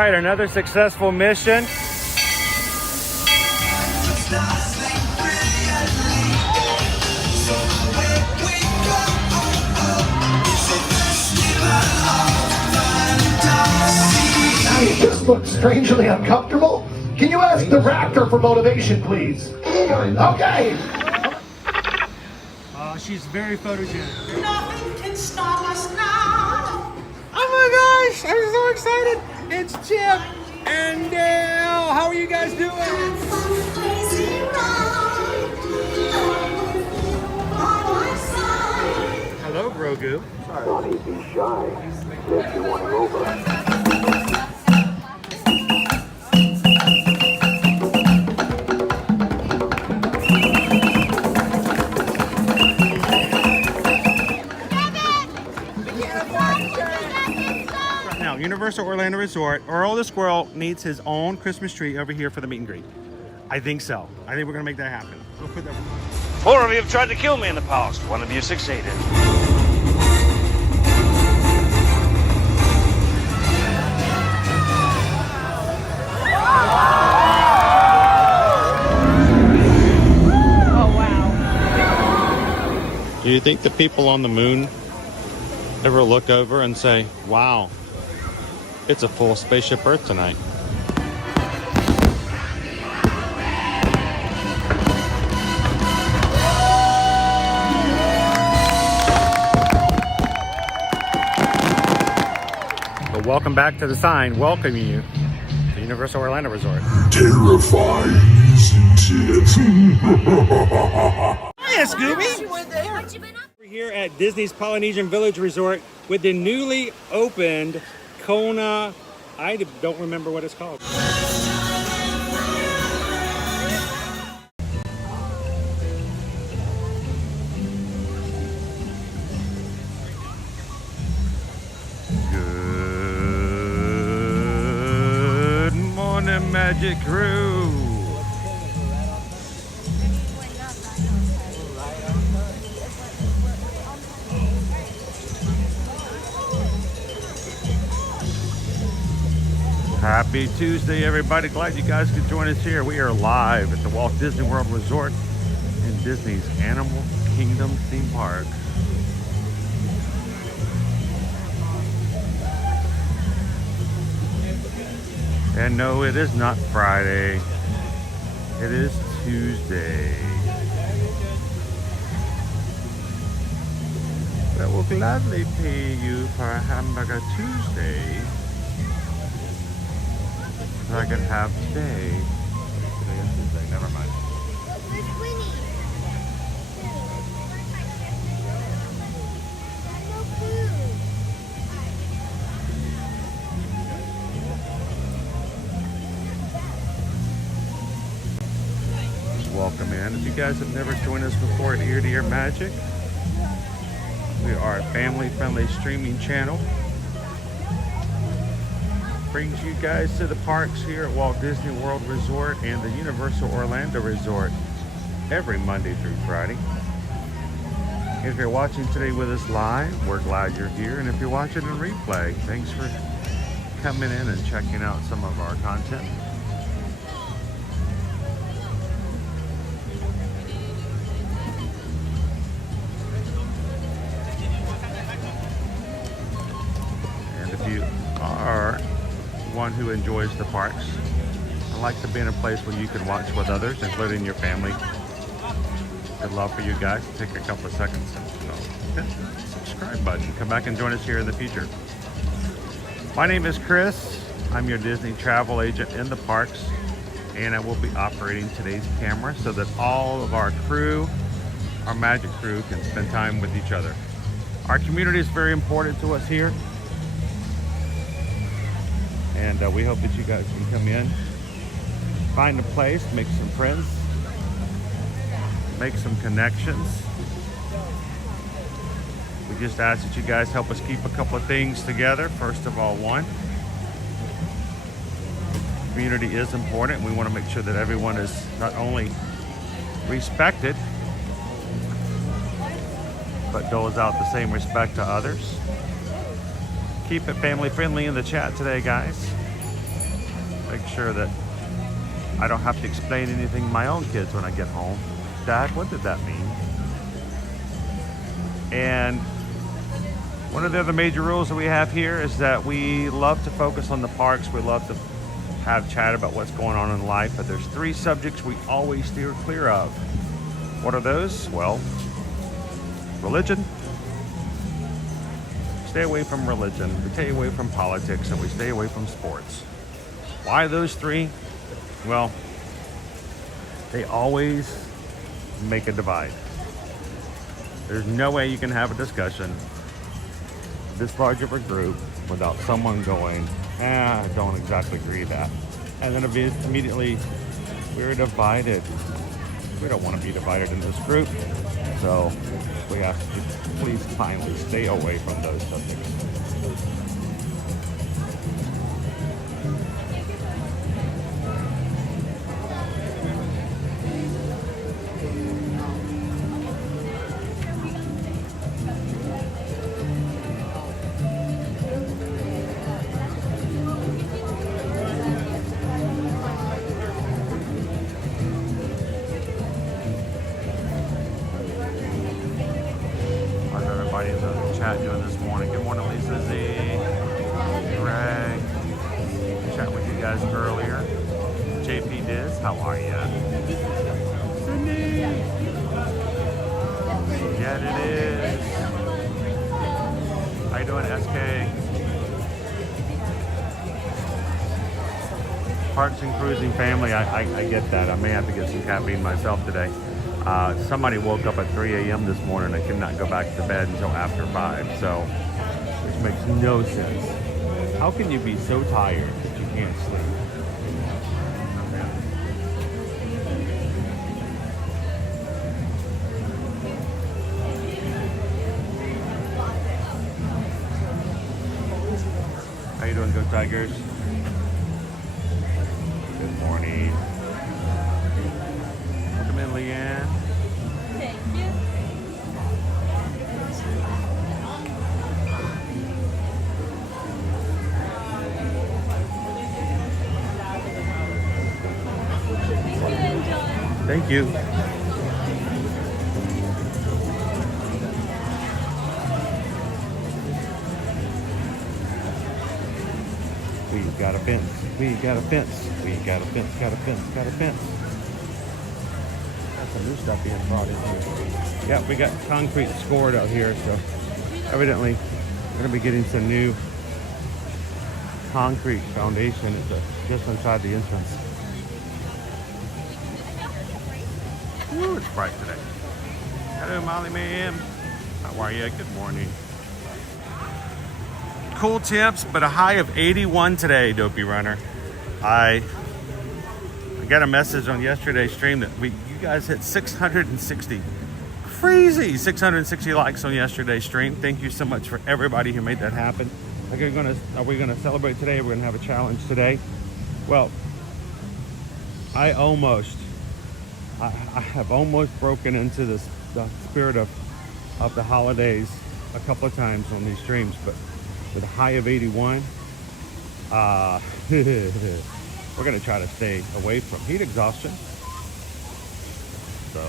All right, another successful mission. You just look strangely uncomfortable. Can you ask the raptor for motivation, please? Okay. She's very photogenic. Nothing can stop us now. Oh my gosh, I'm so excited. It's Chip and Dale. How are you guys doing? Hello, Grogu. Don't be shy. If you want him over. Universal Orlando Resort, Earl the Squirrel needs his own Christmas tree over here for the meet and greet. I think so. I think we're gonna make that happen. We'll put that. 4 of you have tried to kill me in the past. 1 of you succeeded. Oh wow. Do you think the people on the moon ever look over and say, wow, it's a full spaceship Earth tonight? But welcome back to the sign welcoming you to Universal Orlando Resort. Terrifying, isn't it? Hiya, Scooby! We're here at Disney's Polynesian Village Resort with the newly opened Kona, I don't remember what it's called. Good morning, Magic Crew. Happy Tuesday, everybody. Glad you guys could join us here. We are live at the Walt Disney World Resort in Disney's Animal Kingdom theme park. And no, it is not Friday. It is Tuesday. That will gladly pay you for a hamburger Tuesday. I can have today. Today is Tuesday, never mind. Where's Winnie? No food. Welcome in. If you guys have never joined us before at Ear to Ear Magic, we are a family-friendly streaming channel. Brings you guys to the parks here at Walt Disney World Resort and the Universal Orlando Resort every Monday through Friday. If you're watching today with us live, we're glad you're here. And if you're watching in replay, thanks for coming in and checking out some of our content. And if you are one who enjoys the parks, I like to be in a place where you can watch with others, including your family. I'd love for you guys to take a couple of seconds and hit the subscribe button. Come back and join us here in the future. My name is Chris. I'm your Disney travel agent in the parks, and I will be operating today's camera so that all of our crew, our magic crew, can spend time with each other. Our community is very important to us here. And we hope that you guys can come in, find a place, make some friends, make some connections. We just ask that you guys help us keep a couple of things together. First of all, one, community is important. We want to make sure that everyone is not only respected, but doles out the same respect to others. Keep it family friendly in the chat today, guys. Make sure that I don't have to explain anything to my own kids when I get home. Dad, what did that mean? And one of the other major rules that we have here is that we love to focus on the parks. We love to have chat about what's going on in life, but there's 3 subjects we always steer clear of. What are those? Well, religion. Stay away from religion. We stay away from politics, and we stay away from sports. Why those 3? Well, they always make a divide. There's no way you can have a discussion this large of a group without someone going, I don't exactly agree with that. And then immediately, we're divided. We don't want to be divided in this group. So we ask you to please kindly stay away from those subjects. Everybody in the chat doing this morning. Good morning, Lisa Z, Greg. Chat with you guys earlier. JP Diz, how are you? Cindy. Yeah, it is. How you doing, SK? Parks and cruising family. I get that. I may have to get some caffeine myself today. Somebody woke up at 3 a.m. this morning and could not go back to bed until after 5, so which makes no sense. How can you be so tired that you can't sleep? How you doing, Go Tigers? Good morning. Welcome in, Leanne. Thank you. We got a fence. We got a fence. We got a fence. Got a fence. Got a fence. Got some new stuff being brought in here. Yeah, we got concrete scored out here, so evidently we're gonna be getting some new concrete foundation just inside the entrance. Ooh, it's bright today. Hello, Molly ma'am. How are you? Good morning. Cool temps, but a high of 81 today, Dopey Runner. I got a message on yesterday's stream that you guys hit 660. Crazy 660 likes on yesterday's stream. Thank you so much for everybody who made that happen. Are we gonna celebrate today? We're gonna have a challenge today. Well, I have almost broken into the spirit of the holidays a couple of times on these streams, but with a high of 81, we're gonna try to stay away from heat exhaustion. So,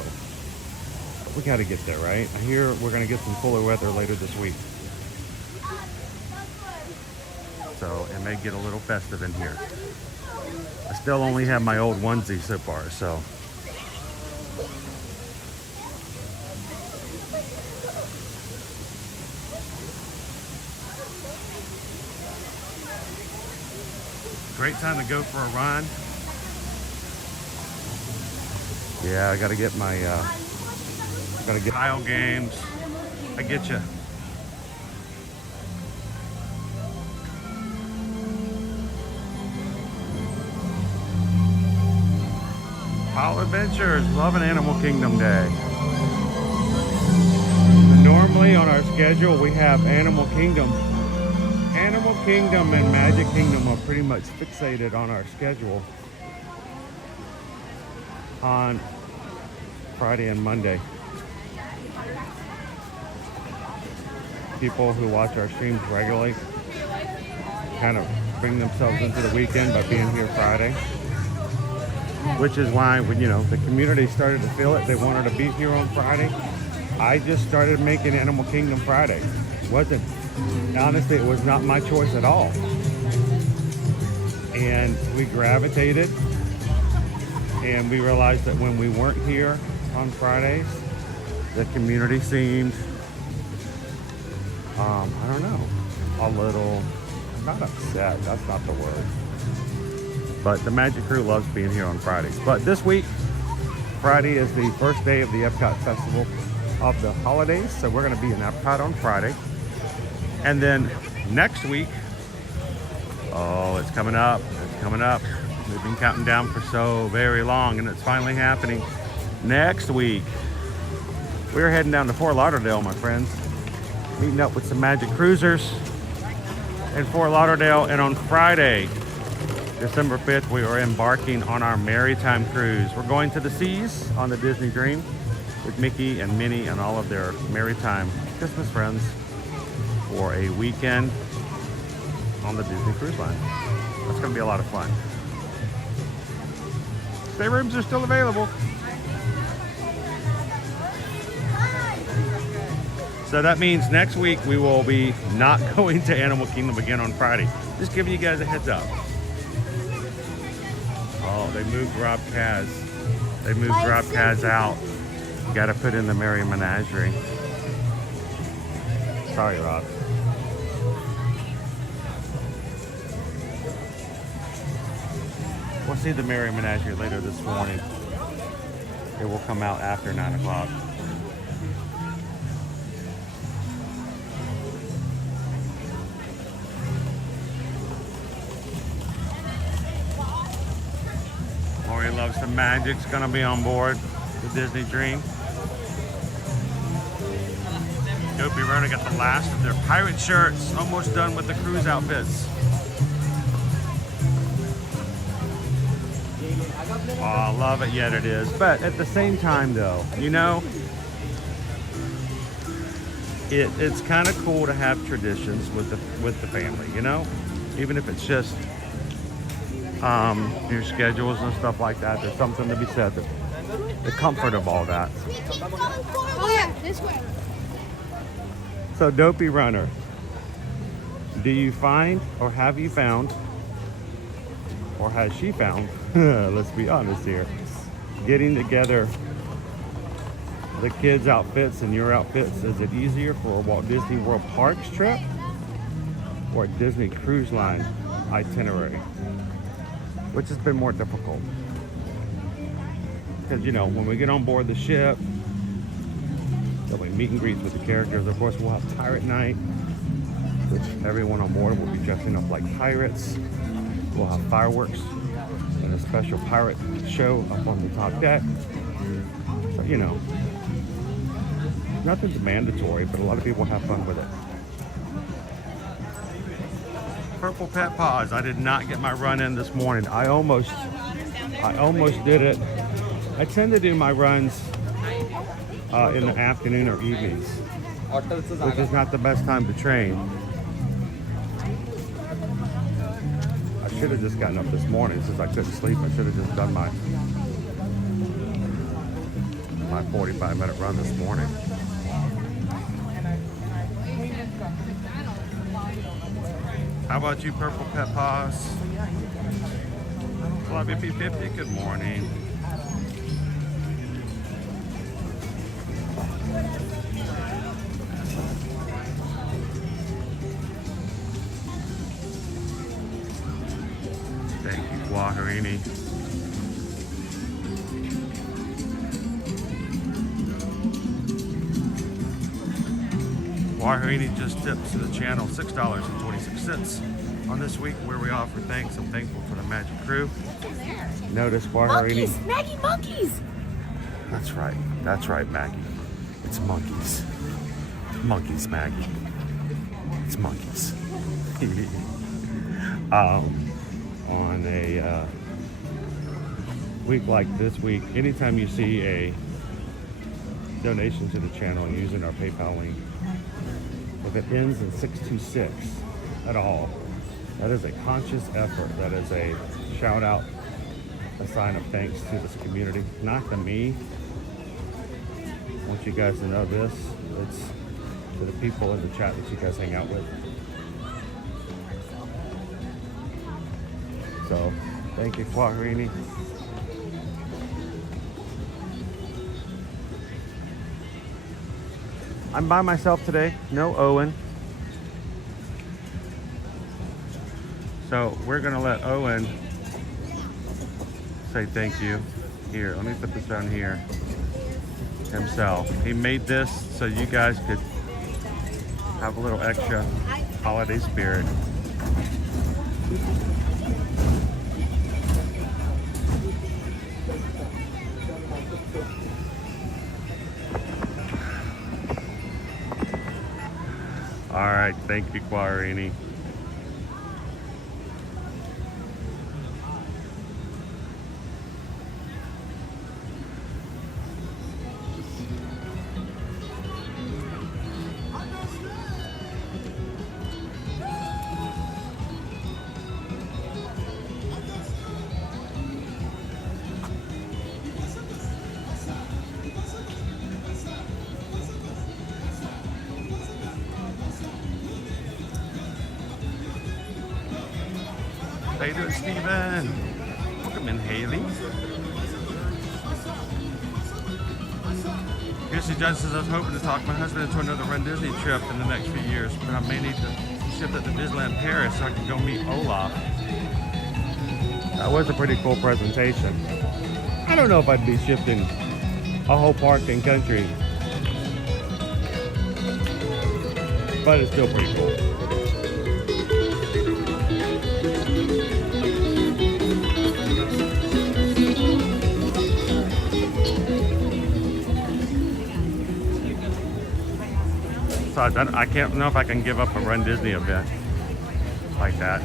but we gotta get there, right? I hear we're gonna get some cooler weather later this week. So it may get a little festive in here. I still only have my old onesie so far, so. Great time to go for a run. Yeah, I gotta get my, tile games. I get you. Pile Adventures, love an Animal Kingdom Day. Normally on our schedule we have Animal Kingdom. Animal Kingdom and Magic Kingdom are pretty much fixated on our schedule on Friday and Monday. People who watch our streams regularly kind of bring themselves into the weekend by being here Friday. Which is why when, you know, the community started to feel it, they wanted to be here on Friday. I just started making Animal Kingdom Friday. Honestly, it was not my choice at all. And we gravitated, and we realized that when we weren't here on Fridays, the community seemed, I don't know, a little, not upset, that's not the word. But the Magic Crew loves being here on Fridays. But this week, Friday is the first day of the Epcot Festival of the holidays. So we're gonna be in Epcot on Friday. And then next week, oh, it's coming up, it's coming up. We've been counting down for so very long, and it's finally happening. Next week, we're heading down to Fort Lauderdale, my friends. Meeting up with some Magic Cruisers in Fort Lauderdale. And on Friday, December 5th, we are embarking on our Maritime Cruise. We're going to the seas on the Disney Dream with Mickey and Minnie and all of their Maritime Christmas friends for a weekend on the Disney Cruise Line. That's gonna be a lot of fun. Stay rooms are still available. So that means next week we will be not going to Animal Kingdom again on Friday. Just giving you guys a heads up. Oh, they moved Rob Kaz. They moved Rob Kaz out. Got to put in the Merry Menagerie. Sorry, Rob. We'll see the Merry Menagerie later this morning. It will come out after 9 o'clock. Lori loves the Magic's gonna be on board the Disney Dream. Dopey Runner got the last of their pirate shirts. Almost done with the cruise outfits. Oh, I love it, yet it is. But at the same time though, you know, it's kind of cool to have traditions with the family, you know? Even if it's just your schedules and stuff like that. There's something to be said. The comfort of all that. Oh yeah, this way. So Dopey Runner, do you find, or have you found, or has she found, let's be honest here, getting together the kids' outfits and your outfits, is it easier for a Walt Disney World Parks trip or a Disney Cruise Line itinerary? Which has been more difficult? Because, you know, when we get on board the ship, there'll be meet and greets with the characters. Of course, we'll have Pirate Night, which everyone on board will be dressing up like pirates. We'll have fireworks and a special pirate show up on the top deck. So, you know, nothing's mandatory, but a lot of people have fun with it. Purple Pet Paws. I did not get my run in this morning. I almost did it. I tend to do my runs in the afternoon or evenings, which is not the best time to train. I should have just gotten up this morning since I couldn't sleep. I should have just done my 45-minute run this morning. How about you, Purple Pet Paws? Love you, P50. Good morning. Thank you, Guajarini. Guajarini just tips to the channel $6.26 on this week where we offer thanks. I'm thankful for the Magic Crew. Notice Guajarini. Monkeys, Maggie, monkeys. That's right. That's right, Maggie. It's monkeys. Monkeys, Maggie. It's monkeys. On a week like this week, anytime you see a donation to the channel using our PayPal link, if it ends in 626 at all, That is a conscious effort. That is a shout out, a sign of thanks to this community, not to me. I want you guys to know this. It's to the people in the chat that you guys hang out with. So, thank you, Quarini. I'm by myself today. No Owen. So we're gonna let Owen say thank you. Here, let me put this down here. Himself. He made this so you guys could have a little extra holiday spirit. All right, thank you, Quarini. How you doing, Steven? Welcome in, Haley. Chrissy Johnson says, I was hoping to talk my husband into another Run Disney trip in the next few years, but I may need to shift it to Disneyland Paris so I can go meet Olaf. That was a pretty cool presentation. I don't know if I'd be shifting a whole park and country, but it's still pretty cool. So I can't know if I can give up a Run Disney event like that.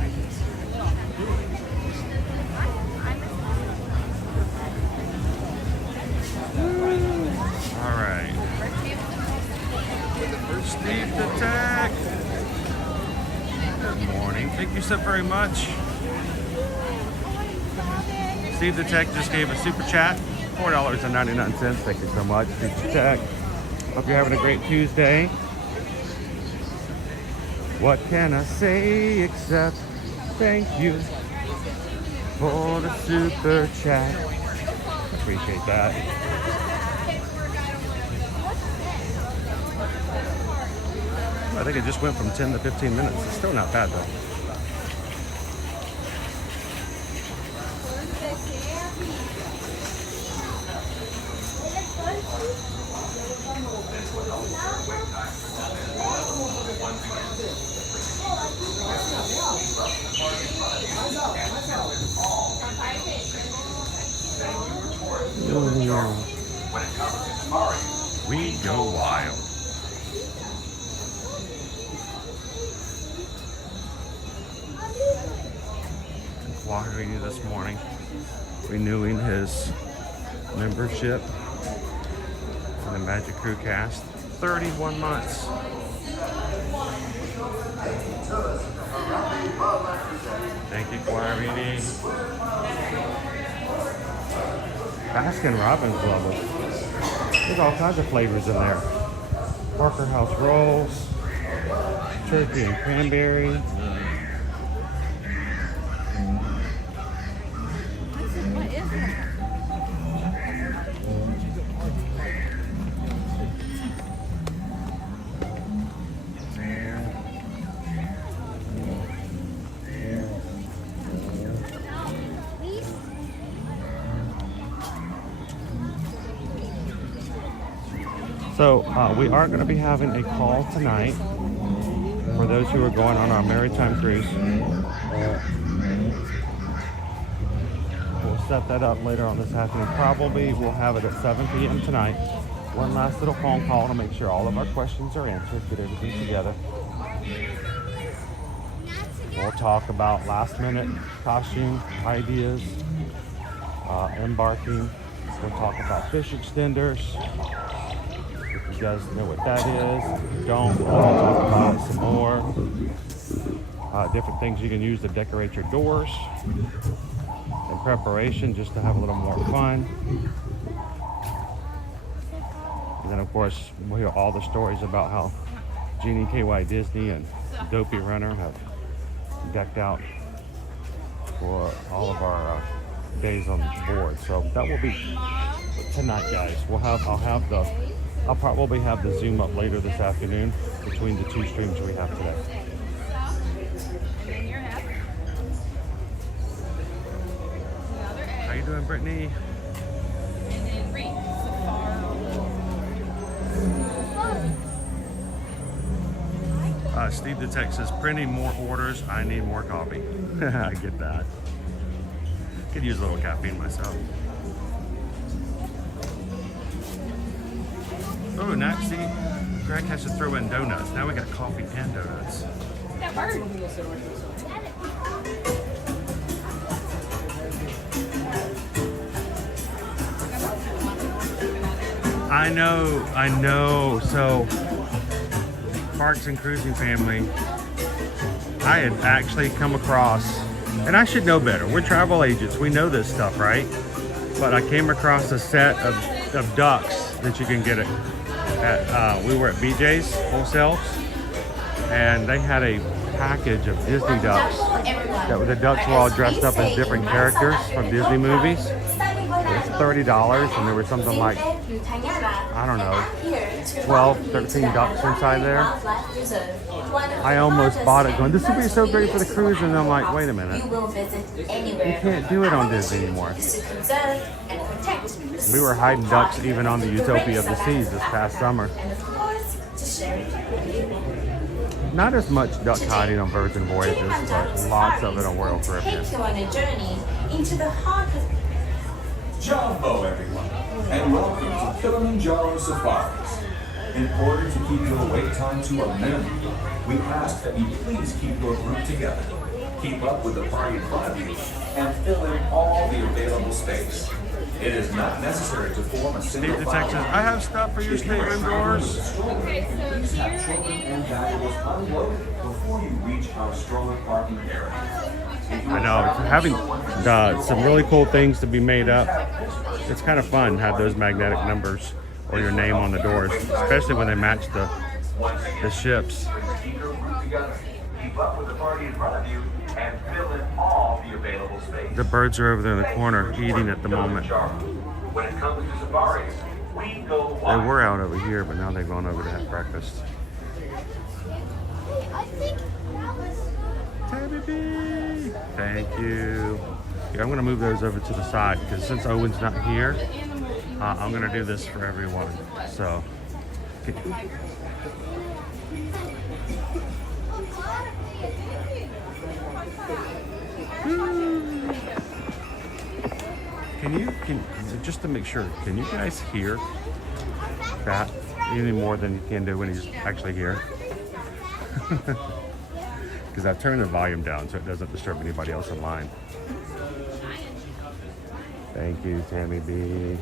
All right. Steve the Tech. Good morning. Thank you so very much. Steve the Tech just gave a super chat. $4.99. Thank you so much, Steve the Tech. Hope you're having a great Tuesday. What can I say except thank you for the super chat. Appreciate that. I think it just went from 10 to 15 minutes. It's still not bad though. We go wild. Quarini this morning, renewing his membership in the Magic Crew cast. 31 months. Thank you, Quarini. Baskin Robbins love it. There's all kinds of flavors in there. Parker House rolls, turkey and cranberry. What is that? So we are going to be having a call tonight for those who are going on our maritime cruise. We'll set that up later on this afternoon. Probably we'll have it at 7 p.m. tonight. One last little phone call to make sure all of our questions are answered, get everything together. We'll talk about last minute costume ideas, embarking. We'll talk about fish extenders. You guys know what that is. If you don't, we'll talk about it some more. different things you can use to decorate your doors in preparation, just to have a little more fun. And then of course we'll hear all the stories about how Jeannie KY Disney and Dopey Runner have decked out for all of our days on board. So that will be tonight, guys. I'll probably have the Zoom up later this afternoon between the 2 streams we have today. How you doing, Brittany? Steve the Tech says, printing more orders, I need more coffee. I get that. Could use a little caffeine myself. Oh, now see, Greg has to throw in donuts. Now we got coffee and donuts. That bird. I know. So, Parks and Cruising family, I had actually come across, and I should know better. We're travel agents. We know this stuff, right? But I came across a set of ducks that you can get at we were at BJ's Wholesale, and they had a package of Disney ducks. The ducks were all dressed up as different characters from Disney movies. It was $30, and there was something like, I don't know, 12, 13 ducks inside there. I almost bought it going, this would be so great for the cruise, and I'm like, wait a minute. You can't do it on Disney anymore. We were hiding ducks even on the Utopia of the Seas this past summer. Not as much duck hiding on Virgin Voyages, but lots of it on Royal Caribbean. Take you on a journey into the heart of Jumbo, everyone, and welcome to Kilimanjaro Safaris. In order to keep your wait time to a minimum, we ask that you please keep your group together, keep up with the party in front of you, and fill in all the available space. It is not necessary to form a single Steve the file. Tech says, I have stuff for your stateroom doors. Please have children and valuables unloaded before you reach our stroller parking area. I know, having some really cool things to be made up. It's kind of fun to have those magnetic numbers or your name on the doors, especially when they match the ships. The birds are over there in the corner eating at the moment. They were out over here, but now they've gone over to have breakfast. Thank you. Yeah, I'm going to move those over to the side because since Owen's not here, I'm going to do this for everyone. So, just to make sure, can you guys hear that any more than you can do when he's actually here? Because I've turned the volume down so it doesn't disturb anybody else in line. Thank you, Tammy B.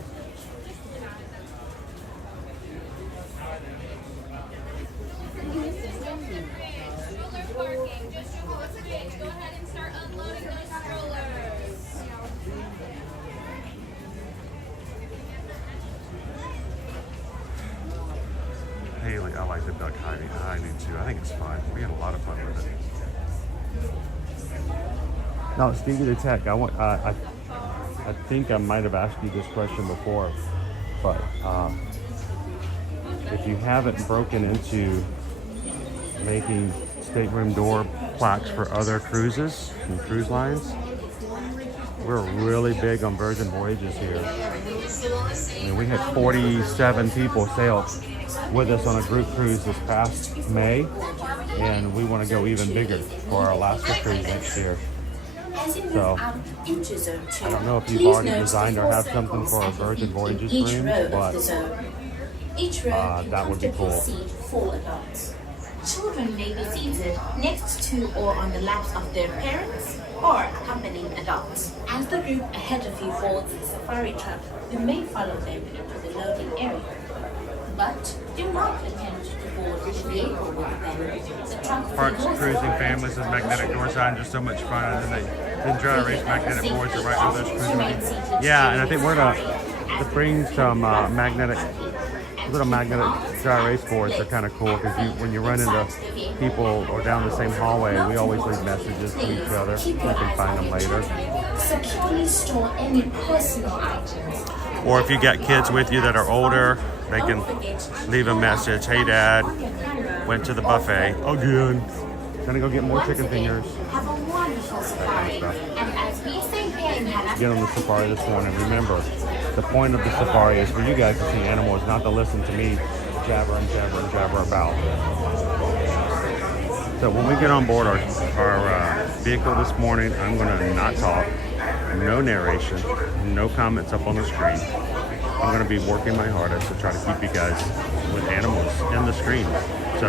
Haley, I like the duck hiding. I do too. I think it's fun. We had a lot of fun with it. Now, speaking of tech, I think I might have asked you this question before, but if you haven't broken into making stateroom door plaques for other cruises and cruise lines, we're really big on Virgin Voyages here. I mean, we had 47 people sail with us on a group cruise this past May, and we want to go even bigger for our Alaska cruise next year. So, I don't know if you've already designed or have something for a Virgin Voyages room, but that would be cool. Children may be seated next to or on the laps of their parents or accompanying adults. As the group ahead of you boards the safari truck, you may follow them into the loading area. But do not attempt to forward vehicle will then the trunk Parks will Cruising also Families is magnetic door signs are so much fun, and then they dry erase magnetic boards are right where those cruising. Yeah, and I think we're to bring some magnetic little magnetic dry erase boards are kind of cool because when you run into people or down the same hallway, we always leave messages to each other. You can find them later. securely store any personal items. Or if you got kids with you that are older, they can leave a message. Hey, Dad, went to the buffet again. Gonna go get more chicken fingers. Have a wonderful safari. And as we say here in Get on the safari this morning. Remember, the point of the safari is for you guys to see animals, not to listen to me jabber and jabber and jabber about. So when we get on board our vehicle this morning, I'm gonna not talk, no narration, no comments up on the screen. I'm gonna be working my hardest to try to keep you guys with animals in the screen. So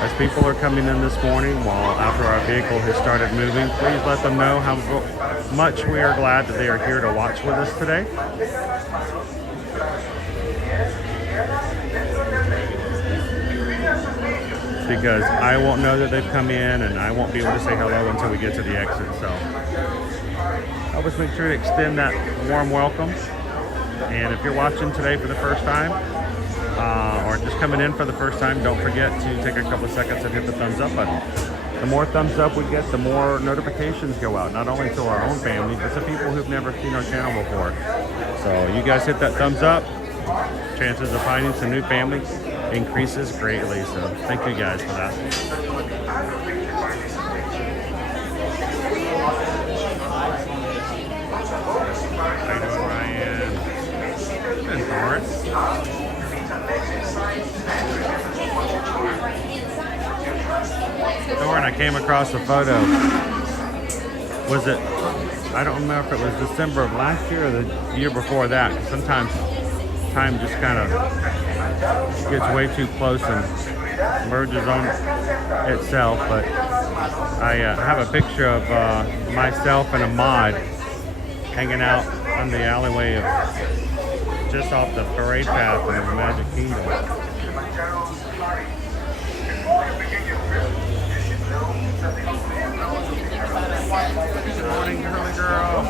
as people are coming in this morning, while after our vehicle has started moving, please let them know how much we are glad that they are here to watch with us today. Because I won't know that they've come in, and I won't be able to say hello until we get to the exit. So always make sure to extend that warm welcome. And if you're watching today for the first time, or just coming in for the first time, don't forget to take a couple of seconds and hit the thumbs up button. The more thumbs up we get, the more notifications go out, not only to our own family, but to people who've never seen our channel before. So you guys hit that thumbs up, chances of finding some new families increases greatly. So thank you guys for that. How you doing, Ryan? And Doris. Doran, I came across a photo. Was it, I don't remember if it was December of last year or the year before that. Sometimes time just kind of gets way too close and merges on itself. But I have a picture of myself and a mod hanging out on the alleyway of just off the parade path in the Magic Kingdom. Good morning, girly girl.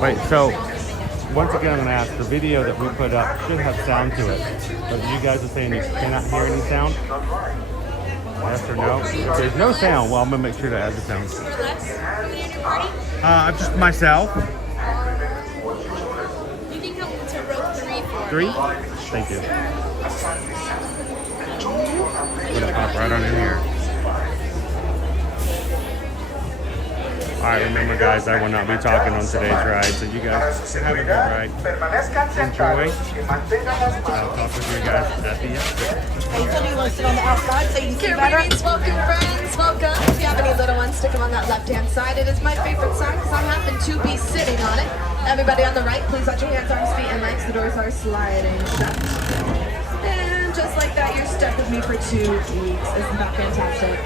Wait, so once again, I'm going to ask, the video that we put up should have sound to it, but you guys are saying you cannot hear any sound? Yes or no? If there's no sound, well, I'm going to make sure to add the sound. I'm just myself. You can come to row 3 for 3? Thank you. I'm gonna pop right on in here. Alright, remember guys, I will not be talking on today's ride, so you guys have a good ride. Enjoy. I'll talk with you guys at the end. You want to sit on the outside so you can see better? welcome friends, welcome. If you have any little ones, stick them on that left-hand side. It is my favorite side because I happen to be sitting on it. Everybody on the right, please let your hands, arms, feet, and legs. The doors are sliding shut. And just like that, you're stuck with me for 2 weeks. Isn't that fantastic?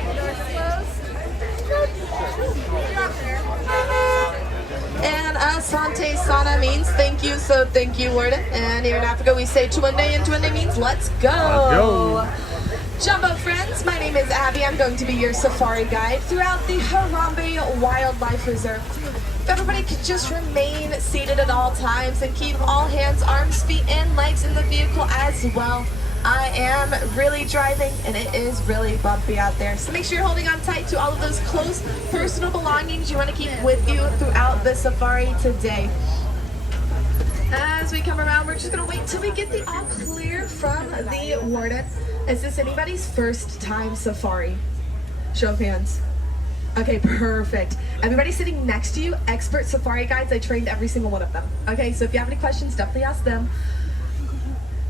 And Asante Sana means thank you, so thank you, Warden. And here in Africa, we say Tuwande, and Tuwande means let's go. Let's go. Jumbo friends, my name is Abby. I'm going to be your safari guide throughout the Harambe Wildlife Reserve. If everybody could just remain seated at all times and keep all hands, arms, feet, and legs in the vehicle as well. I am really driving and it is really bumpy out there. So make sure you're holding on tight to all of those close personal belongings you want to keep with you throughout the safari today. As we come around, we're just going to wait till we get the all clear from the warden. Is this anybody's first time safari? Show of hands. Okay, perfect. Everybody sitting next to you, expert safari guides. I trained every single one of them. Okay, so if you have any questions, definitely ask them.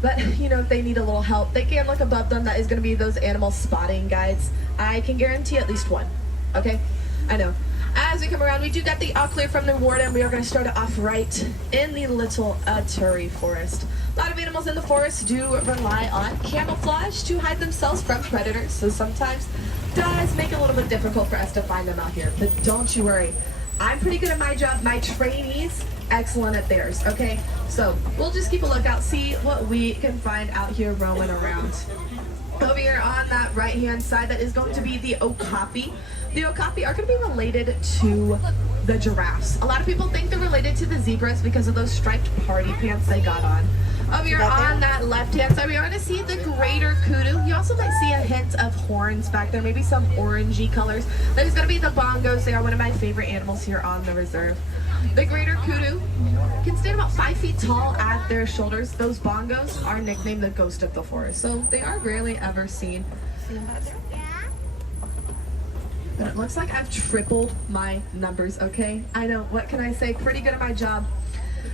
But, you know, if they need a little help, they can look above them. That is going to be those animal spotting guides. I can guarantee at least one. Okay? I know. As we come around, we do got the all clear from the warden. We are going to start it off right in the little Aturi forest. A lot of animals in the forest do rely on camouflage to hide themselves from predators, so sometimes does make it a little bit difficult for us to find them out here. But don't you worry, I'm pretty good at my job. My trainees, excellent at theirs, okay? So we'll just keep a lookout, see what we can find out here roaming around. Over here on that right-hand side, that is going to be the okapi. The okapi are going to be related to the giraffes. A lot of people think they're related to the zebras because of those striped party pants they got on. Over here on that left-hand side, we are going to see the greater kudu. You also might see a hint of horns back there, maybe some orangey colors. There's going to be the bongos. They are one of my favorite animals here on the reserve. The greater kudu can stand about 5 feet tall at their shoulders. Those bongos are nicknamed the ghost of the forest, so they are rarely ever seen. See them back there? But it looks like I've tripled my numbers, okay? I know, what can I say? Pretty good at my job.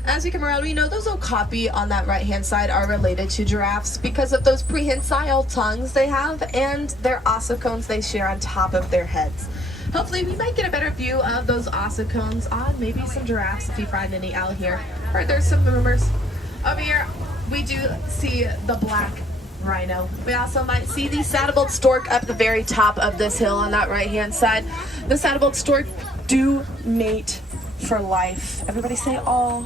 As we come around, we know those okapi on that right-hand side are related to giraffes because of those prehensile tongues they have and their ossicones they share on top of their heads. Hopefully we might get a better view of those ossicones on maybe some giraffes if you find any out here. Or there's some rumors. Over here, we do see the black rhino. We also might see the saddle-billed stork up the very top of this hill on that right-hand side. The saddle-billed stork do mate for life. Everybody say, oh.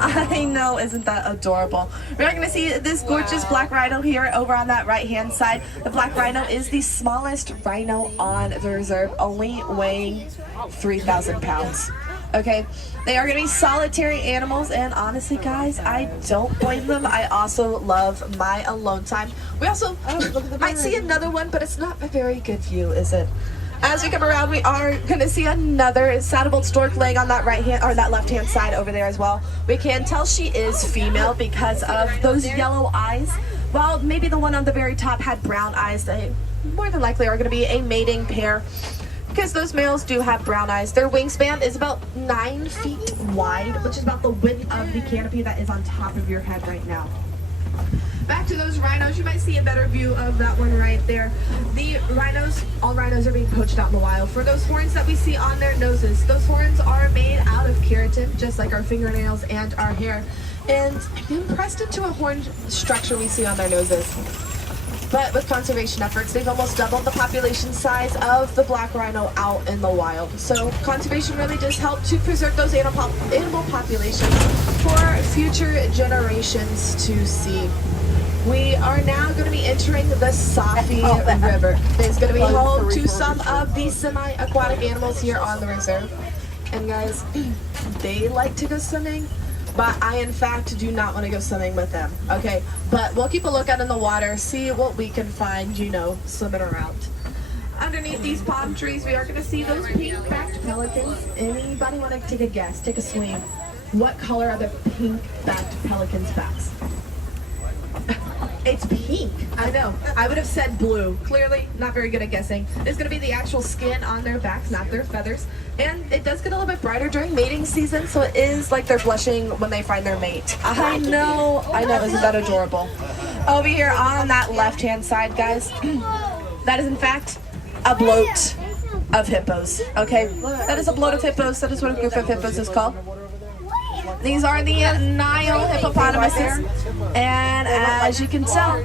I know, isn't that adorable? We're going to see this gorgeous black rhino here over on that right-hand side. The black rhino is the smallest rhino on the reserve, only weighing 3,000 pounds. Okay, they are going to be solitary animals, and honestly, guys, I don't blame them. I also love my alone time. We also might see another one, but it's not a very good view, is it? As we come around, we are going to see another saddle-billed stork laying on that right-hand or that left-hand side over there as well. We can tell she is female because of those yellow eyes. While maybe the one on the very top had brown eyes, they more than likely are going to be a mating pair because those males do have brown eyes. Their wingspan is about 9 feet wide, which is about the width of the canopy that is on top of your head right now. Back to those rhinos, you might see a better view of that one right there. The rhinos, all rhinos are being poached out in the wild. For those horns that we see on their noses, those horns are made out of keratin, just like our fingernails and our hair, and impressed into a horn structure we see on their noses. But with conservation efforts, they've almost doubled the population size of the black rhino out in the wild. So conservation really does help to preserve those animal populations for future generations to see. We are now going to be entering the Safi River. It's going to be home to some of the semi-aquatic animals here on the reserve. And guys, they like to go swimming, but I in fact do not want to go swimming with them. Okay, but we'll keep a lookout in the water, see what we can find, you know, swimming around. Underneath these palm trees, we are going to see those pink-backed pelicans. Anybody want to take a guess, take a swing? What color are the pink-backed pelicans' backs? It's pink. I know. I would have said blue. Clearly, not very good at guessing. It's going to be the actual skin on their backs, not their feathers. And it does get a little bit brighter during mating season, so it is like they're blushing when they find their mate. I know. Isn't that adorable? Over here on that left-hand side, guys, that is in fact a bloat of hippos. Okay? That is a bloat of hippos. That is what a group of hippos is called. These are the Nile hippopotamuses, and as you can tell,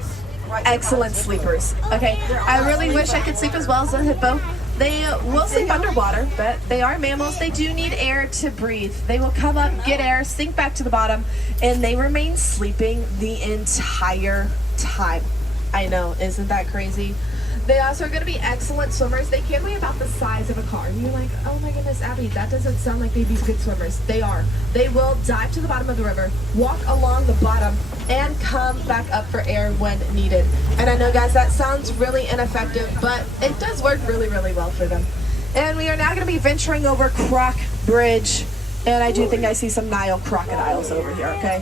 excellent sleepers. Okay, I really wish I could sleep as well as a hippo. They will sleep underwater, but they are mammals. They do need air to breathe. They will come up, get air, sink back to the bottom, and they remain sleeping the entire time. I know, isn't that crazy? They also are going to be excellent swimmers. They can weigh about the size of a car. And you're like, oh my goodness, Abby, that doesn't sound like they'd be good swimmers. They are. They will dive to the bottom of the river, walk along the bottom, and come back up for air when needed. And I know, guys, that sounds really ineffective, but it does work really, really well for them. And we are now going to be venturing over Croc Bridge. And I do think I see some Nile crocodiles over here, okay?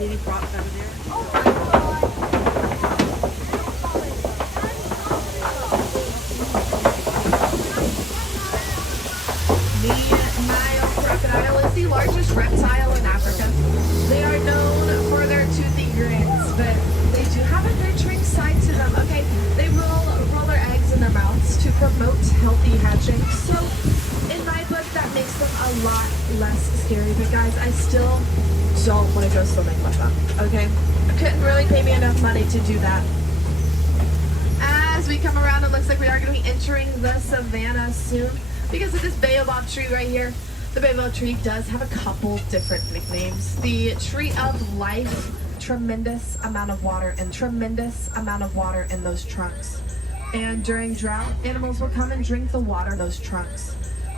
Any crocs over there? The largest reptile in Africa. They are known for their toothy grins, but they do have a nurturing side to them. Okay, they will roll their eggs in their mouths to promote healthy hatching. So, in my book, that makes them a lot less scary, but guys, I still don't want to go swimming with them, okay? Couldn't really pay me enough money to do that. As we come around, it looks like we are going to be entering the savannah soon because of this baobab tree right here. The baobab tree does have a couple different nicknames. The tree of life, tremendous amount of water and tremendous amount of water in those trunks. And during drought, animals will come and drink the water in those trunks.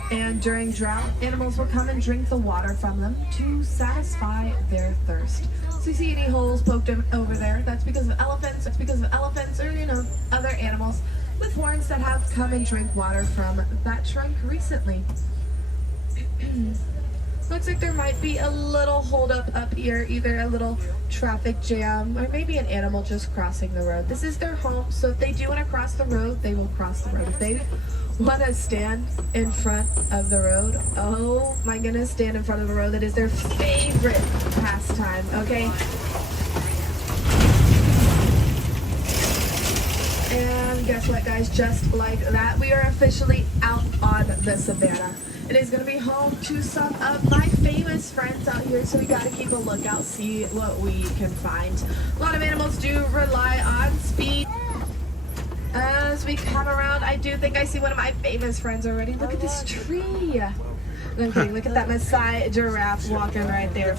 And during drought, animals will come and drink the water from them to satisfy their thirst. So you see any holes poked in over there, that's because of elephants. It's because of elephants or, you know, other animals with horns that have come and drink water from that trunk recently. Looks like there might be a little holdup up here, either a little traffic jam or maybe an animal just crossing the road. This is their home, so if they do want to cross the road, they will cross the road. If they want to stand in front of the road, oh my goodness, stand in front of the road. That is their favorite pastime, okay? And guess what, guys? Just like that, we are officially out on the savannah. It is going to be home to some of my famous friends out here, so we got to keep a lookout, see what we can find. A lot of animals do rely on speed. As we come around, I do think I see one of my famous friends already. Look at this tree. Okay, look at that Maasai giraffe walking right there.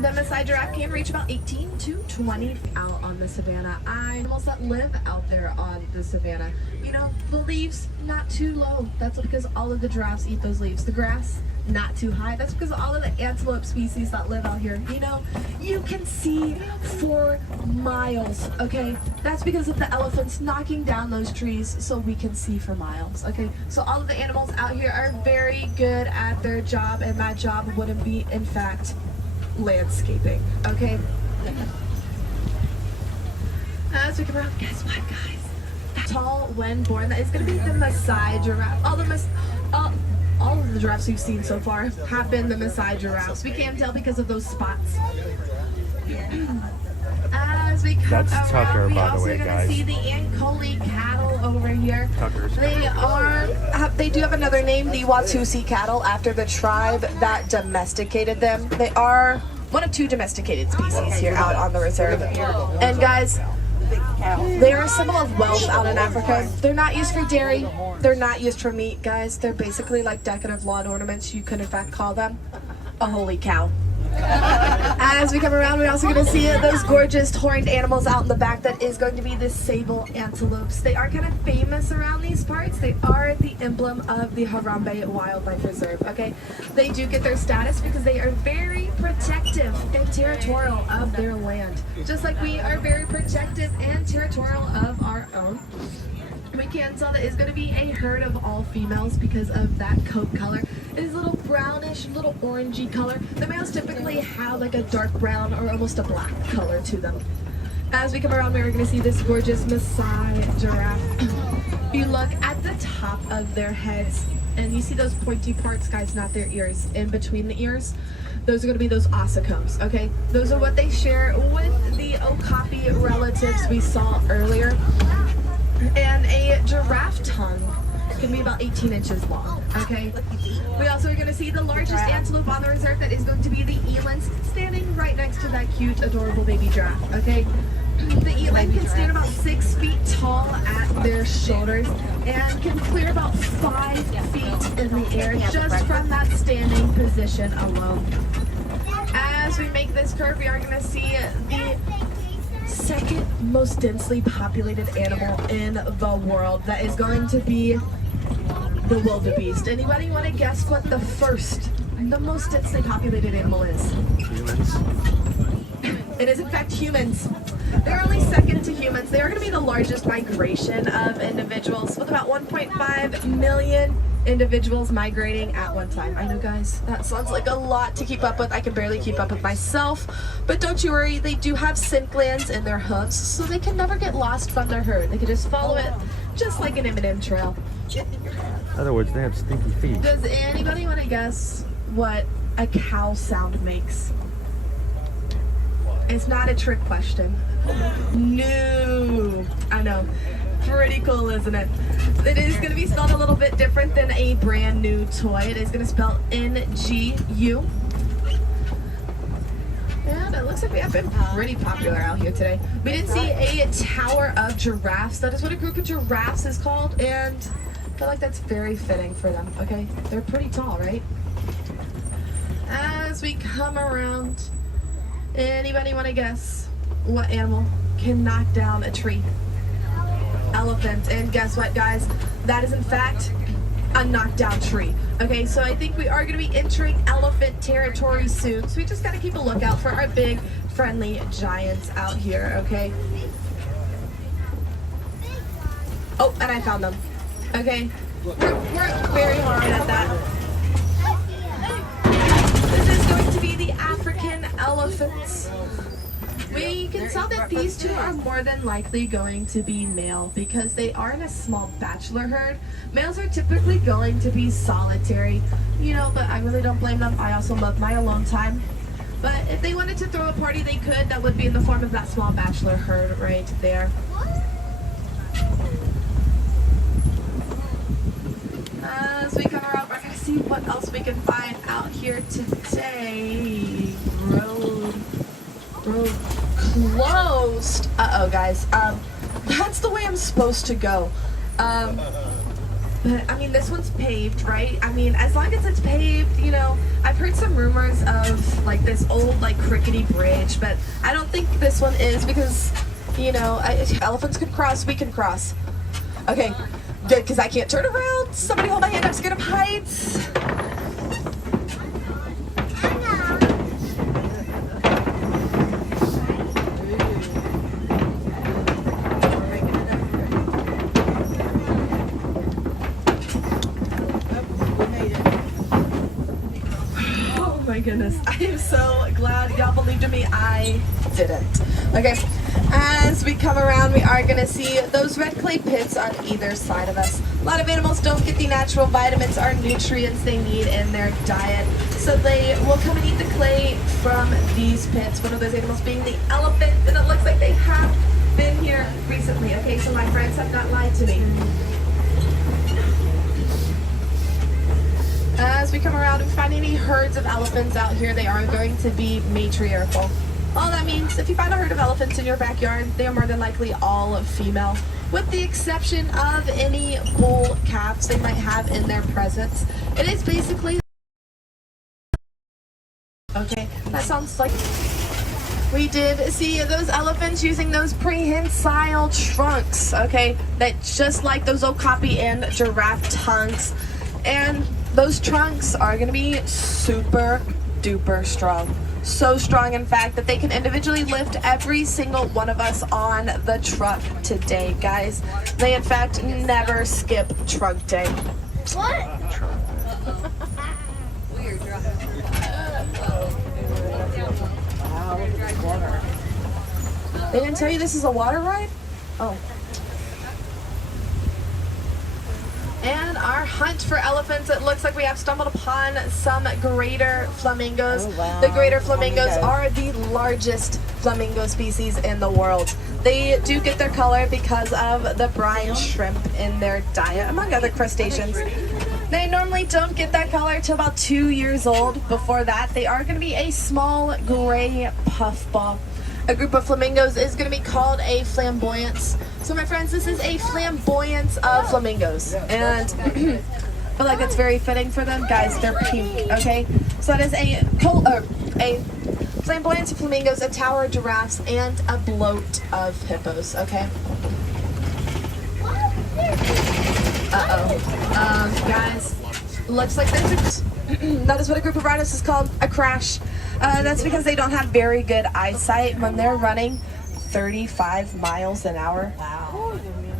The Maasai giraffe can reach about 18 to 20 out on the savannah. Animals that live out there on the savannah. You know, the leaves not too low. That's because all of the giraffes eat those leaves. The grass not too high. That's because all of the antelope species that live out here, you know, you can see for miles, okay? That's because of the elephants knocking down those trees so we can see for miles, okay? So all of the animals out here are very good at their job, and that job wouldn't be, in fact, landscaping, okay? As we come around, guess what, guys? That tall when born, that is going to be the Maasai giraffe. All of the giraffes we've seen so far have been the Maasai giraffes. We can't tell because of those spots. As we come That's around, Tucker, we by the also way, going to guys. see the Ankole cattle over here. Tucker's They do have another name, the Watusi cattle, after the tribe that domesticated them. They are one of two domesticated species here out on the reserve. And guys, they are a symbol of wealth out in Africa. They're not used for dairy. They're not used for meat, guys. They're basically like decorative lawn ornaments. You could in fact call them a holy cow. As we come around, we're also going to see those gorgeous horned animals out in the back. That is going to be the sable antelopes. They are kind of famous around these parts. They are the emblem of the Harambe Wildlife Reserve, okay? They do get their status because they are very protective and territorial of their land. Just like we are very protective and territorial of our own. We can tell that it's going to be a herd of all females because of that coat color. It is a little brownish, little orangey color. The males typically have like a dark brown or almost a black color to them. As we come around, we're going to see this gorgeous Maasai giraffe. If you look at the top of their heads and you see those pointy parts, guys, not their ears, in between the ears, those are going to be those ossicles, okay? Those are what they share with the Okapi relatives we saw earlier. And a giraffe tongue can be about 18 inches long, okay? We also are going to see the largest antelope on the reserve. That is going to be the elands, standing right next to that cute, adorable baby giraffe, okay? The eland can stand about 6 feet tall at their shoulders and can clear about 5 feet in the air just from that standing position alone. As we make this curve, we are going to see the second most densely populated animal in the world. That is going to be the wildebeest. Anybody want to guess what the most densely populated animal is? Humans. It is in fact humans. They're only second to humans. They are going to be the largest migration of individuals, with about 1.5 million individuals migrating at one time. I know, guys, that sounds like a lot to keep up with. I can barely keep up with myself, but don't you worry, they do have scent glands in their hooves, so they can never get lost from their herd. They can just follow it, just like an M&M trail. In other words, they have stinky feet. Does anybody want to guess what a cow sound makes? It's not a trick question. No, I know. Pretty cool, isn't it? It is going to be spelled a little bit different than a brand new toy. It is going to spell NGU. And it looks like we have been pretty popular out here today. We did see a tower of giraffes. That is what a group of giraffes is called, and I feel like that's very fitting for them, okay? They're pretty tall, right? As we come around, anybody want to guess what animal can knock down a tree? Elephant. And guess what, guys? That is in fact a knockdown tree. Okay, so I think we are going to be entering elephant territory soon. So we just got to keep a lookout for our big, friendly giants out here, okay? Oh, and I found them. Okay, we're very hard at that. This is going to be the African elephants. We can tell that these two are more than likely going to be male because they are in a small bachelor herd. Males are typically going to be solitary, you know, but I really don't blame them. I also love my alone time. But if they wanted to throw a party, they could. That would be in the form of that small bachelor herd right there. As we come around, we're going to see what else we can find out here today. Road closed. Uh-oh, guys. That's the way I'm supposed to go. But, I mean, this one's paved, right? I mean, as long as it's paved, you know, I've heard some rumors of, like, this old, like, crickety bridge, but I don't think this one is because, you know, elephants can cross, we can cross. Okay, good, because I can't turn around. Somebody hold my hand, I'm scared of heights. My goodness, I am so glad y'all believed in me. I didn't. Okay, as we come around, we are gonna see those red clay pits on either side of us. A lot of animals don't get the natural vitamins or nutrients they need in their diet, so they will come and eat the clay from these pits. One of those animals being the elephant, and it looks like they have been here recently. Okay, so my friends have not lied to me. As we come around and find any herds of elephants out here, they are going to be matriarchal. All that means, if you find a herd of elephants in your backyard, they are more than likely all female, with the exception of any bull calves they might have in their presence. It is basically... Okay, that sounds like... We did see those elephants using those prehensile trunks, okay? That just like those okapi and giraffe tongues. And those trunks are going to be super duper strong. So strong, in fact, that they can individually lift every single one of us on the truck today, guys. They, in fact, never skip trunk day. What? Weird truck. They didn't tell you this is a water ride? Oh. And our hunt for elephants, it looks like we have stumbled upon some greater flamingos. Oh, wow. The greater flamingos are the largest flamingo species in the world. They do get their color because of the brine shrimp in their diet, among other crustaceans. They normally don't get that color until about 2 years old. Before that, they are going to be a small gray puffball. A group of flamingos is going to be called a flamboyance. So my friends, this is a flamboyance of flamingos. And I feel like that's very fitting for them. Guys, they're pink, okay? So that is a flamboyance of flamingos, a tower of giraffes, and a bloat of hippos, okay? Uh-oh. Guys, looks like there's a... That is what a group of rhinos is called, a crash. That's because they don't have very good eyesight. When they're running 35 miles an hour,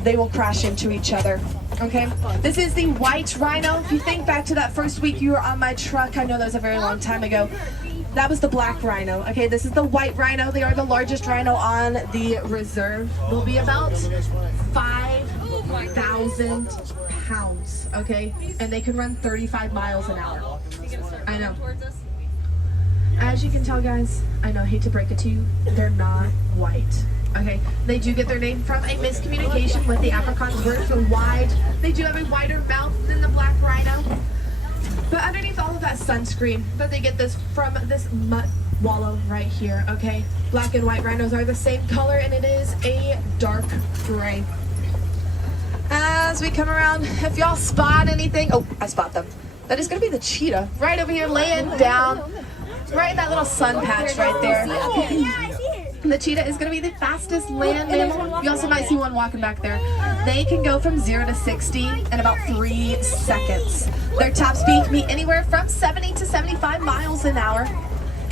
they will crash into each other, okay? This is the white rhino. If you think back to that first week you were on my truck, I know that was a very long time ago. That was the black rhino, okay? This is the white rhino. They are the largest rhino on the reserve. They'll be about 5,000 pounds, okay? And they can run 35 miles an hour. I know. As you can tell, guys, I know, I hate to break it to you, they're not white. Okay, they do get their name from a miscommunication with the Afrikaans word for wide. They do have a wider mouth than the black rhino. But underneath all of that sunscreen, but they get this from this mutt wallow right here, okay? Black and white rhinos are the same color, and it is a dark gray. As we come around, if y'all spot anything, oh, I spot them. That is gonna be the cheetah right over here laying down, right in that little sun patch right there. The cheetah is going to be the fastest land mammal. You also might see one walking back there. They can go from 0 to 60 in about 3 seconds. Their top speed can be anywhere from 70 to 75 miles an hour.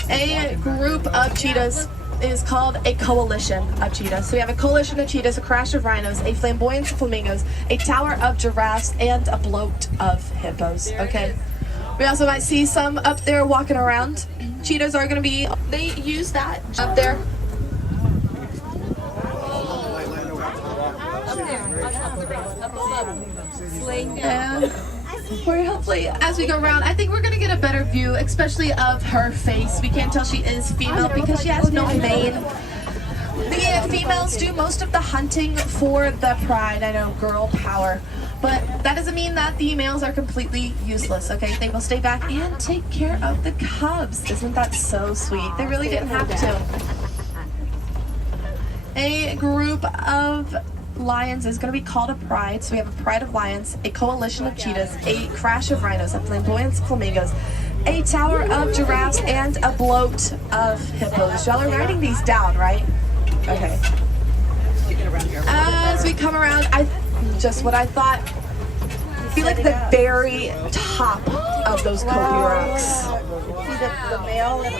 A group of cheetahs is called a coalition of cheetahs. So we have a coalition of cheetahs, a crash of rhinos, a flamboyance of flamingos, a tower of giraffes, and a bloat of hippos. Okay. We also might see some up there walking around. Cheetahs are going to be, they use that up there. And we're hopefully, as we go around, I think we're going to get a better view, especially of her face. We can't tell she is female because she has no mane. The females do most of the hunting for the pride. I know, girl power. But that doesn't mean that the males are completely useless, okay? They will stay back and take care of the cubs. Isn't that so sweet? They really didn't have to. A group of lions is going to be called a pride. So we have a pride of lions, a coalition of cheetahs, a crash of rhinos, a flamboyance of flamingos, a tower of giraffes, and a bloat of hippos. Y'all are writing these down, right? Okay. As we come around, just what I thought. I feel like the very top of those Kobe rocks. The male and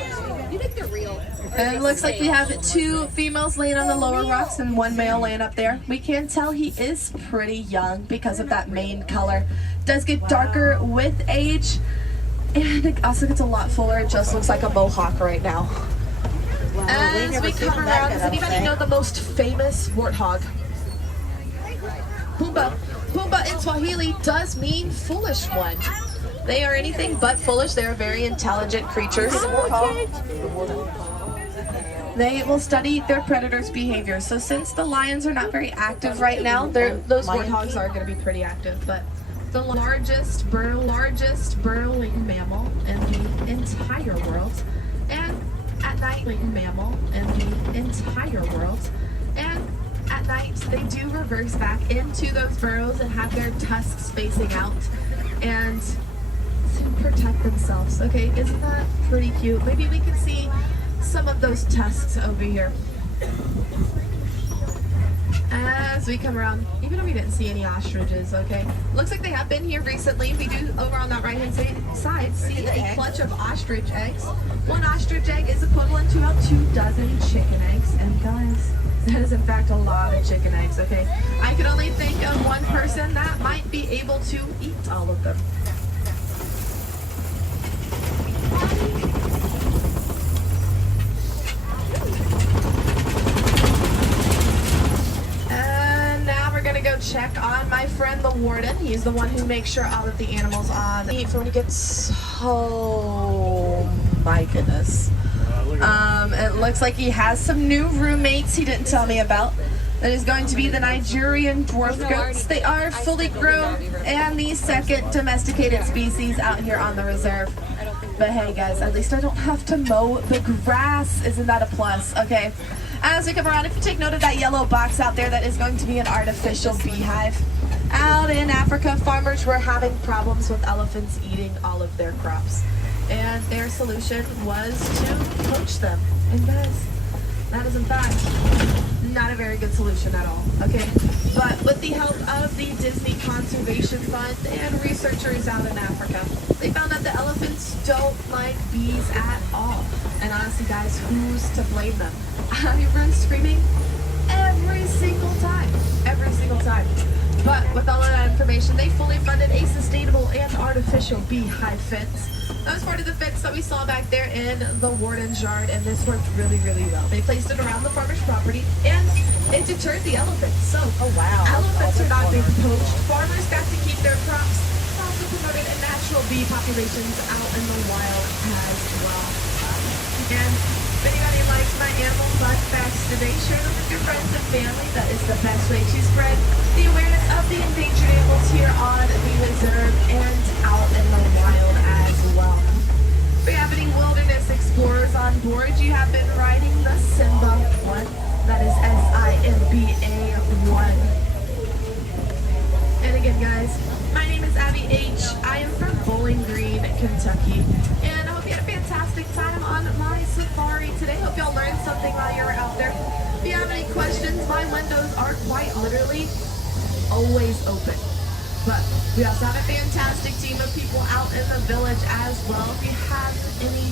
you think they're real. And it looks like we have 2 females laying on the lower rocks and 1 male laying up there. We can tell he is pretty young because of that mane color. Does get darker with age, and it also gets a lot fuller. It just looks like a mohawk right now. As we come around, does anybody know the most famous warthog? Pumbaa. Pumbaa in Swahili does mean foolish one. They are anything but foolish. They are very intelligent creatures. They will study their predators' behavior. So since the lions are not very active right now, those warthogs are going to be pretty active. But the largest burrowing mammal in the entire world, and at night, mammal in the entire world, and at night they do reverse back into those burrows and have their tusks facing out and to protect themselves. Okay, isn't that pretty cute? Maybe we can see some of those tusks over here. As we come around, even though we didn't see any ostriches, okay? Looks like they have been here recently. We do, over on that right-hand side, see a clutch of ostrich eggs. 1 ostrich egg is equivalent to about 2 dozen chicken eggs. And guys, that is in fact a lot of chicken eggs, okay? I could only think of 1 person that might be able to eat all of them. Check on my friend the warden. He's the one who makes sure all of the animals on eat for when he gets home. My goodness. It looks like he has some new roommates he didn't tell me about. That is going to be the Nigerian dwarf goats. They are fully grown and the 2nd domesticated species out here on the reserve. But hey guys, at least I don't have to mow the grass. Isn't that a plus? Okay. As we come around, if you take note of that yellow box out there, that is going to be an artificial beehive. Out in Africa, farmers were having problems with elephants eating all of their crops. And their solution was to poach them. And guys, that is in fact not a very good solution at all, okay? But with the help of the Disney Conservation Fund and researchers out in Africa, they found that the elephants don't like bees at all. And honestly guys, who's to blame them? I run screaming every single time. But with all of that information, they fully funded a sustainable and artificial beehive fence. That was part of the fence that we saw back there in the warden's yard, and this worked really, really well. They placed it around the farmer's property, and it deterred the elephants. So, elephants are not being poached. Farmers got to keep their crops. It also promoted natural bee populations out in the wild as well. And If anybody likes my animal fun facts today, share them with your friends and family. That is the best way to spread the awareness of the endangered animals here on the reserve and out in the wild as well. We have any wilderness explorers on board. You have been riding the Simba 1. That is SIMBA 1. And again, guys, my name is Abby H. I am from Bowling Green, Kentucky. And I hope you had a fantastic time on my safari today. Hope y'all learned something while you were out there. If you have any questions, my windows are quite literally always open. But we also have a fantastic team of people out in the village as well. If you have any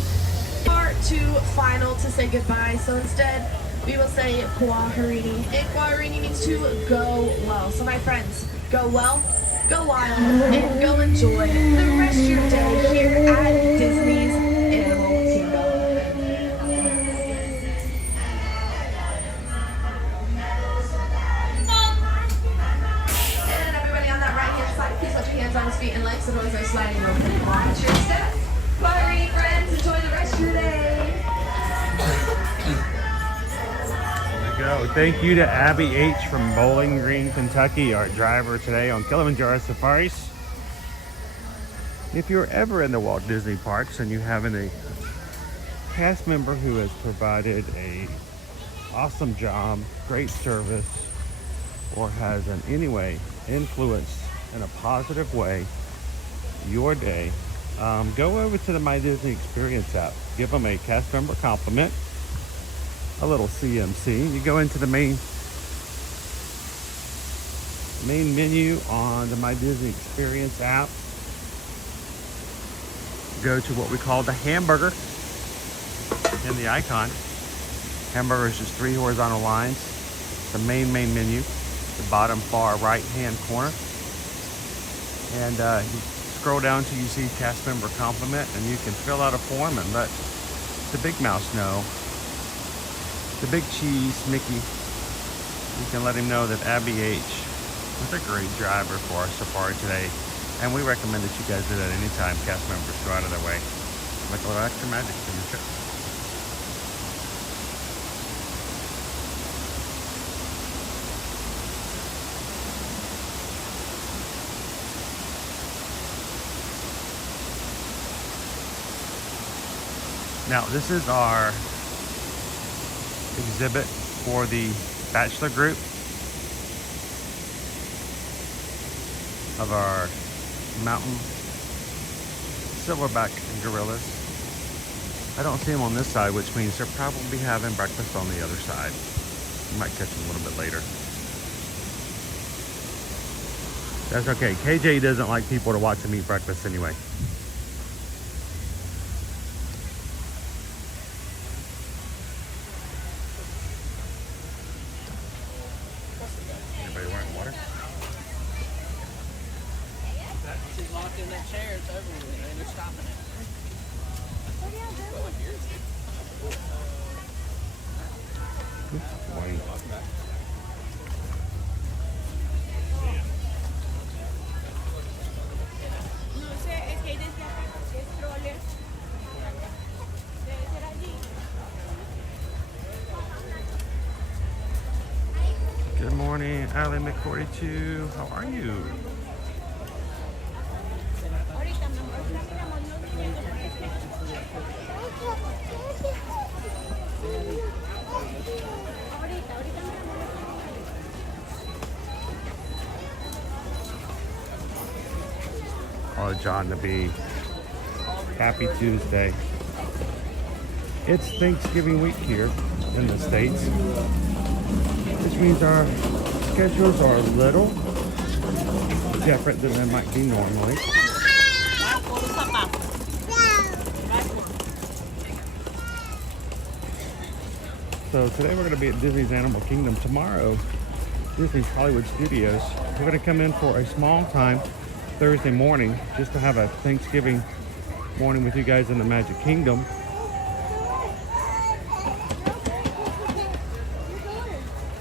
part two final to say goodbye, so instead we will say Kwaherini. And Kwaherini means to go well. So my friends, go well, go wild, and go enjoy the rest of your day here at Disney's Animal Kingdom. And everybody on that right-hand side, please let your hands on his feet and legs. The doors are sliding open. Watch your step. Kwaherini, friends, enjoy the rest of your day. Go. Thank you to Abby H. from Bowling Green, Kentucky, our driver today on Kilimanjaro Safaris. If you're ever in the Walt Disney Parks and you have a cast member who has provided a awesome job, great service, or has in any way influenced in a positive way your day, go over to the My Disney Experience app. Give them a cast member compliment, a little CMC. You go into the main menu on the My Disney Experience app. Go to what we call the hamburger in the icon. Hamburger is just 3 horizontal lines. The main menu, the bottom far right hand corner. And you scroll down till you see cast member compliment, and you can fill out a form and let the big mouse know. The big cheese, Mickey, you can let him know that Abby H. was a great driver for our safari today. And we recommend that you guys do that anytime cast members go out of their way. Make a little extra magic in your trip. Now, this is our exhibit for the bachelor group of our mountain silverback gorillas. I don't see them on this side, which means they're probably having breakfast on the other side. You might catch them a little bit later. That's okay. KJ doesn't like people to watch him eat breakfast anyway. Anybody wearing water? She's locked in that chair, it's over with, and they're stopping it. White. No sé, es que desde acá, es stroller. Debe ser allí. Good morning, Allie Mc42. How are you? Ahorita, mi amor, miramos, no viniendo por este. Ahorita miramos. Oh, John to be. Happy Tuesday. It's Thanksgiving week here in the States, which means our schedules are a little different than they might be normally. So today we're going to be at Disney's Animal Kingdom. Tomorrow, Disney's Hollywood Studios. We're going to come in for a small time Thursday morning just to have a Thanksgiving morning with you guys in the Magic Kingdom.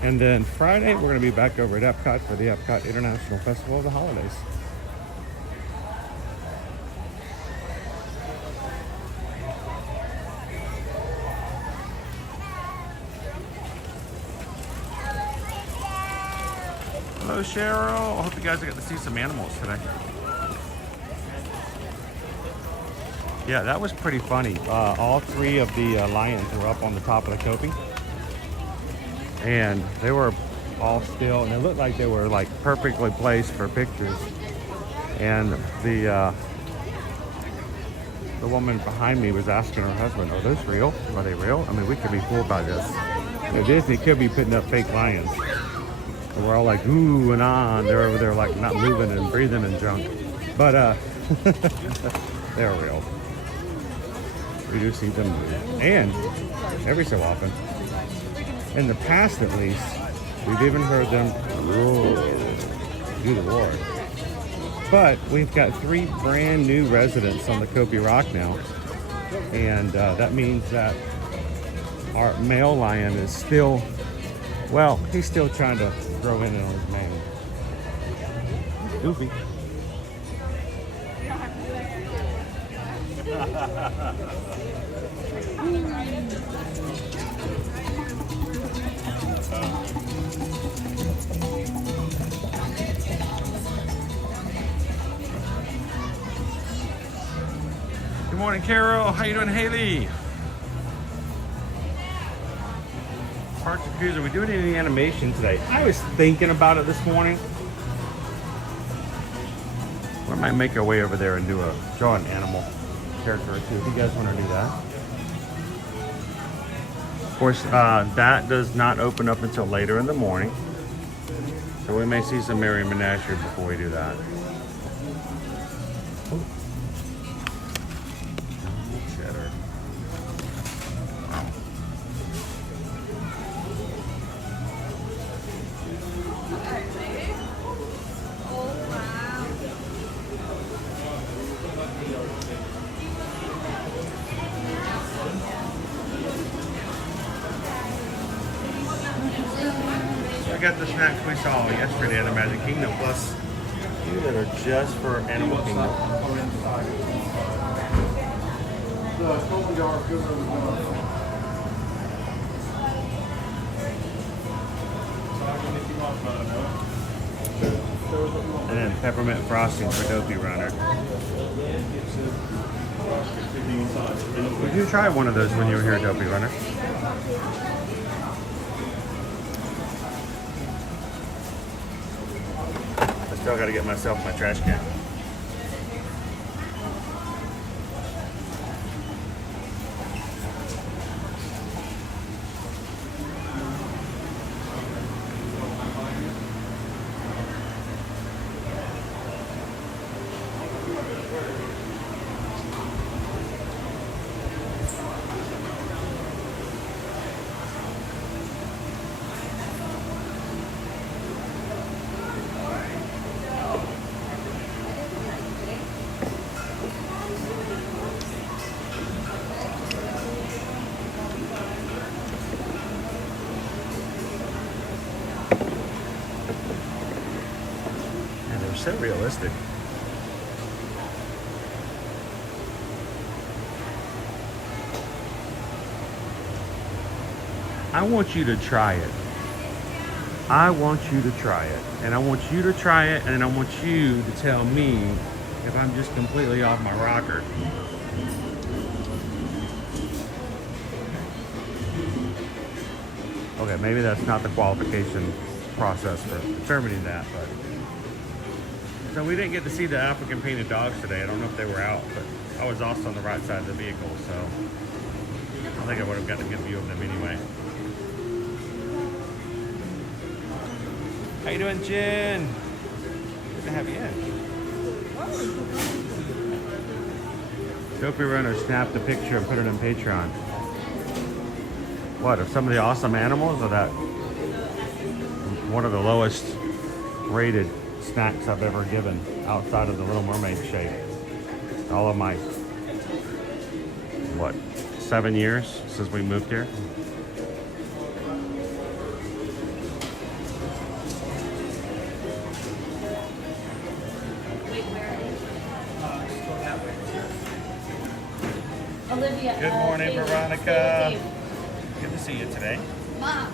And then Friday, we're going to be back over at Epcot for the Epcot International Festival of the Holidays. Hello, Cheryl. I hope you guys got to see some animals today. Yeah, that was pretty funny. All three of the lions were up on the top of the coping, and they were all still, and it looked like they were like perfectly placed for pictures. And the woman behind me was asking her husband, "Are those real? Are they real? I mean, we could be fooled by this. You know, Disney could be putting up fake lions." And we're all like, ooh and ah, and they're over there like not moving and breathing and junk. But they're real. We do see them move. And every so often, in the past at least, we've even heard them roar, do the roar. But we've got 3 brand new residents on the Kopi Rock now. And that means that our male lion is still, well, he's still trying to grow in on his mane. Goofy. Good morning, Carol. How you doing, Haley? Parks and Cruiser, are we doing any animation today? I was thinking about it this morning. We might make our way over there and draw an animal character or two if you guys want to do that. Of course, that does not open up until later in the morning. So we may see some Merry Menagerie before we do that. Cheddar. Wow. I got the snacks we saw yesterday at the Magic Kingdom, plus two that are just for Animal Kingdom. And then peppermint frosting for Dopey Runner. Did you try one of those when you were here at Dopey Runner? Still got to get myself my trash can. So realistic. I want you to try it. I want you to try it. And I want you to try it, and I want you to tell me if I'm just completely off my rocker. Okay, maybe that's not the qualification process for determining that, but so we didn't get to see the African painted dogs today. I don't know if they were out, but I was also on the right side of the vehicle, so I think I would have gotten a good view of them anyway. How you doing, Jen? Good to have you in. Dopey Runner snapped a picture and put it on Patreon. What, of some of the awesome animals, or that one of the lowest rated snacks I've ever given outside of the Little Mermaid shape? All of my, what, 7 years since we moved here? Olivia. Good morning, Veronica. Good to see you today. Mom.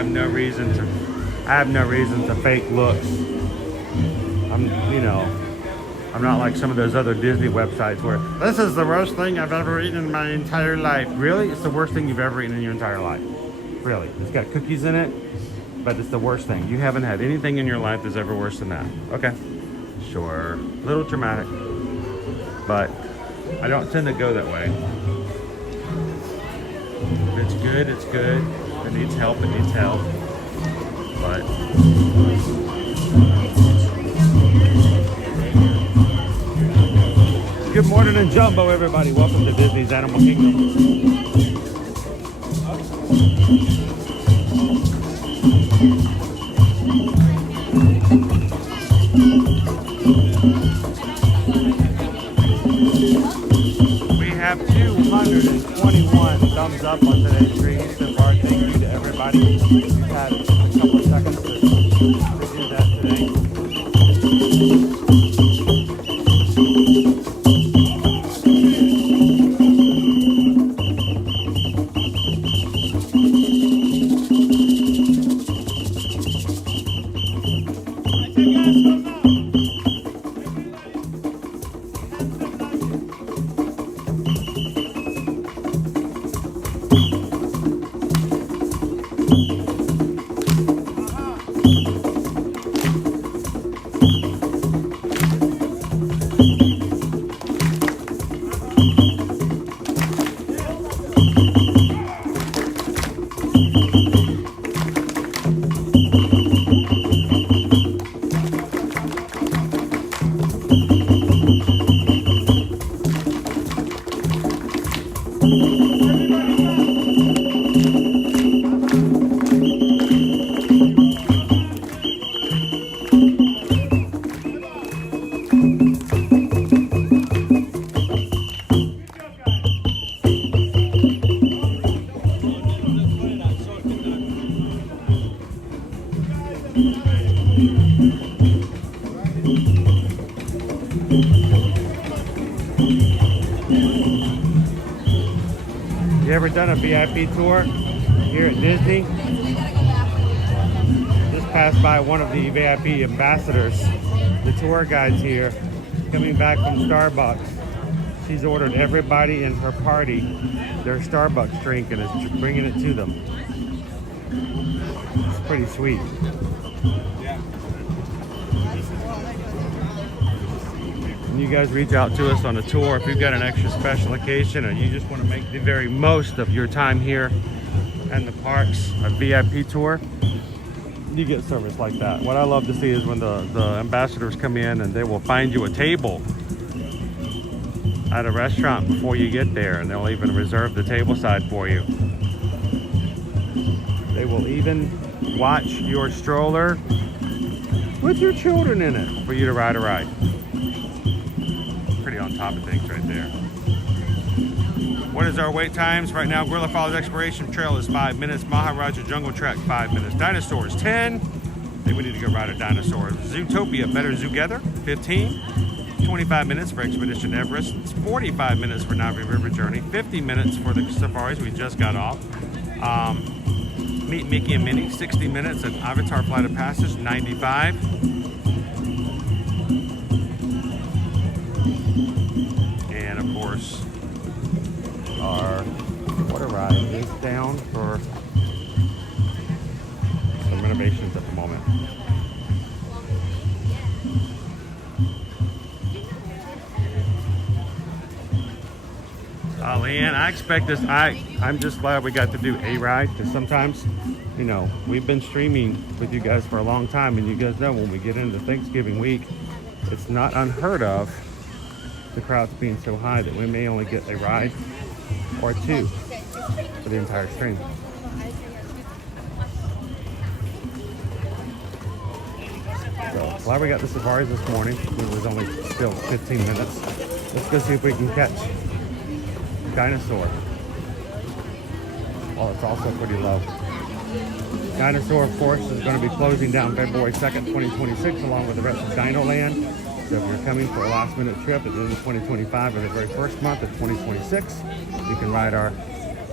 have no reason to fake looks. I'm not like some of those other Disney websites where this is the worst thing I've ever eaten in my entire life. Really? It's the worst thing you've ever eaten in your entire life. Really. It's got cookies in it, but it's the worst thing. You haven't had anything in your life that's ever worse than that. Okay. Sure. A little dramatic, but I don't tend to go that way. If it's good, it's good. If it needs help, it needs help. But good morning in Jumbo, everybody. Welcome to Disney's Animal Kingdom. We have 221 thumbs up on today's stream. So far, thank you to everybody. We've had a couple of seconds to do that today. You ever done a VIP tour here at Disney? Just passed by one of the VIP ambassadors, the tour guides here, coming back from Starbucks. She's ordered everybody in her party their Starbucks drink and is bringing it to them. It's pretty sweet. You guys reach out to us on a tour if you've got an extra special occasion or you just want to make the very most of your time here and the parks, a VIP tour, you get service like that. What I love to see is when the ambassadors come in and they will find you a table at a restaurant before you get there, and they'll even reserve the table side for you. They will even watch your stroller with your children in it for you to ride a ride. Pretty on top of things right there. What is our wait times? Right now, Gorilla Falls Exploration Trail is 5 minutes. Maharaja Jungle Trek, 5 minutes. Dinosaurs, 10. Then we need to go ride a dinosaur. Zootopia, Better Zoogether, 15. 25 minutes for Expedition Everest. It's 45 minutes for Navi River Journey. 50 minutes for the safaris we just got off. Meet Mickey and Minnie, 60 minutes. And Avatar Flight of Passage, 95. And of course, our water ride is down for some renovations at the moment. Leanne, I expect this. I'm just glad we got to do a ride, because sometimes, you know, we've been streaming with you guys for a long time, and you guys know when we get into Thanksgiving week, it's not unheard of the crowds being so high that we may only get a ride or two for the entire stream. So glad we got the safaris this morning. It was only still 15 minutes. Let's go see if we can catch Dinosaur. Oh, it's also pretty low. Dinosaur, of course, is going to be closing down February 2nd, 2026, along with the rest of Dino Land. So if you're coming for a last-minute trip at the end of 2025 or the very first month of 2026, you can ride our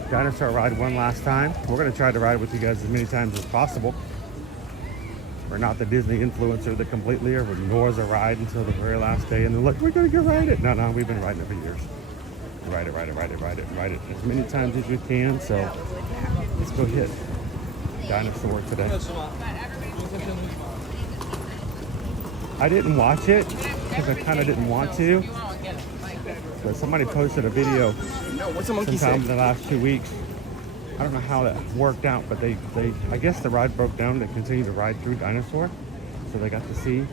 dinosaur ride one last time. We're gonna try to ride with you guys as many times as possible. We're not the Disney influencer that completely ignores a ride until the very last day and then look, we're gonna go ride it. No, we've been riding it for years. Ride it as many times as you can. So let's go hit dinosaur today. I didn't watch it because I kind of didn't want to. But somebody posted a video sometime in the last 2 weeks. I don't know how that worked out, but they I guess the ride broke down. They continued to ride through dinosaur, so they got to see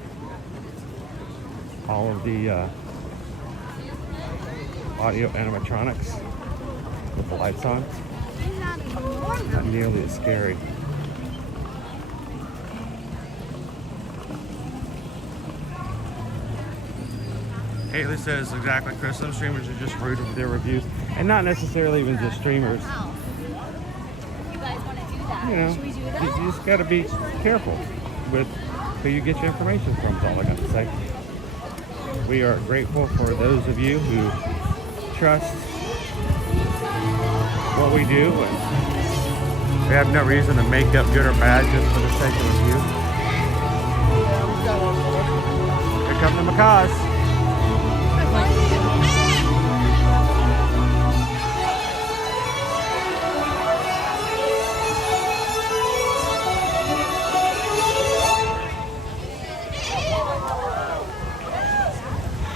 all of the audio animatronics with the lights on. Not nearly as scary. Haley says exactly, Chris. Some streamers are just rude with their reviews, and not necessarily even just streamers. You know, you just got to be careful with who you get your information from. Is all I got to say. We are grateful for those of you who trust what we do, and we have no reason to make up good or bad just for the sake of review. Here come the macaws.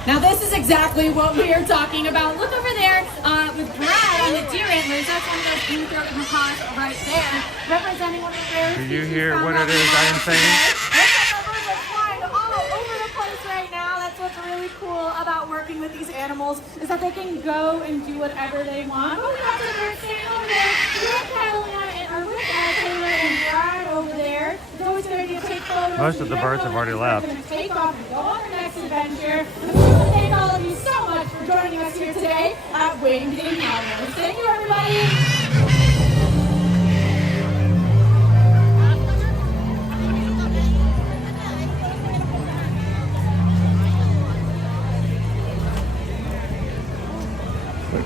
Now this is exactly what we are talking about. Look over there with Brad on the deer antlers. That's one of those blue-throated macaws right there, representing one of the rare Do you hear what it is I am saying? Birds are flying all over the place right now. That's what's really cool about working with these animals, is that they can go and do whatever they want. Oh, we got the birds staying over there. With Catalina and with Taylor and Brad over there. It's always a good idea to take photos. Most of the birds have already left. We're going to take off and go on the next adventure. Thank all of you so much for joining us here today at Winged Encounters. Thank you, everybody.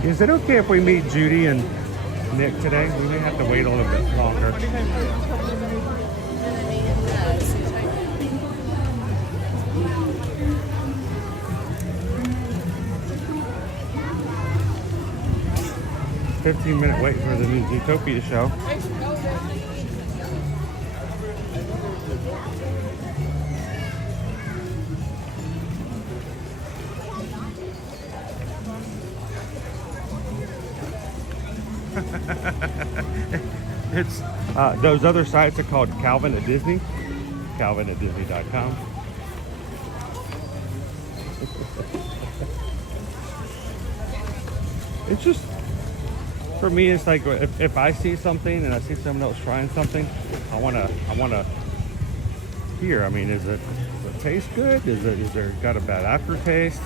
Is it okay if we meet Judy and Nick today? We may have to wait a little bit longer. 15-minute wait for the new Zootopia show. It's those other sites are called Calvin at Disney, calvinatdisney.com. It's just, for me, it's like if I see something and I see someone else trying something, I wanna hear. I mean, does it taste good? Is there got a bad aftertaste?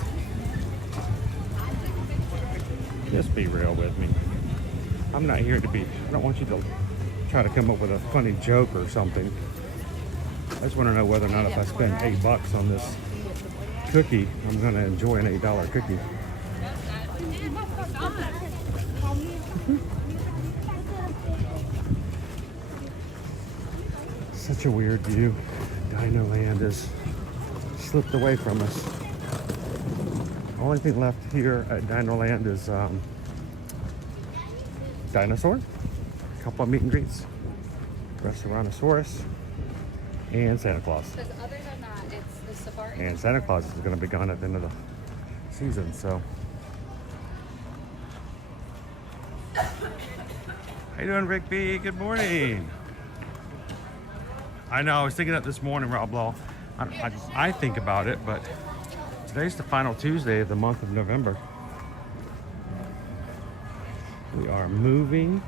Just be real with me. I'm not here to be. I don't want you to try to come up with a funny joke or something. I just want to know whether or not if I spend $8 on this cookie, I'm going to enjoy an $8 cookie. Such a weird view. Dino Land has slipped away from us. Only thing left here at Dino Land is Dinosaur, a couple of meet and greets, Restaurantosaurus, and Santa Claus. Because other than that, it's the safari. And Santa Claus is going to be gone at the end of the season, so. How you doing, Rick B? Good morning. I know, I was thinking that this morning, Rob Law. I think about it, but today's the final Tuesday of the month of November. We are moving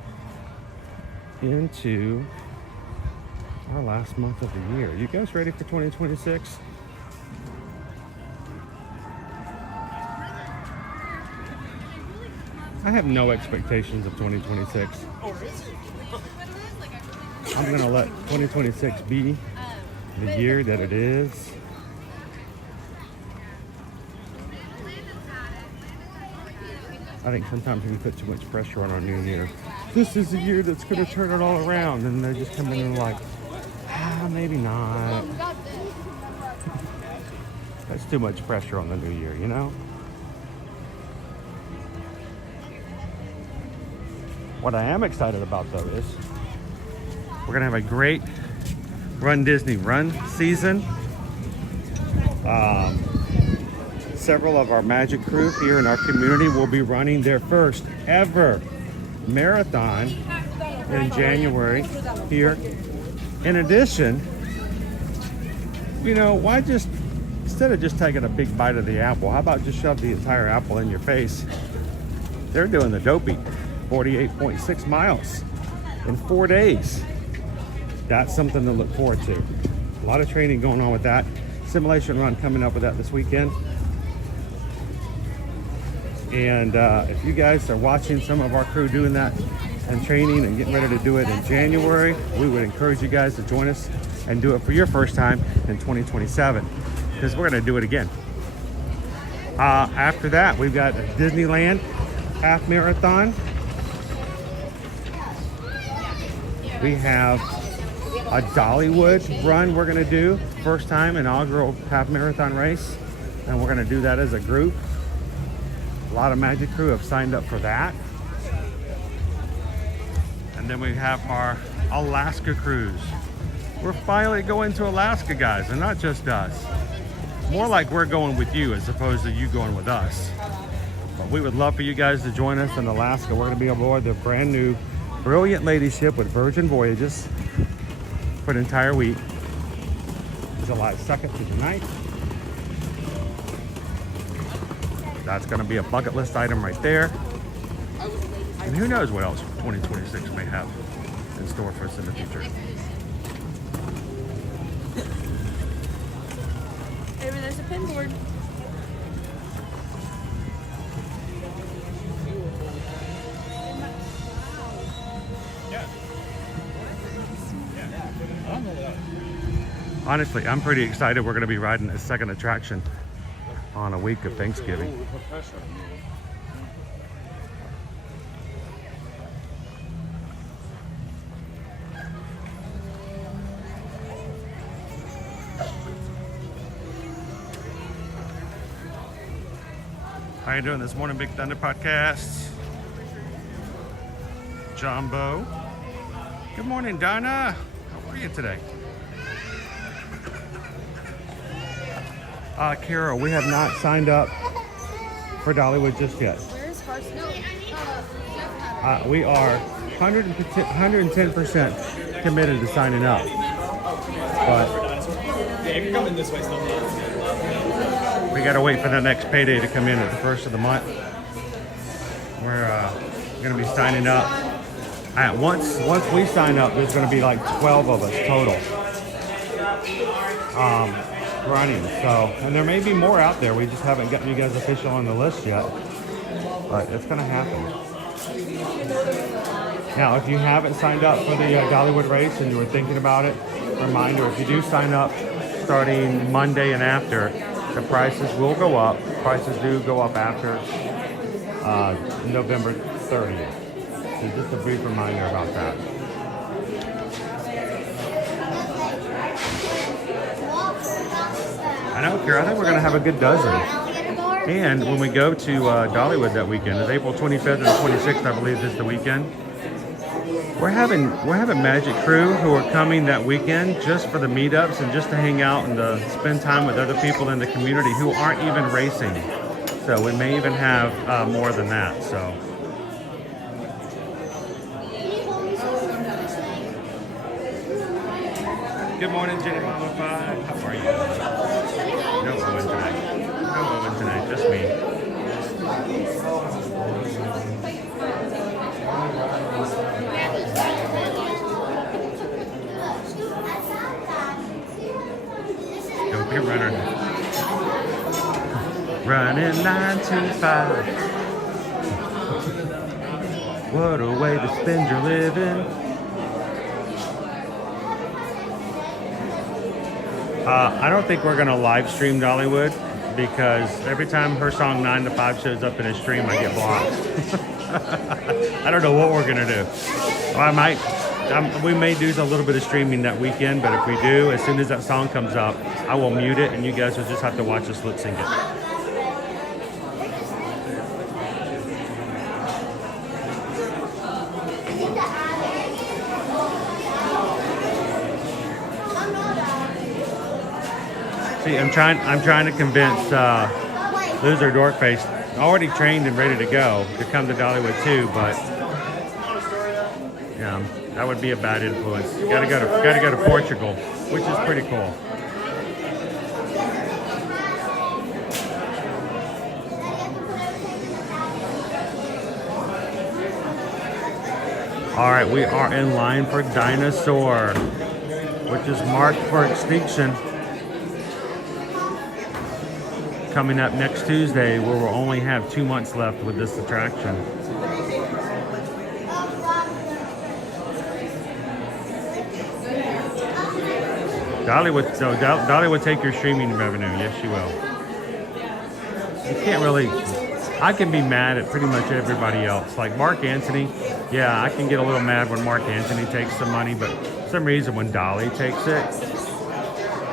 into our last month of the year. You guys ready for 2026? I have no expectations of 2026. I'm going to let 2026 be the year that it is. I think sometimes we put too much pressure on our new year. This is the year that's going to turn it all around, and they just come in and like, maybe not. That's too much pressure on the new year, you know? What I am excited about though is we're gonna have a great Run Disney Run season. Several of our Magic crew here in our community will be running their first ever marathon in January here. In addition, you know, why just, instead of just taking a big bite of the apple, how about just shove the entire apple in your face? They're doing the Dopey, 48.6 miles in 4 days. That's something to look forward to. A lot of training going on with that. Simulation run coming up with that this weekend. And if you guys are watching some of our crew doing that and training and getting ready to do it in January, we would encourage you guys to join us and do it for your first time in 2027, because we're going to do it again. After that, we've got a Disneyland half marathon. We have a Dollywood run we're going to do, first time inaugural half marathon race, and we're going to do that as a group. A lot of Magic crew have signed up for that. And then we have our Alaska cruise. We're finally going to Alaska, guys, and not just us. More like we're going with you as opposed to you going with us. But we would love for you guys to join us in Alaska. We're going to be aboard the brand new Brilliant Lady ship with Virgin Voyages for an entire week, July 2nd to the 9th. That's going to be a bucket list item right there. And who knows what else 2026 may have in store for us in the future. Maybe there's a pin board. Honestly, I'm pretty excited. We're going to be riding a second attraction on a week of Thanksgiving. How you doing this morning, Big Thunder Podcast? Jumbo. Good morning, Donna. How are you today? Carol, we have not signed up for Dollywood just yet. Where's Carson? We are 110% committed to signing up. But we gotta wait for the next payday to come in at the first of the month. We're gonna be signing up. Once we sign up, there's gonna be like 12 of us total. Running, so, and there may be more out there. We just haven't gotten you guys official on the list yet, but it's gonna happen. Now, if you haven't signed up for the Dollywood race and you were thinking about it, reminder, if you do sign up starting Monday and after, the prices will go up. Prices do go up after November 30th. So just a brief reminder about that. I know, Kara, I think we're going to have a good dozen. And when we go to Dollywood that weekend, it's April 25th and 26th, I believe, is the weekend. We're having Magic crew who are coming that weekend just for the meetups and just to hang out and to spend time with other people in the community who aren't even racing. So we may even have more than that. So. Good morning, Jenny Mama 5. How are you? No Owen tonight. No Owen tonight, just me. Don't be running. Running 9 to 5. What a way to spend your living. I don't think we're going to live stream Dollywood because every time her song 9 to 5 shows up in a stream, I get blocked. I don't know what we're gonna do. We may do a little bit of streaming that weekend, but if we do, as soon as that song comes up, I will mute it and you guys will just have to watch us lip sync it. See, I'm trying to convince Loser Dorkface, already trained and ready to go, to come to Dollywood too, but yeah, that would be a bad influence. Gotta go to Portugal, which is pretty cool. All right, we are in line for Dinosaur, which is marked for extinction. Coming up next Tuesday, where we'll only have 2 months left with this attraction. Dolly would take your streaming revenue. Yes, she will. You can't really. I can be mad at pretty much everybody else. Like Mark Anthony, yeah, I can get a little mad when Mark Anthony takes some money, but for some reason when Dolly takes it,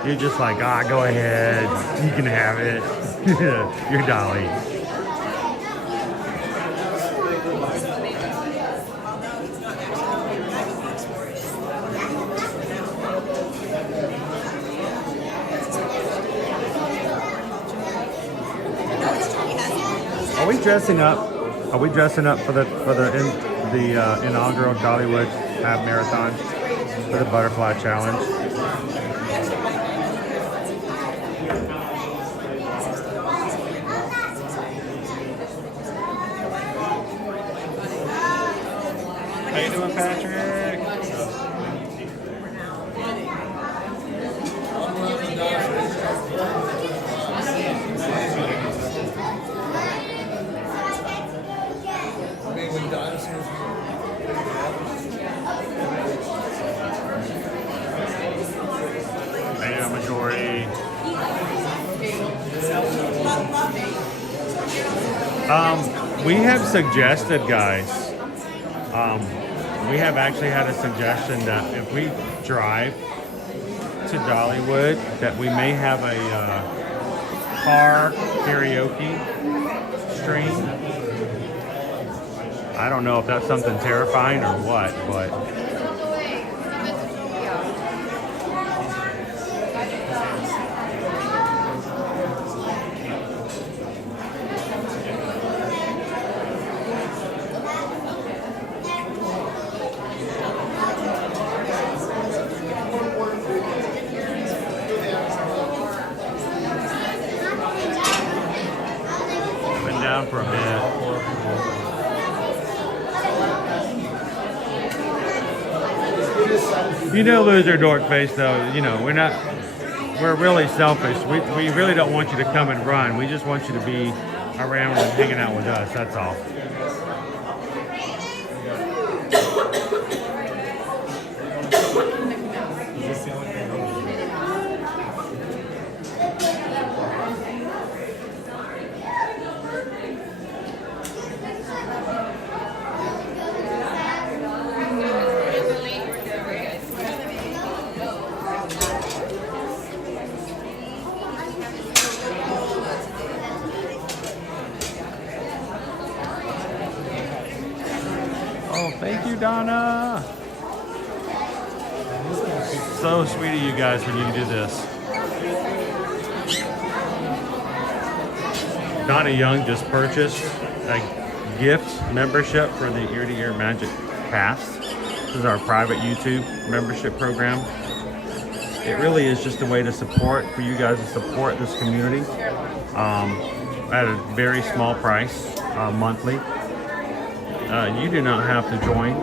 you're just like, go ahead, you can have it. You're Dolly. Are we dressing up? Are we dressing up for the inaugural Dollywood Half Marathon for the Butterfly Challenge? How you doing, Patrick? We have suggested, guys, we have actually had a suggestion that if we drive to Dollywood, that we may have a car karaoke stream. I don't know if that's something terrifying or what, but for a bit. You know, Loser Dorkface, though, you know, we're really selfish. We really don't want you to come and run. We just want you to be around and hanging out with us, that's all. Thank you, Donna. So sweet of you guys when you do this. Donna Young just purchased a gift membership for the Ear to Ear Magic Pass. This is our private YouTube membership program. It really is just a way to support, for you guys to support this community at a very small price monthly. You do not have to join.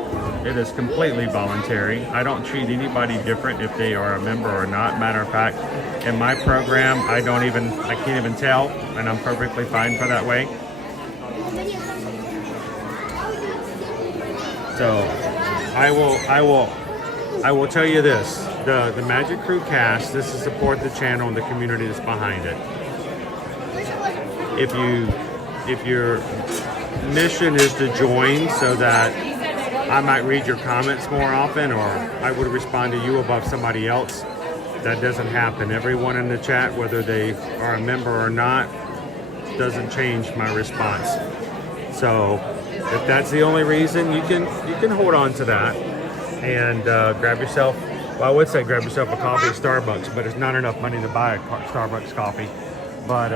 It is completely voluntary. I don't treat anybody different if they are a member or not. Matter of fact, in my program, I can't even tell, and I'm perfectly fine for that way. So, I will tell you this: the Magic Crew cast. This is support the channel and the community that's behind it. if your mission is to join so that I might read your comments more often, or I would respond to you above somebody else, that doesn't happen. Everyone in the chat, whether they are a member or not, doesn't change my response. So if that's the only reason, you can hold on to that and grab yourself. Well, I would say grab yourself a coffee at Starbucks, but it's not enough money to buy a Starbucks coffee. But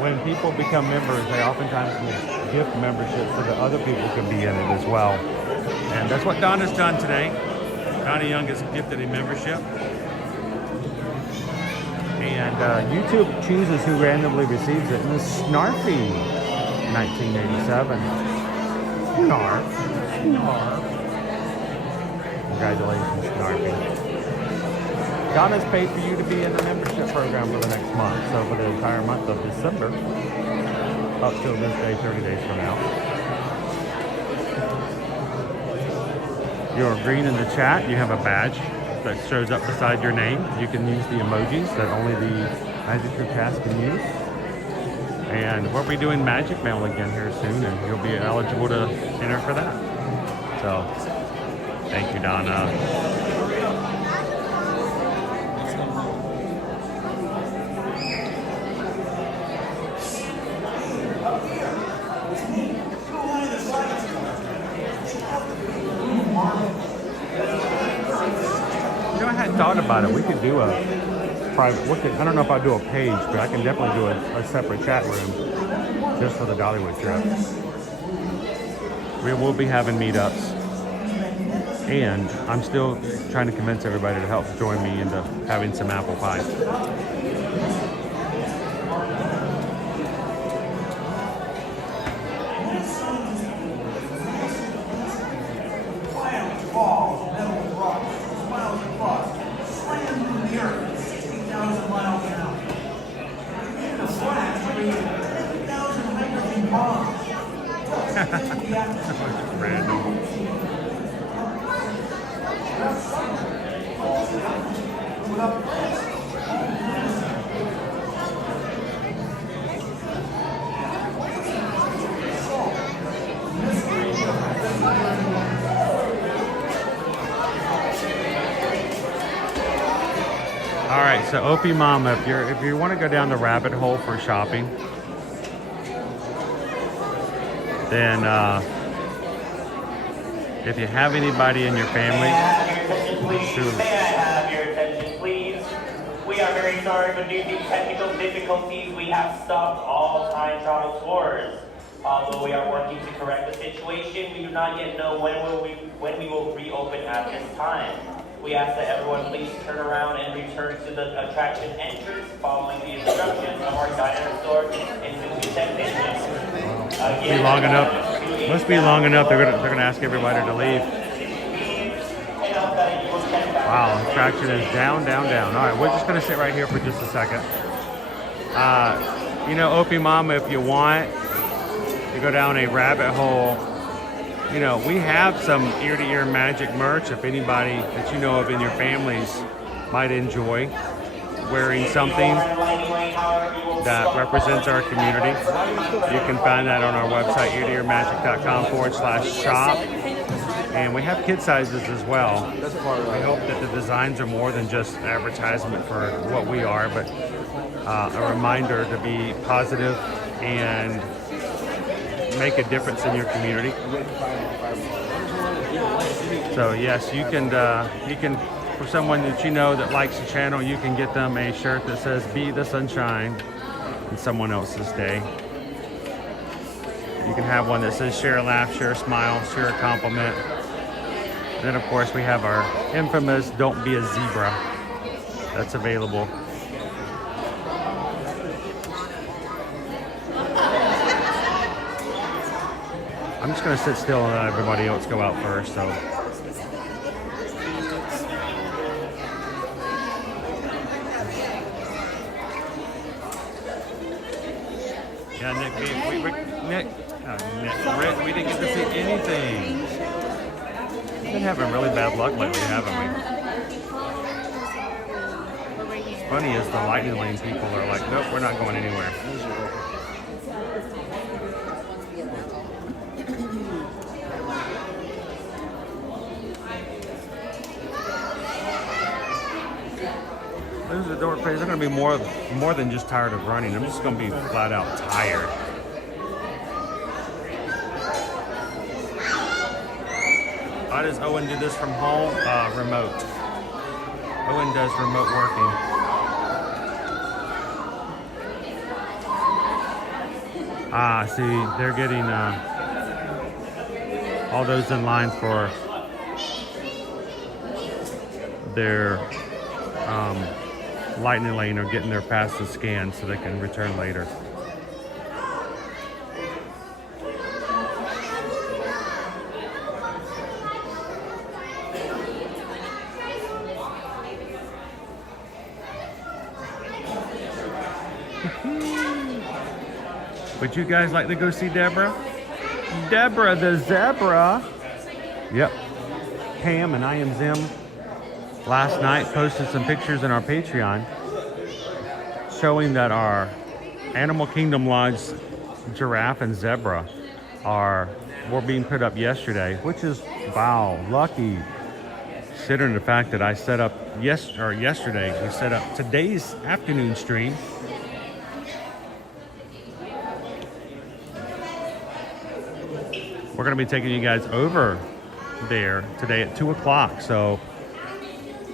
when people become members, they oftentimes will gift memberships so that other people can be in it as well. And that's what Donna's done today. Donna Young has gifted a membership. And YouTube chooses who randomly receives it. And it's Snarfy 1987. Snarf. Congratulations, Snarfy. Donna's paid for you to be in the membership program for the next month. So for the entire month of December, up till this day, 30 days from now. You're green in the chat. You have a badge that shows up beside your name. You can use the emojis that only the Magic Crew cast can use. And we'll be doing Magic Mail again here soon, and you'll be eligible to enter for that. So, thank you, Donna. Thought about it. We could do a private. I don't know if I'd do a page, but I can definitely do a separate chat room just for the Dollywood trip. We will be having meetups, and I'm still trying to convince everybody to help join me into having some apple pie. So Opie Mama, if you want to go down the rabbit hole for shopping, then if you have anybody in your family, May I have your attention, please? We are very sorry, but due to technical difficulties, we have stopped all time travel tours. Although we are working to correct the situation, we do not yet know when we will reopen at this time. We ask that everyone please turn around and return to the attraction entrance following the instructions of our guidance store into technicians. Again, must be long enough. They're gonna ask everybody to leave. Wow, attraction is down. All right, we're just gonna sit right here for just a second. You know, Opie Mama, if you want to go down a rabbit hole, you know, we have some ear-to-ear magic merch if anybody that you know of in your families might enjoy wearing something that represents our community. You can find that on our website, eartoearmagic.com/shop. And we have kid sizes as well. We hope that the designs are more than just advertisement for what we are, but a reminder to be positive and make a difference in your community. So yes, you can for someone that you know that likes the channel, you can get them a shirt that says "Be the Sunshine" in someone else's day. You can have one that says "Share a laugh, share a smile, share a compliment." Then of course we have our infamous "Don't be a zebra" that's available. I'm just gonna sit still and let everybody else go out first. So. Yeah, Nick, Rick, we didn't get to see anything. We've been having really bad luck lately, haven't we? funny is the lightning lane people are like, nope, we're not going anywhere. Those are the door praise. I'm going to be more than just tired of running. I'm just going to be flat out tired. Why does Owen do this from home? Remote. Owen does remote working. Ah, see, they're getting all those in line for their lightning lane are getting their passes scanned so they can return later. Would you guys like to go see Deborah? Deborah the zebra. Yep. Pam and I Am Zim last night posted some pictures in our Patreon showing that our Animal Kingdom Lodge giraffe and zebra were being put up yesterday, which is, wow, lucky. Considering the fact that I set up yesterday, we set up today's afternoon stream. We're going to be taking you guys over there today at 2 o'clock. So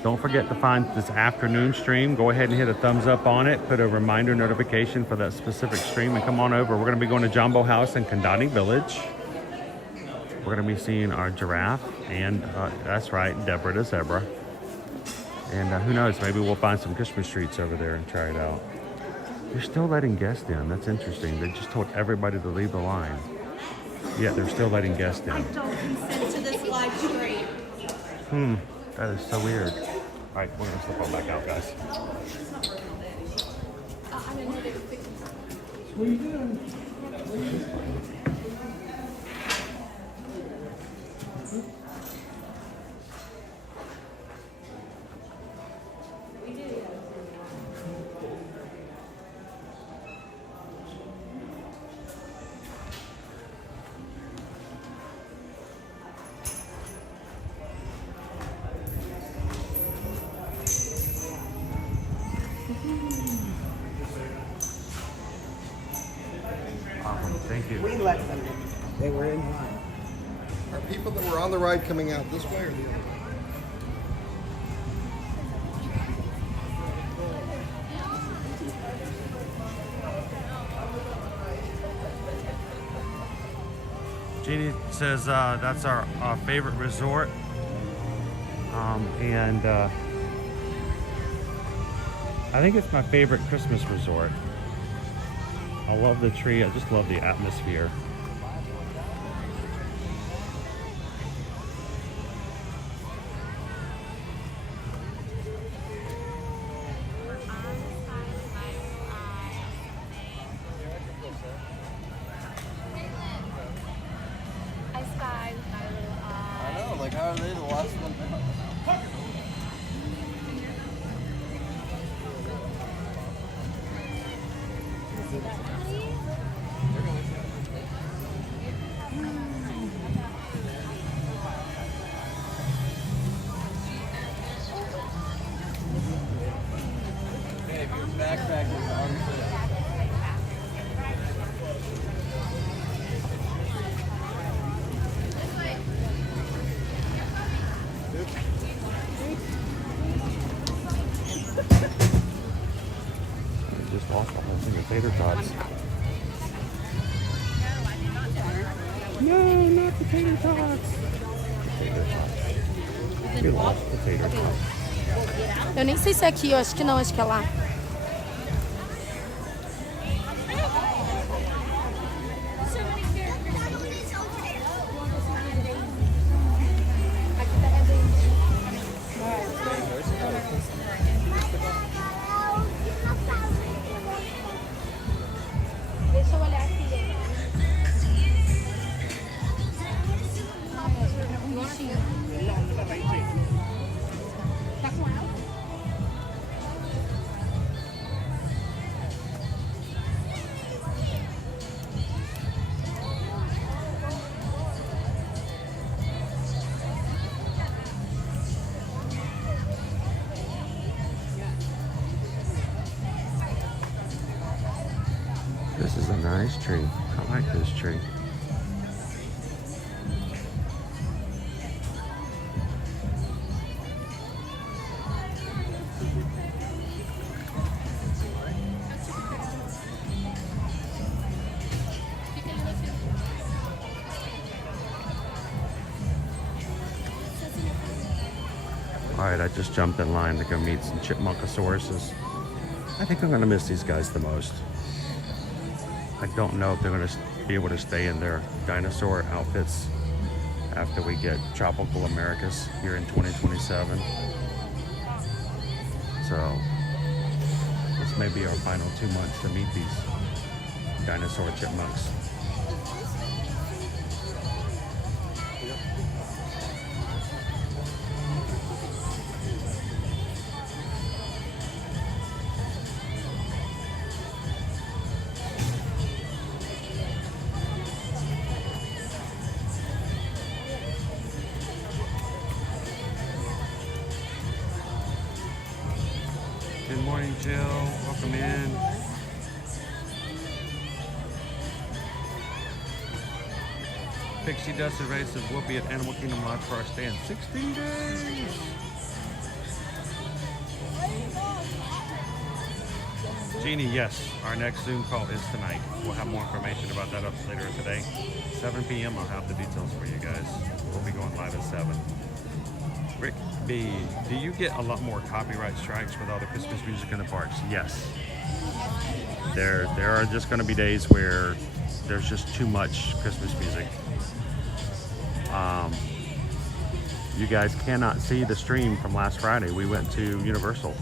don't forget to find this afternoon stream. Go ahead and hit a thumbs up on it. Put a reminder notification for that specific stream and come on over. We're going to be going to Jumbo House in Kandani Village. We're going to be seeing our giraffe and, that's right, Deborah the zebra. And who knows, maybe we'll find some Christmas treats over there and try it out. They're still letting guests in. That's interesting. They just told everybody to leave the line. Yeah, they're still letting guests in. I don't consent to this live stream. That is so weird. All right, we're gonna slip on back out, guys. What are you doing? Thank you. We let them in. They were in line. Are people that were on the ride coming out this way or the other way? Jeannie says that's our favorite resort. And I think it's my favorite Christmas resort. I love the tree. I just love the atmosphere. I know, like how are they the last one? Backpack is on Just lost the whole thing of tater tots. No, not the tater tots. Tater tots. We lost the tater tots. Eu nem sei se é aqui, eu acho que não, acho que é lá. Deixa eu olhar aqui. Tá com ela? Nice tree. I like this tree. Alright, I just jumped in line to go meet some chipmunkosauruses. I think I'm going to miss these guys the most. I don't know if they're going to be able to stay in their dinosaur outfits after we get Tropical Americas here in 2027. So, this may be our final 2 months to meet these dinosaur chipmunks. Good morning, Jill. Welcome in. Pixie Dust and Ray says we'll be at Animal Kingdom Lodge for our stay in 16 days. Jeannie, yes, our next Zoom call is tonight. We'll have more information about that up later today. 7 p.m. I'll have the details for you guys. We'll be going live at 7. Rick B, do you get a lot more copyright strikes with all the Christmas music in the parks? Yes. There are just going to be days where there's just too much Christmas music. You guys cannot see the stream from last Friday. We went to Universal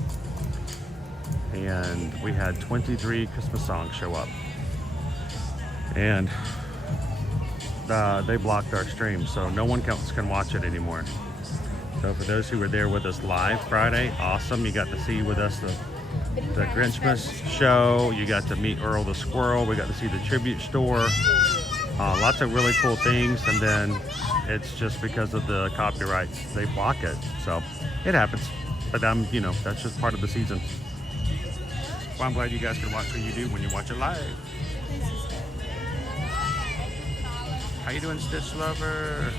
and we had 23 Christmas songs show up, and they blocked our stream, so no one else can watch it anymore. So for those who were there with us live Friday, awesome. You got to see with us the Grinchmas show. You got to meet Earl the Squirrel. We got to see the tribute store. Lots of really cool things. And then it's just because of the copyrights, they block it. So it happens. But you know, that's just part of the season. Well, I'm glad you guys can watch what you do when you watch it live. How you doing, Stitch Lover?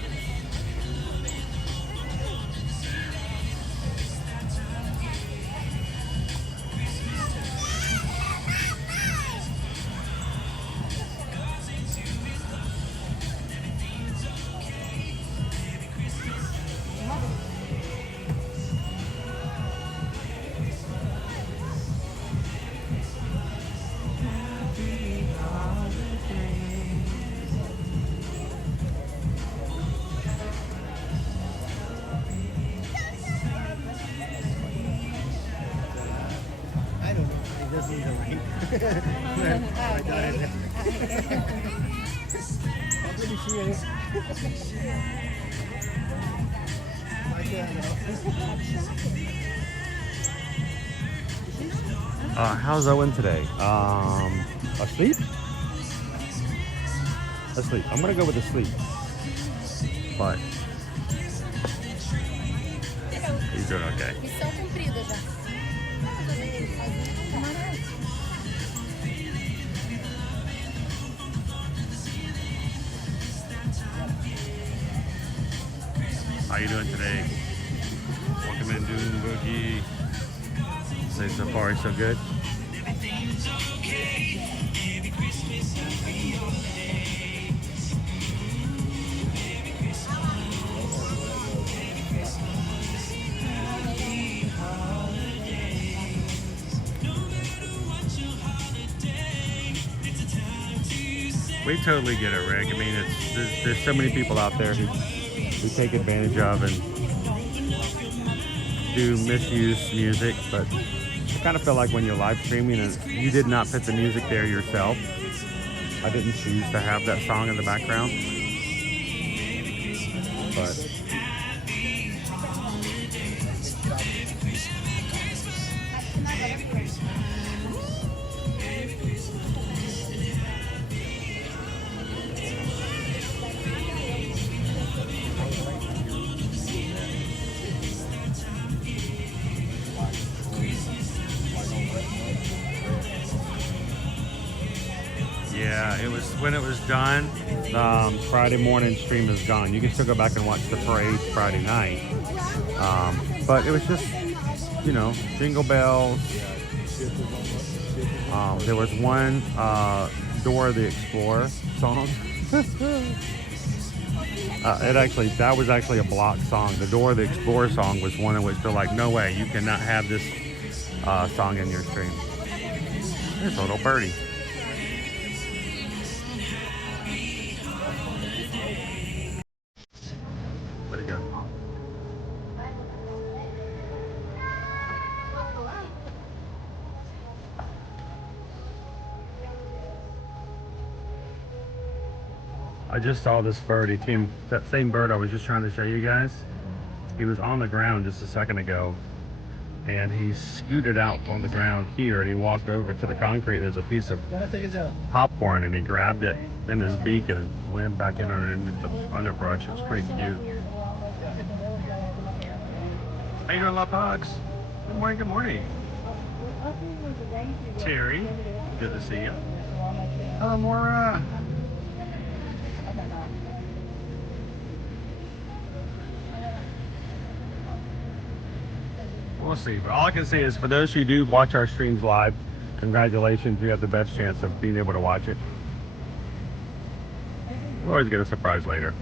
How's Owen today? Asleep? Asleep. I'm gonna go with asleep. But he's doing okay. How you doing today? Welcome in, Dune Boogie. Say so far so good. We totally get it, Rick. I mean, there's so many people out there who take advantage of and do misuse music, but I kind of feel like when you're live streaming and you did not put the music there yourself. I didn't choose to have that song in the background, but yeah, when it was done, Friday morning stream is gone. You can still go back and watch the parade Friday night. But it was just, you know, jingle bells. There was one Dora the Explorer song. That was actually a block song. The Dora the Explorer song was one in which they're like, no way, you cannot have this song in your stream. There's a little birdie. Where'd it go? I just saw this bird. He came, that same bird I was just trying to show you guys. He was on the ground just a second ago, and he scooted out on the ground here, and he walked over to the concrete. There's a piece of popcorn, and he grabbed it in his beak and went back in underneath the underbrush. It was pretty cute. How you doing, Love Hugs? Good morning, good morning. Terry, good to see you. Hello, Maura. We'll see, but all I can say is for those who do watch our streams live, congratulations, you have the best chance of being able to watch it. We'll always get a surprise later.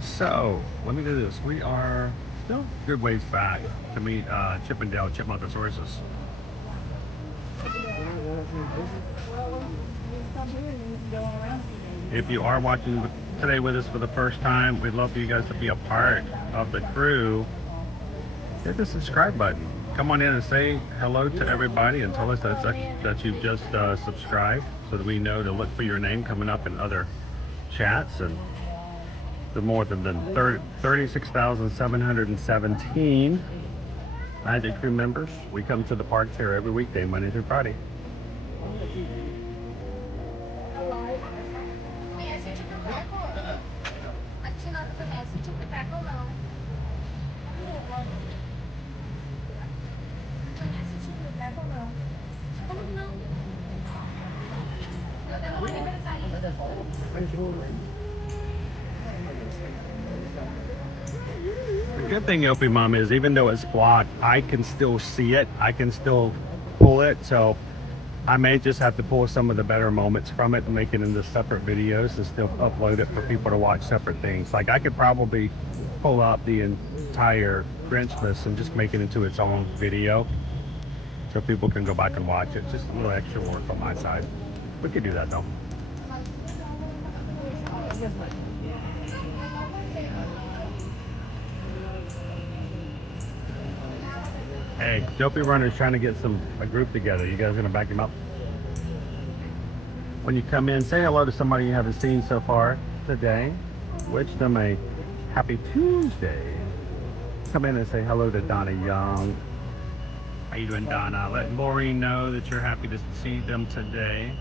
So, let me do this. We are still a good ways back to meet Chippendale Chipmunkosauruses. If you are watching today with us for the first time, we'd love for you guys to be a part of the crew. Hit the subscribe button. Come on in and say hello to everybody and tell us that you've just subscribed so that we know to look for your name coming up in other chats. And the more than 36,717 Magic Crew members. We come to the parks here every weekday, Monday through Friday. The good thing, Opie Mom, is even though it's blocked, I can still see it. I can still pull it. So I may just have to pull some of the better moments from it and make it into separate videos and still upload it for people to watch separate things. Like I could probably pull up the entire Grinchmas and just make it into its own video so people can go back and watch it. Just a little extra work on my side. We could do that though. Hey, Dopey Runner's trying to get a group together. You guys gonna back him up? When you come in, say hello to somebody you haven't seen so far today. Wish them a happy Tuesday. Come in and say hello to Donna Young. How you doing, Donna? Let Maureen know that you're happy to see them today.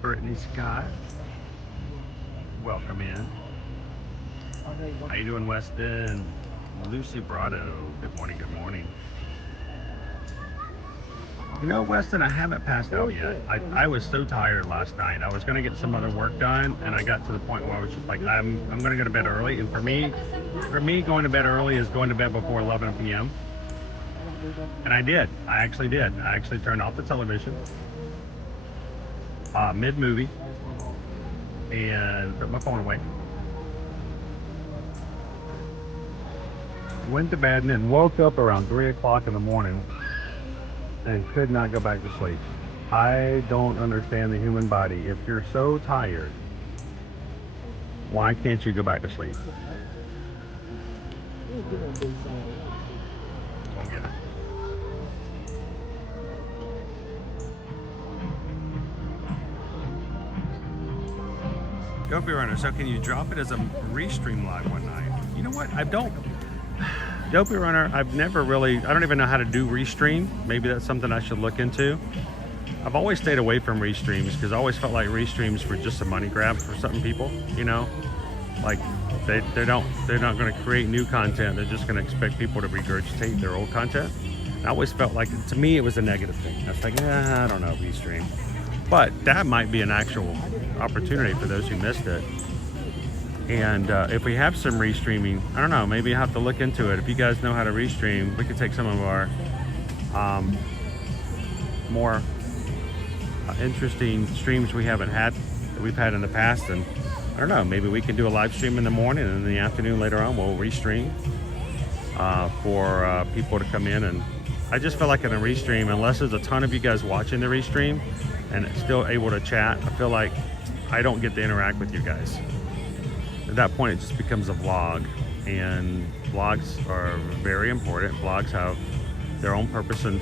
Brittany Scott, welcome in. How you doing, Weston? Lucy Brado, good morning, good morning. You know, Weston, I haven't passed out yet. I was so tired last night. I was going to get some other work done, and I got to the point where I was just like, I'm going to go to bed early. And for me, going to bed early is going to bed before 11 p.m. And I did. I actually did. I actually turned off the television mid-movie and put my phone away. Went to bed and then woke up around 3 o'clock in the morning and could not go back to sleep. I don't understand the human body. If you're so tired, why can't you go back to sleep? Don't get it. Dopey Runner, so can you drop it as a restream live one night? You know what? Dopey Runner, I don't even know how to do restream. Maybe that's something I should look into. I've always stayed away from restreams because I always felt like restreams were just a money grab for certain people, you know? Like they're not going to create new content. They're just going to expect people to regurgitate their old content. I always felt like, to me, it was a negative thing. I was like, I don't know, restream. But that might be an actual opportunity for those who missed it. And if we have some restreaming, I don't know, maybe I have to look into it. If you guys know how to restream, we could take some of our more interesting streams we've had in the past, and I don't know, maybe we can do a live stream in the morning, and in the afternoon later on we'll restream for people to come in. And I just feel like in a restream, unless there's a ton of you guys watching the restream and still able to chat, I feel like I don't get to interact with you guys. At that point, it just becomes a vlog, and vlogs are very important. Vlogs have their own purpose in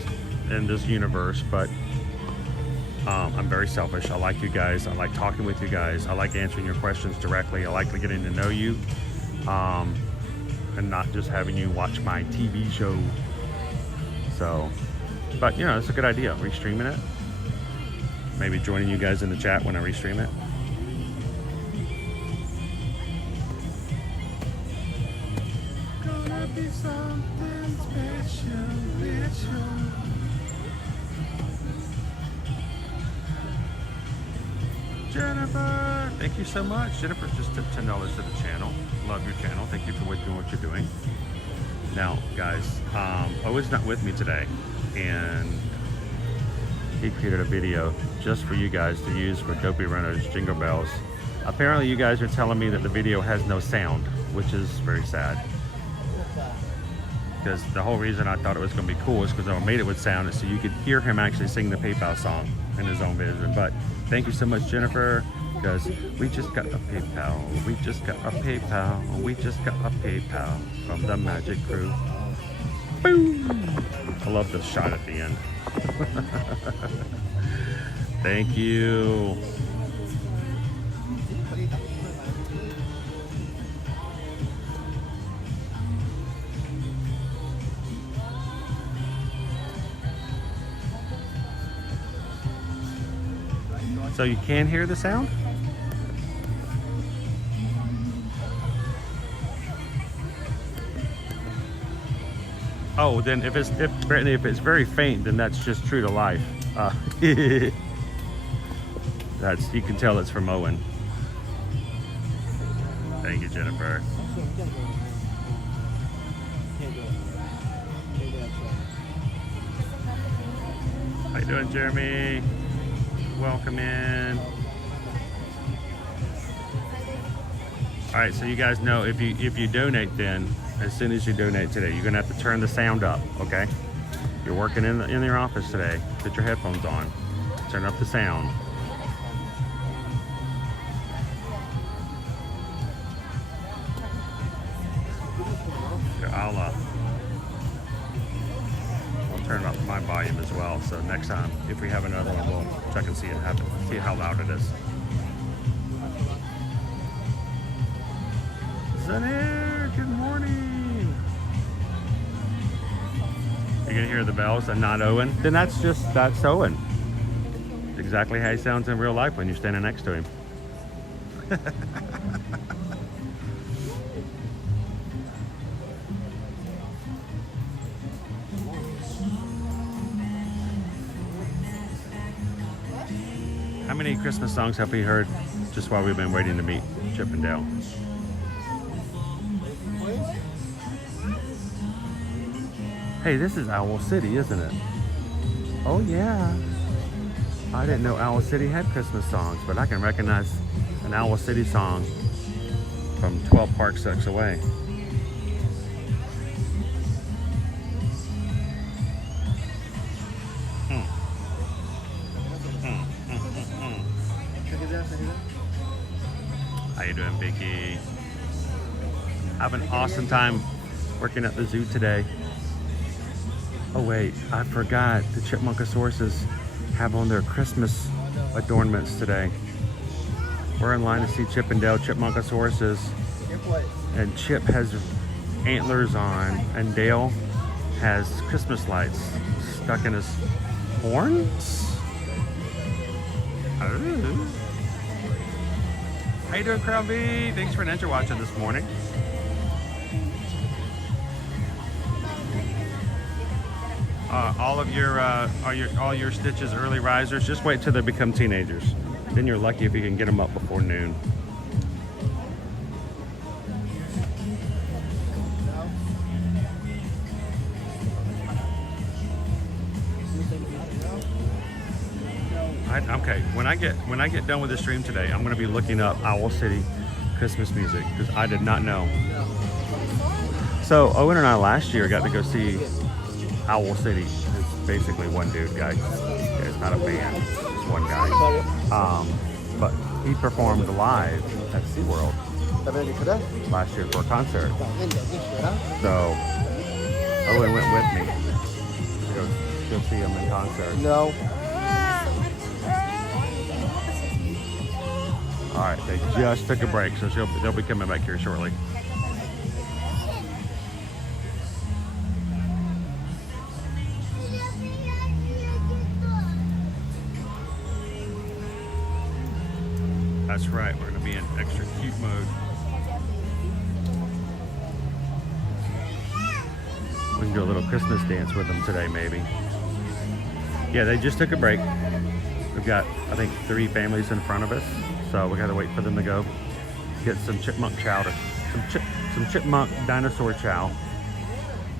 this universe, but I'm very selfish. I like you guys. I like talking with you guys. I like answering your questions directly. I like getting to know you, and not just having you watch my TV show. So, but you know, it's a good idea, restreaming it. Maybe joining you guys in the chat when I restream it. Gonna be something special. Jennifer, thank you so much. Jennifer just tipped $10 to the channel. Love your channel. Thank you for doing what you're doing. Now, guys, Owen's not with me today, and he created a video just for you guys to use for Dopey Runner's Jingle Bells. Apparently, you guys are telling me that the video has no sound, which is very sad. Because the whole reason I thought it was going to be cool is because I made it with sound, so you could hear him actually sing the PayPal song in his own vision. But thank you so much, Jennifer, because we just got a PayPal. We just got a PayPal. We just got a PayPal from the Magic Crew. Boom! I love the shot at the end. Thank you. So you can hear the sound? Oh, then if it's very faint, then that's just true to life. You can tell it's from Owen. Thank you, Jennifer. How you doing, Jeremy? Welcome in. All right, so you guys know if you donate, then as soon as you donate today, you're gonna have to turn the sound up. Okay, you're working in your office today. Put your headphones on. Turn up the sound. Here, I'll turn up my volume as well. So next time, if we have another one, we'll check and see how loud it is. Zanair, good morning. You're gonna hear the bells and not Owen? Then that's Owen. Exactly how he sounds in real life when you're standing next to him. How many Christmas songs have we heard just while we've been waiting to meet Chip and Dale? Hey, this is Owl City, isn't it? Oh yeah. I didn't know Owl City had Christmas songs, but I can recognize an Owl City song from 12 parsecs away. How you doing, Vicky? Have an awesome time working at the zoo today. Oh wait, I forgot the Chipmunkasauruses have on their Christmas adornments today. We're in line to see Chip and Dale Chipmunkasauruses, and Chip has antlers on, and Dale has Christmas lights stuck in his horns. Oh. How you doing, Crown V? Thanks for an enter watching this morning. all your Stitches early risers, just wait till they become teenagers. Then you're lucky if you can get them up before noon. Okay, when I get done with the stream today, I'm going to be looking up Owl City Christmas music because I did not know. So Owen and I last year got to go see Owl City. It's basically one dude, guys. Yeah, it's not a band, it's one guy. But he performed live at SeaWorld last year for a concert. So Owen went with me to go see him in concert. No. All right, they just took a break, so they'll be coming back here shortly. That's right, we're going to be in extra cute mode. We can do a little Christmas dance with them today, maybe. Yeah, they just took a break. We've got, I think, 3 families in front of us. So we gotta wait for them to go get some chipmunk chowder, some chipmunk dinosaur chow.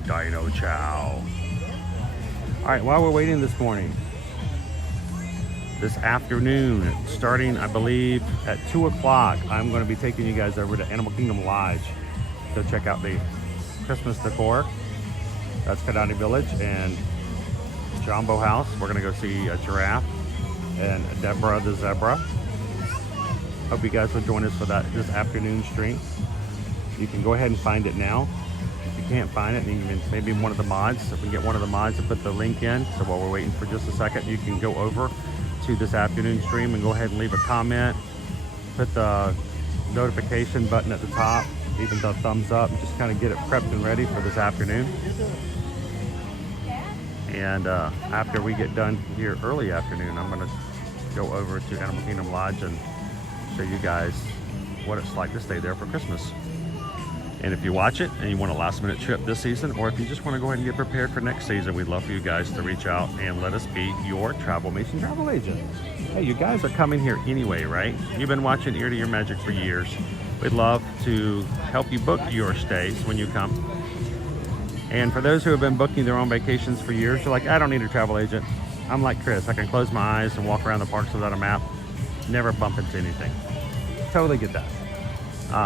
Dino chow. All right, while we're waiting this morning, this afternoon, starting I believe at 2 o'clock, I'm going to be taking you guys over to Animal Kingdom Lodge to check out the Christmas decor. That's Kadani Village and Jumbo House. We're going to go see a giraffe and Deborah the zebra. Hope you guys will join us for this afternoon stream. You can go ahead and find it now. If you can't find it, maybe one of the mods, if we get one of the mods to put the link in. So while we're waiting for just a second, you can go over to this afternoon stream and go ahead and leave a comment. Put the notification button at the top, even the thumbs up, and just kind of get it prepped and ready for this afternoon. And after we get done here early afternoon, I'm going to go over to Animal Kingdom Lodge and show you guys what it's like to stay there for Christmas. And if you watch it and you want a last minute trip this season, or if you just want to go ahead and get prepared for next season, we'd love for you guys to reach out and let us be your Travelmation travel agent. Hey, you guys are coming here anyway, right? You've been watching Ear to Ear Magic for years. We'd love to help you book your stays when you come. And for those who have been booking their own vacations for years, you're like, I don't need a travel agent. I'm like Chris, I can close my eyes and walk around the parks without a map. Never bump into anything. Totally get that.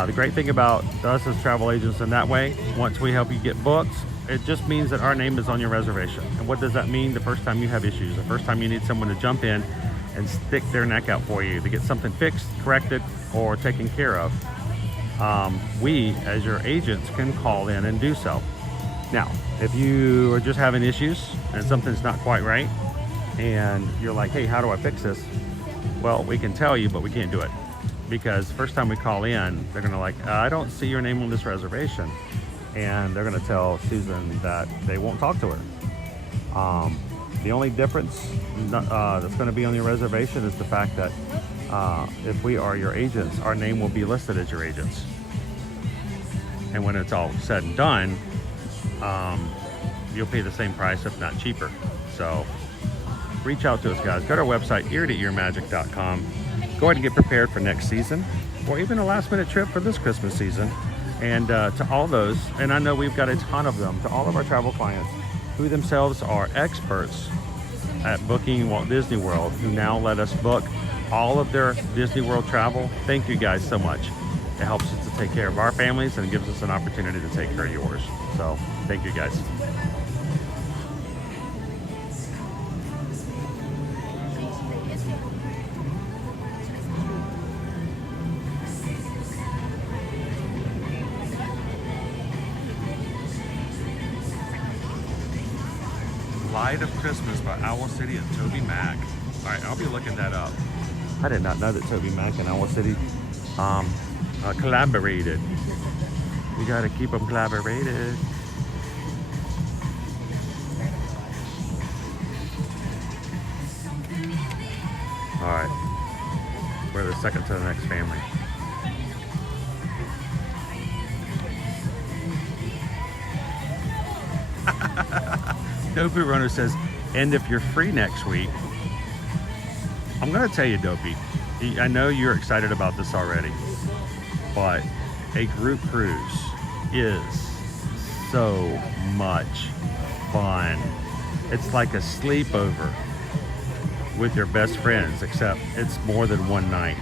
The great thing about us as travel agents in that way, once we help you get booked, it just means that our name is on your reservation. And what does that mean? The first time you have issues, the first time you need someone to jump in and stick their neck out for you to get something fixed, corrected, or taken care of, we, as your agents, can call in and do so. Now, if you are just having issues and something's not quite right, and you're like, hey, how do I fix this? Well, we can tell you, but we can't do it. Because first time we call in, they're gonna like, I don't see your name on this reservation. And they're gonna tell Susan that they won't talk to her. The only difference that's gonna be on your reservation is the fact that if we are your agents, our name will be listed as your agents. And when it's all said and done, you'll pay the same price, if not cheaper. So reach out to us, guys. Go to our website, eartoearmagic.com. Go ahead and get prepared for next season, or even a last minute trip for this Christmas season. And to all those, and I know we've got a ton of them, to all of our travel clients who themselves are experts at booking Walt Disney World, who now let us book all of their Disney World travel. Thank you guys so much. It helps us to take care of our families and gives us an opportunity to take care of yours. So thank you guys. Light of Christmas by Owl City and Toby Mac. All right, I'll be looking that up. I did not know that Toby Mac and Owl City collaborated. We gotta keep them collaborated. All right, we're the second to the next family. Dopey Runner says, and if you're free next week, I'm gonna tell you, Dopey, I know you're excited about this already, but a group cruise is so much fun. It's like a sleepover with your best friends, except it's more than one night.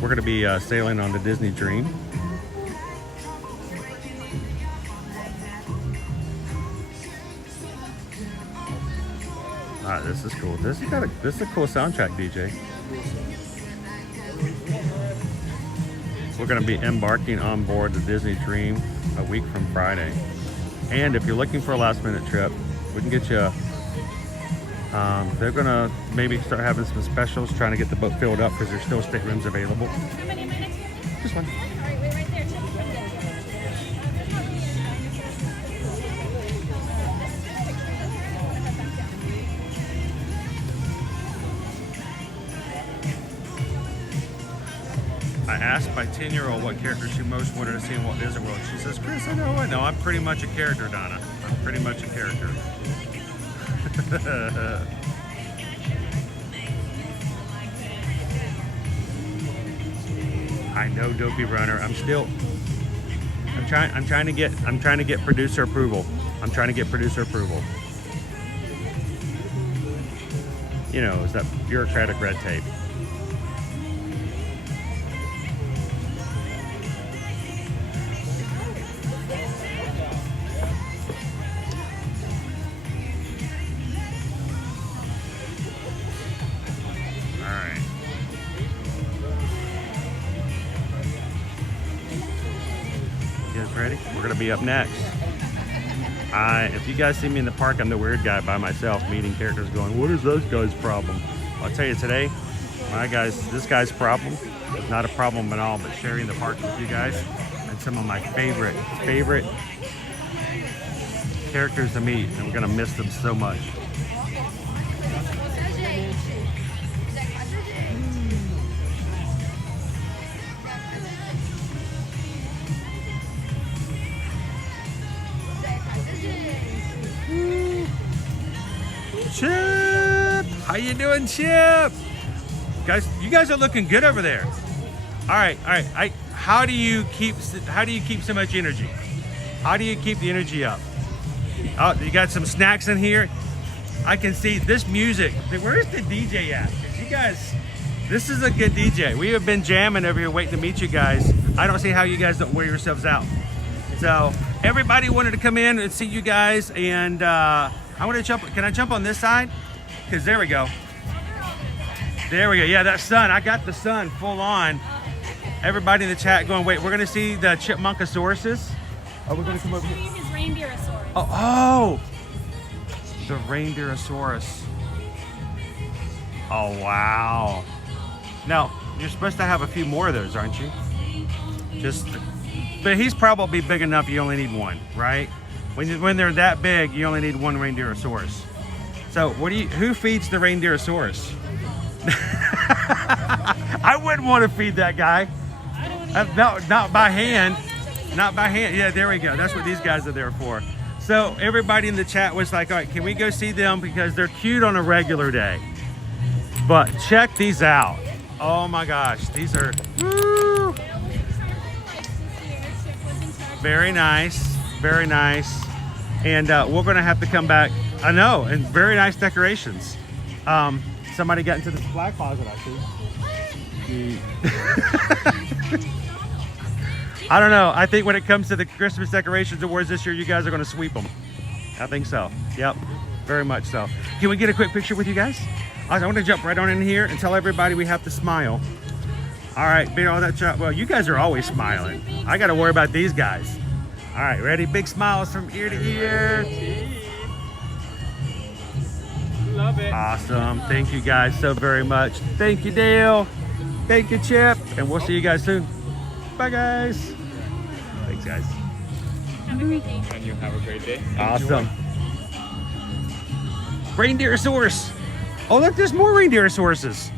We're gonna be sailing on the Disney Dream. All right, this is cool. This is a cool soundtrack, DJ. We're going to be embarking on board the Disney Dream a week from Friday. And if you're looking for a last-minute trip, we can get you. They're going to maybe start having some specials, trying to get the boat filled up because there's still staterooms available. How many minutes? Just one. All right, wait right there. I asked my 10-year-old what character she most wanted to see in Walt Disney World. She says, Chris, I know, I'm pretty much a character, Donna. I'm pretty much a character. I know, Dopey Runner. I'm trying to get producer approval. I'm trying to get producer approval. You know, it's that bureaucratic red tape. Ready? We're gonna be up next. If you guys see me in the park, I'm the weird guy by myself meeting characters going, what is this guy's problem? I'll tell you today, this guy's problem is not a problem at all, but sharing the park with you guys and some of my favorite characters to meet, and we're gonna miss them so much. Chip, how you doing, Chip? Guys, you guys are looking good over there. All right. How do you keep so much energy? How do you keep the energy up? Oh, you got some snacks in here. I can see this music. Where's the DJ at? 'Cause you guys, this is a good DJ. We have been jamming over here waiting to meet you guys. I don't see how you guys don't wear yourselves out. So everybody wanted to come in and see you guys, and I want to jump. Can I jump on this side? Because there we go. There we go. Yeah, that sun. I got the sun full on. Everybody in the chat going, wait, we're going to see the Chipmunkasauruses? Oh, we're going to come over here. His name is Reindeerosaurus. Oh, the Reindeerosaurus. Oh, wow. Now, you're supposed to have a few more of those, aren't you? But he's probably big enough you only need one, right? When they're that big, you only need one Reindeerosaurus. So who feeds the Reindeerosaurus? I wouldn't want to feed that guy. Not by hand. Not by hand. Yeah, there we go. That's what these guys are there for. So everybody in the chat was like, all right, can we go see them? Because they're cute on a regular day. But check these out. Oh my gosh. These are woo, very nice. Very nice. And we're going to have to come back. I know. And very nice decorations. Somebody got into the supply closet, I see. I don't know. I think when it comes to the Christmas decorations awards this year, you guys are going to sweep them. I think so. Yep. Very much so. Can we get a quick picture with you guys? I want to jump right on in here and tell everybody we have to smile. All right. Beat all that shot. Well, you guys are always smiling. I got to worry about these guys. All right. Ready? Big smiles from ear to ear. Love it. Awesome. Thank you guys so very much. Thank you, Dale. Thank you, Chip. And we'll see you guys soon. Bye, guys. Thanks, guys. Have a great day. And you have a great day. Awesome. Reindeerosaurus. Oh, look, there's more Reindeerosauruses.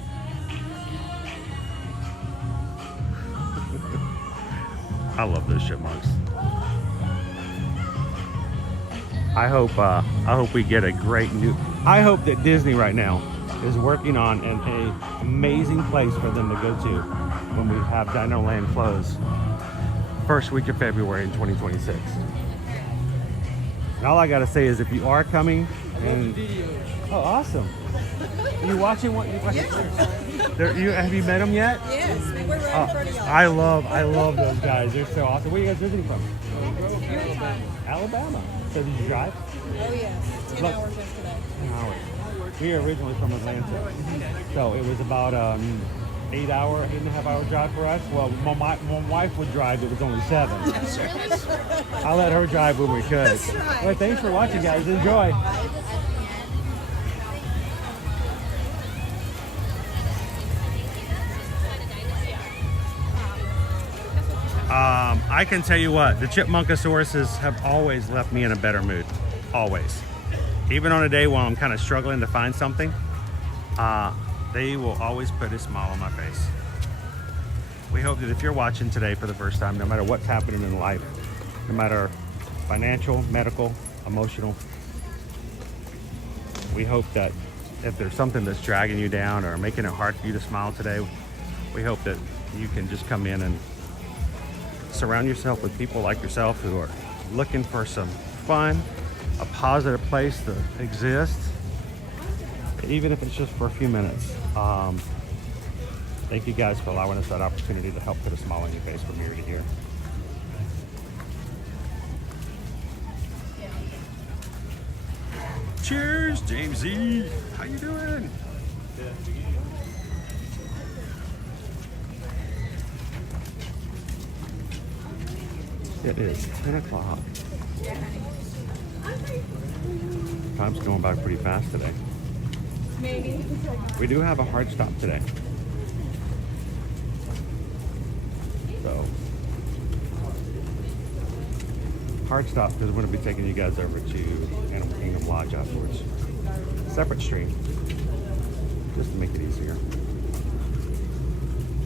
I love those chipmunks. I hope we get a great new. I hope that Disney right now is working on an amazing place for them to go to when we have Dino Land close first week of February in 2026. And all I gotta say is, if you are coming, and oh, awesome! You watching what? You watching? Have you met them yet? Yes, we're right in front of y'all. I love those guys. They're so awesome. Where are you guys visiting from? Alabama. So did you drive? Oh yes, 10 hours yesterday. 10 hours. We are originally from Atlanta, so it was about 8.5 hour drive for us. Well, my wife would drive. It was only 7. I let her drive when we could. That's right. Well, thanks for watching, guys. Enjoy. I can tell you what, the Chipmunkasauruses have always left me in a better mood. Always. Even on a day when I'm kind of struggling to find something, they will always put a smile on my face. We hope that if you're watching today for the first time, no matter what's happening in life, no matter financial, medical, emotional, we hope that if there's something that's dragging you down or making it hard for you to smile today, we hope that you can just come in and surround yourself with people like yourself who are looking for some fun, a positive place to exist, even if it's just for a few minutes. Thank you guys for allowing us that opportunity to help put a smile on your face from ear to ear. Cheers, Jamesy. How you doing? It is 10 o'clock. Time's going by pretty fast today. Maybe. We do have a hard stop today. So, hard stop because we're going to be taking you guys over to Animal Kingdom Lodge afterwards. Separate stream, just to make it easier.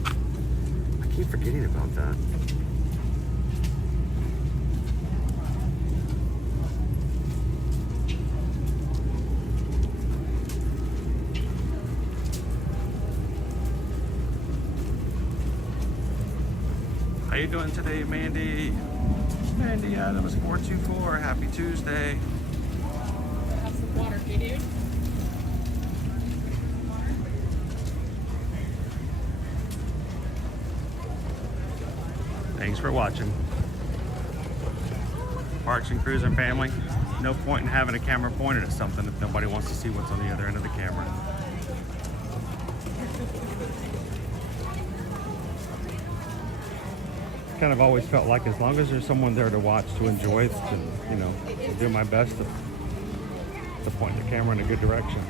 I keep forgetting about that. How you doing today, Mandy? Mandy Adams 424. Happy Tuesday. Have some water, okay, dude? Thanks for watching. Parks and Cruising family. No point in having a camera pointed at something if nobody wants to see what's on the other end of the camera. Kind of always felt like as long as there's someone there to watch, to enjoy it, to, you know, do my best to point the camera in a good direction.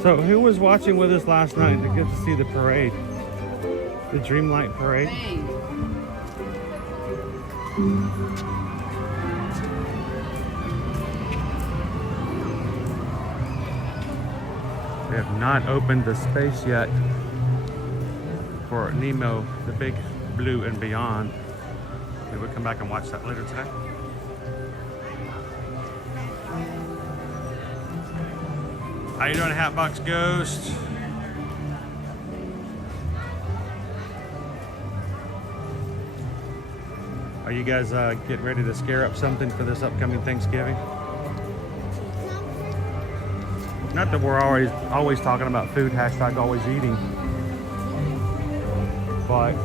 So who was watching with us last night to get to see the parade? The Dreamlight Parade? We have not opened the space yet for Nemo, the Big Blue and Beyond. We would come back and watch that later today. How you doing, Hatbox Ghost? Are you guys getting ready to scare up something for this upcoming Thanksgiving? Not that we're always talking about food, hashtag always eating. But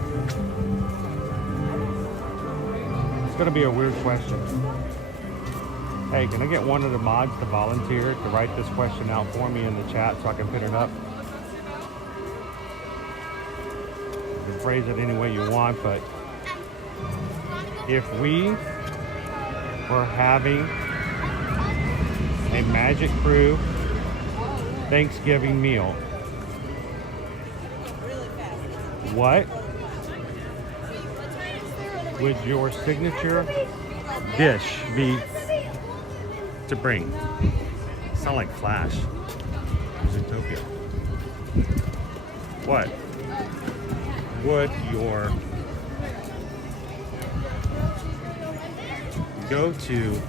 it's gonna be a weird question. Hey, can I get one of the mods to volunteer to write this question out for me in the chat so I can put it up? phrase it any way you want, but if we were having a Magic Crew Thanksgiving meal, what would your signature dish be to bring? Sound like Flash. Zootopia. What would your go-to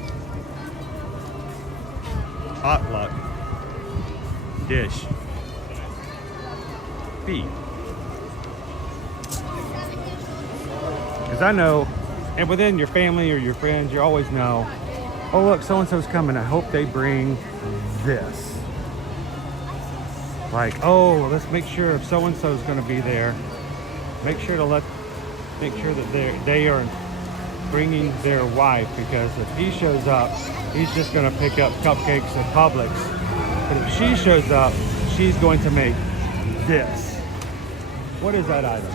potluck dish be? Because I know, and within your family or your friends, you always know, oh look, so-and-so's coming, I hope they bring this. Like, oh, let's make sure if so-and-so's going to be there, make sure that they are bringing their wife, because if he shows up, he's just going to pick up cupcakes at Publix. But if she shows up, she's going to make this. What is that item?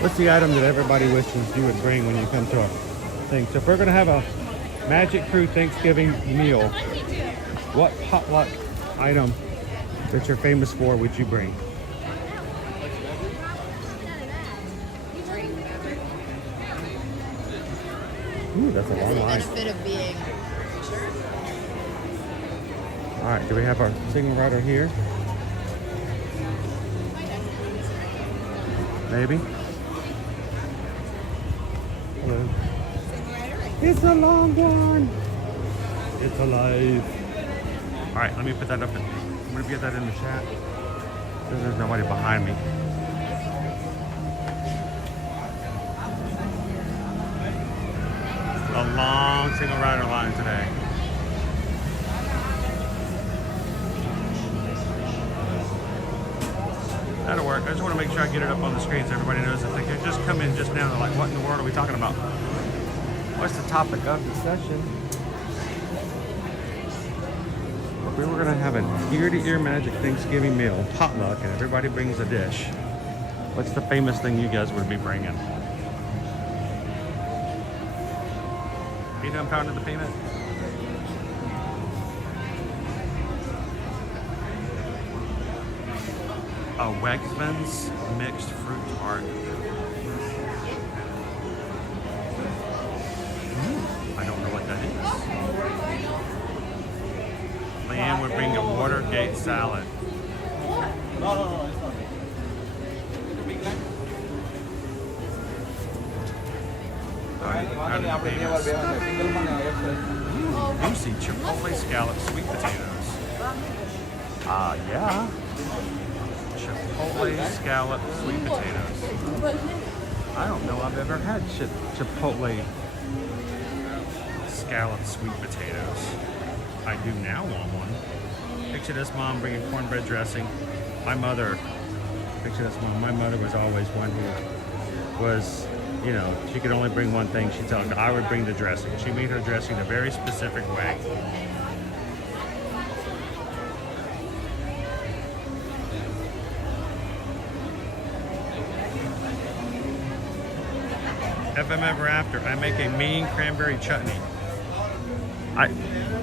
What's the item that everybody wishes you would bring when you come to a thing? So if we're going to have a Magic Crew Thanksgiving meal, what potluck item that you're famous for would you bring? Ooh, that's a long line. Benefit of being sure. All right, do we have our signal writer here? Maybe. Hello. It's a long one. It's alive. All right, let me put that up. I'm gonna get that in the chat. There's nobody behind me. A long single rider line today. That'll work. I just want to make sure I get it up on the screen so everybody knows. If they could just come in just now, they're like, what in the world are we talking about? What's the topic of the session? If we were going to have an ear-to-ear magic Thanksgiving meal, potluck, and everybody brings a dish, what's the famous thing you guys would be bringing? Are you done pounding the peanut? A Wegmans mixed fruit tart. I don't know what that is. Leanne would bring a Watergate salad. No, it's not. Juicy Chipotle scallop sweet potatoes. Yeah. Chipotle scallop sweet potatoes. I don't know I've ever had Chipotle scallop sweet potatoes. I do now want one. Picture this mom bringing cornbread dressing. My mother, picture this mom, my mother was always one who was, you know, she could only bring one thing. She'd tell me, I would bring the dressing. She made her dressing a very specific way. FM Ever After, I make a mean cranberry chutney.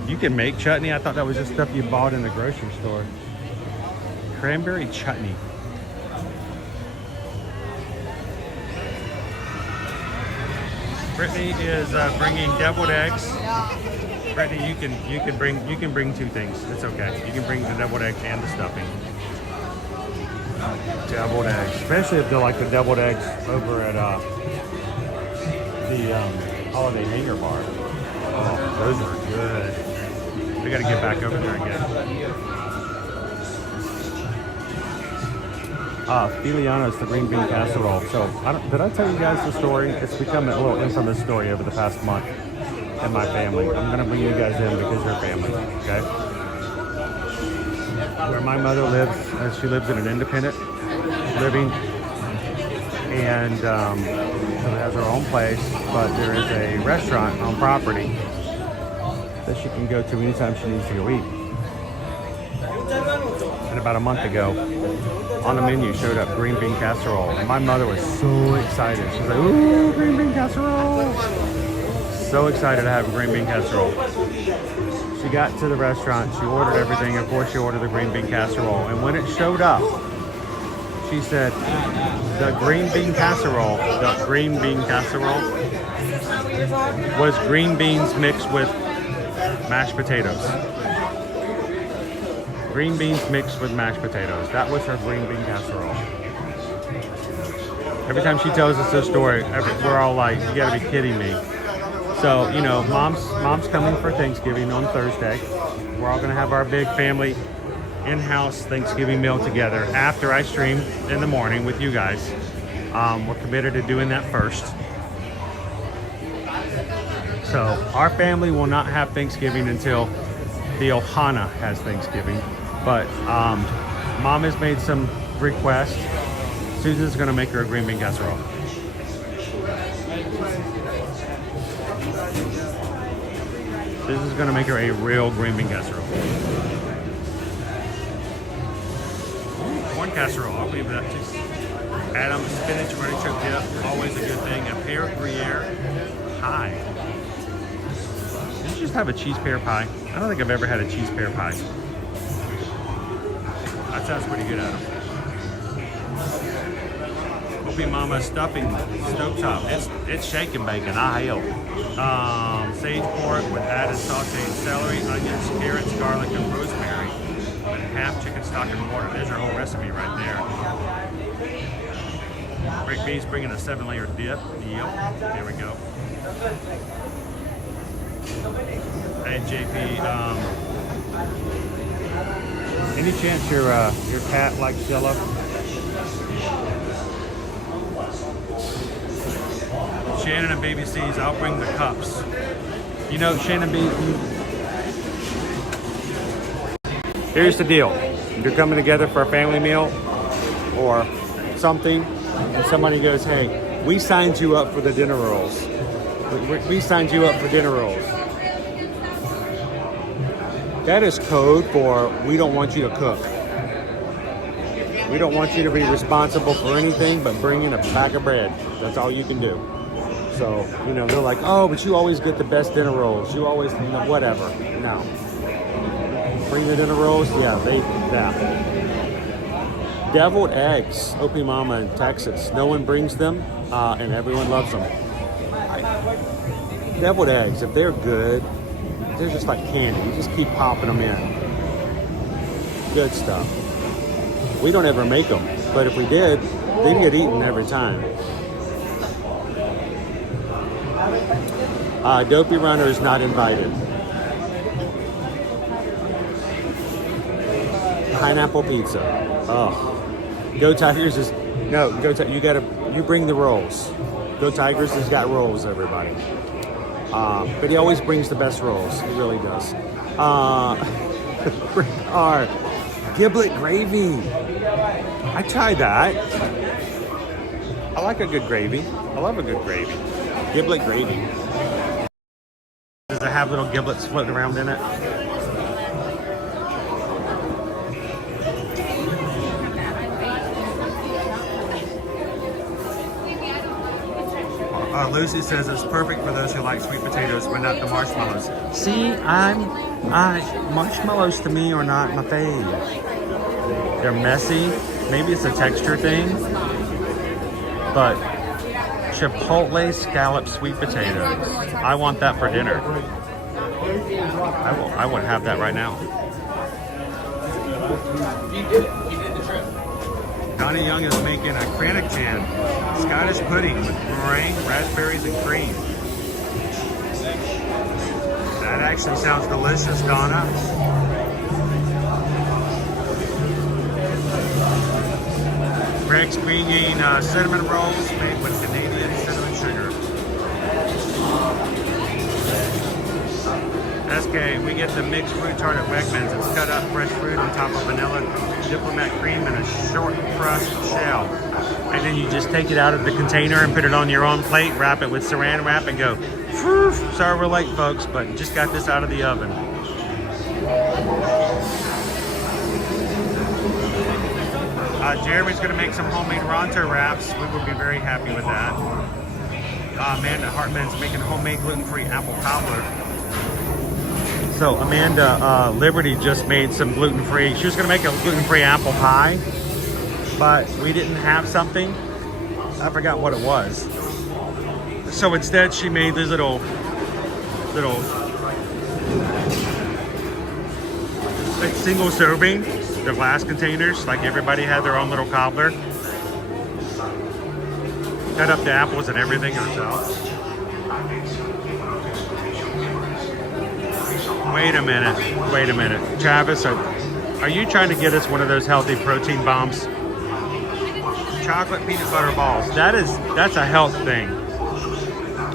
You can make chutney? I thought that was just stuff you bought in the grocery store. Cranberry chutney. Brittany is bringing deviled eggs. Brittany, you can bring two things. It's okay. You can bring the deviled eggs and the stuffing. Deviled eggs, especially if they're like the deviled eggs over at the Holiday Hangar Bar. Oh, those are good. We got to get back over there again. Filiano's the green bean casserole. So, did I tell you guys the story? It's become a little infamous story over the past month in my family. I'm going to bring you guys in because you're family, okay? Where my mother lives, she lives in an independent living, and so it has her own place, but there is a restaurant on property that she can go to anytime she needs to go eat. And And about a month ago, on the menu showed up green bean casserole. And my mother was so excited. She was like, ooh, green bean casserole. So excited to have green bean casserole. She got to the restaurant, she ordered everything. Of course, she ordered the green bean casserole. And when it showed up, she said, the green bean casserole was green beans mixed with mashed potatoes. Green beans mixed with mashed potatoes. That was her green bean casserole. Every time she tells us this story, we're all like, you gotta be kidding me. So, you know, mom's coming for Thanksgiving on Thursday. We're all gonna have our big family in-house Thanksgiving meal together after I stream in the morning with you guys. We're committed to doing that first. So our family will not have Thanksgiving until the Ohana has Thanksgiving. But mom has made some requests. Susan's gonna make her a green bean casserole. Susan's gonna make her a real green bean casserole. Corn casserole, I'll leave that too. Adam, spinach, artichoke dip, always a good thing. A pear Gruyere pie. Did you just have a cheese pear pie? I don't think I've ever had a cheese pear pie. That sounds pretty good, Adam. Hopi Mama stuffing stovetop. It's shaking bacon. I hail. Sage pork with added sauteed celery, onions, carrots, garlic, and rosemary. And half chicken stock and water. There's your whole recipe right there. Rick B's bringing a 7-layer dip. Yep. There we go. Hey JP, any chance your cat likes Jello? Shannon and Baby C's, I'll bring the cups. You know, Shannon B. Here's the deal. You're coming together for a family meal or something, and somebody goes, hey, we signed you up for the dinner rolls. We signed you up for dinner rolls. That is code for we don't want you to cook. We don't want you to be responsible for anything but bringing a bag of bread. That's all you can do. So, you know, they're like, oh, but you always get the best dinner rolls. You always, you know, whatever. No. Bring the dinner rolls? Yeah, Deviled eggs, Opie Mama in Texas. No one brings them, and everyone loves them. Deviled eggs, if they're good, they're just like candy. You just keep popping them in. Good stuff. We don't ever make them, but if we did, they'd get eaten every time. Dopey Runner is not invited. Pineapple pizza. Oh. Go Tigers is no. You bring the rolls. Go Tigers has got rolls, everybody. But he always brings the best rolls. He really does. Our giblet gravy. I tried that. I like a good gravy. I love a good gravy. Giblet gravy. Does it have little giblets floating around in it? Lucy says it's perfect for those who like sweet potatoes, but not the marshmallows. See, marshmallows to me are not my fave. They're messy. Maybe it's a texture thing, but Chipotle scallop sweet potatoes. I want that for dinner. I would have that right now. You did it. You did the trip. Donnie Young is making a cranach jam, Scottish pudding with meringue, raspberries, and cream. That actually sounds delicious, Donna. Greg's bringing cinnamon rolls made with Canadian cinnamon sugar. SK, we get the mixed fruit tart at Wegmans. It's cut up fresh fruit on top of vanilla diplomat cream in a short crust shell. And then you just take it out of the container and put it on your own plate, wrap it with saran wrap and go, phew. Sorry we're late, folks, but just got this out of the oven. Jeremy's going to make some homemade Ronto wraps. We would be very happy with that. Amanda Hartman's making homemade gluten-free apple cobbler. So Amanda Liberty just made some gluten-free. She was going to make a gluten-free apple pie, but we didn't have something. I forgot what it was. So instead, she made these little like single serving, the glass containers. Like everybody had their own little cobbler. Cut up the apples and everything herself. Wait a minute. Travis, are you trying to get us one of those healthy protein bombs? Chocolate peanut butter balls. That's a health thing.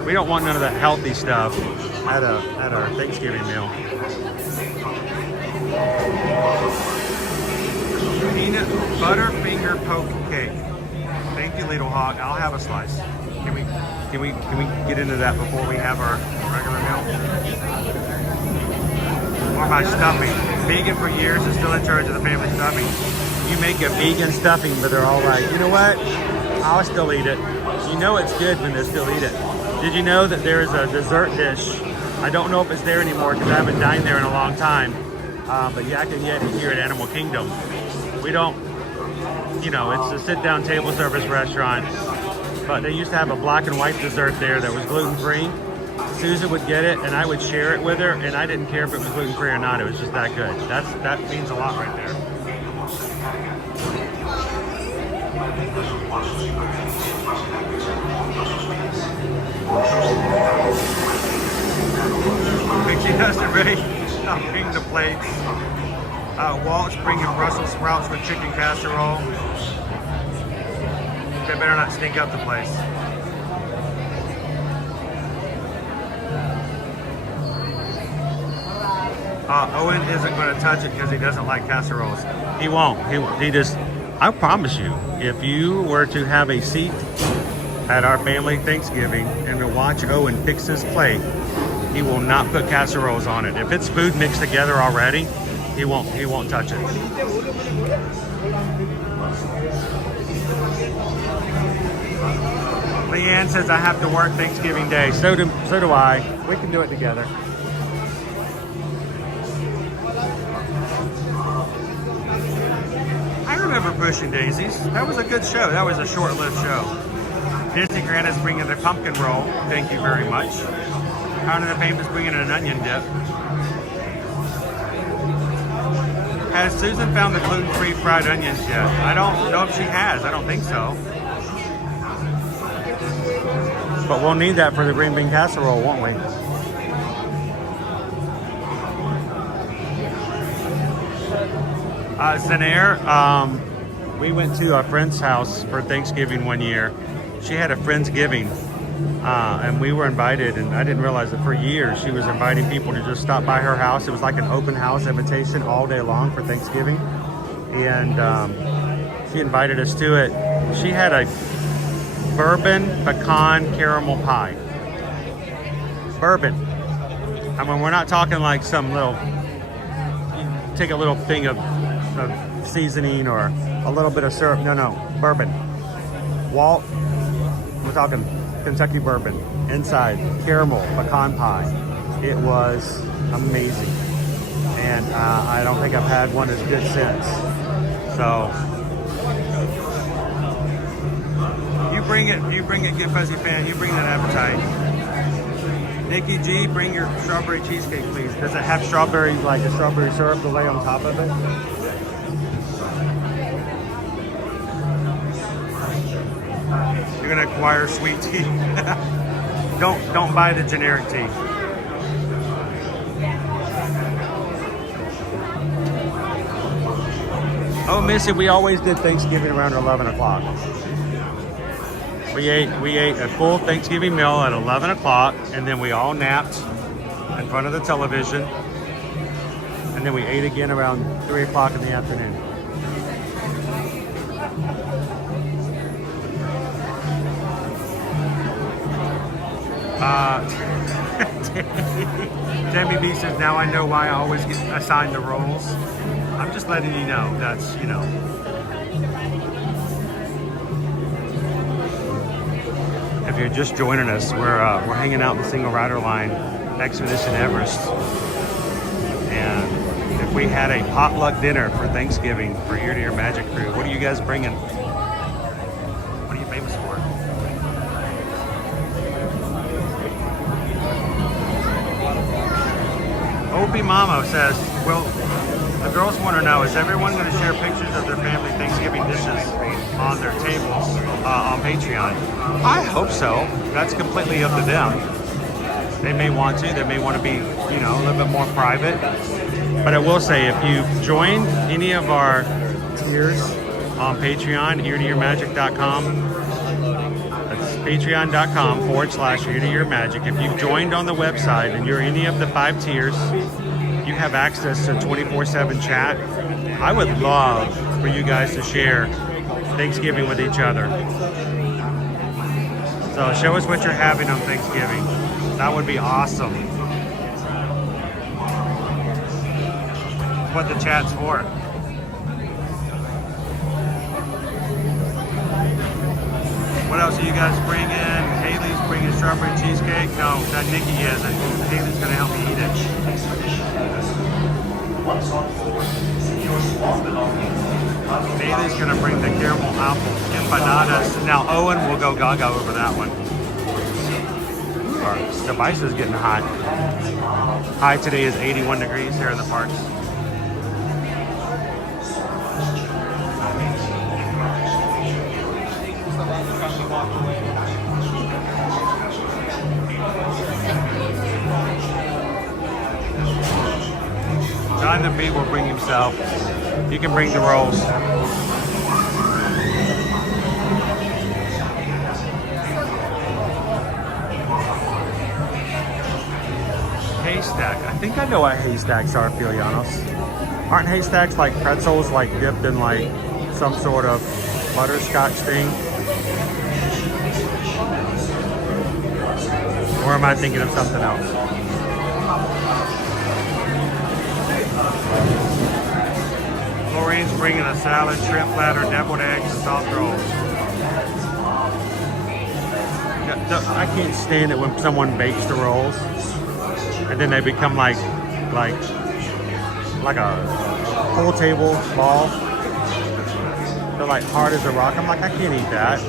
We don't want none of that healthy stuff at our Thanksgiving meal. Peanut butter finger poke cake. Thank you, Little Hawk. I'll have a slice. Can we get into that before we have our regular meal? Or my stuffing. Vegan for years is still in charge of the family stuffing. You make a vegan stuffing, but they're all like, you know what? I'll still eat it. You know it's good when they still eat it. Did you know that there is a dessert dish? I don't know if it's there anymore because I haven't dined there in a long time. But yeah, I can get it here at Animal Kingdom. We don't, it's a sit-down table service restaurant. But they used to have a black and white dessert there that was gluten-free. Susan would get it and I would share it with her, and I didn't care if it was gluten-free or not. It was just that good. That means a lot right there. Pixie Dustin ready? Bring the plates. Walt's bringing Brussels sprouts with chicken casserole. They better not stink up the place. Owen isn't going to touch it because he doesn't like casseroles. He won't. He just, I promise you, if you were to have a seat at our family Thanksgiving and to watch Owen fix his plate, he will not put casseroles on it. If it's food mixed together already, he won't touch it. Leanne says I have to work Thanksgiving Day. So do I. We can do it together. I remember Pushing Daisies. That was a good show. That was a short-lived show. Disney Grant is bringing the pumpkin roll. Thank you very much. Pound of the Fame is bringing an onion dip. Has Susan found the gluten-free fried onions yet? I don't know if she has. I don't think so. But we'll need that for the green bean casserole, won't we? Zenair, we went to a friend's house for Thanksgiving one year. She had a Friendsgiving, and we were invited, and I didn't realize that for years she was inviting people to just stop by her house. It was like an open house invitation all day long for Thanksgiving, and she invited us to it. She had a bourbon pecan caramel pie. Bourbon. I mean, we're not talking like some little, you take a little thing of seasoning or a little bit of syrup. No, bourbon. Walt, we're talking Kentucky bourbon. Inside, caramel pecan pie. It was amazing. And I don't think I've had one as good since. So, you bring it, Get Fuzzy fan. You bring that appetite. Nikki G, bring your strawberry cheesecake, please. Does it have strawberry, like a strawberry syrup to lay on top of it? You're gonna acquire sweet tea. Don't buy the generic tea. Oh, Missy, we always did Thanksgiving around 11 o'clock. We ate a full Thanksgiving meal at 11 o'clock, and then we all napped in front of the television, and then we ate again around 3 o'clock in the afternoon. Jamie B says, now I know why I always get assigned the roles. I'm just letting you know, that's, you know. If you're just joining us, we're hanging out in the single rider line, Expedition Everest. And if we had a potluck dinner for Thanksgiving for Ear to Ear Magic Crew, what are you guys bringing? What are you famous for? Opie Mama says, well, the girls want to know, is everyone going to share pictures of their family Thanksgiving dishes on their tables on Patreon? I hope so. That's completely up to them. They may want to. They may want to be, you know, a little bit more private. But I will say, if you've joined any of our tiers on Patreon, eartoearmagic.com, that's patreon.com/eartoearmagic. If you've joined on the website and you're any of the 5 tiers, you have access to 24/7 chat. I would love for you guys to share Thanksgiving with each other. So show us what you're having on Thanksgiving. That would be awesome. What the chat's for. What else are you guys bringing? Haley's bringing strawberry cheesecake. No, that Nikki isn't. Haley's gonna help me eat it. Haley's gonna bring the caramel apple empanadas. Now Owen will go gaga over that one. Our device is getting hot. High today is 81 degrees here in the parks. Jonathan B will bring himself. You can bring the rolls. Haystack. I think I know what haystacks are, Filianos. Aren't haystacks like pretzels, like dipped in like some sort of butterscotch thing? Or am I thinking of something else? Maureen's bringing a salad, shrimp platter, deviled eggs, and soft rolls. I can't stand it when someone bakes the rolls and then they become like a pool table ball. They're like hard as a rock. I'm like, I can't eat that.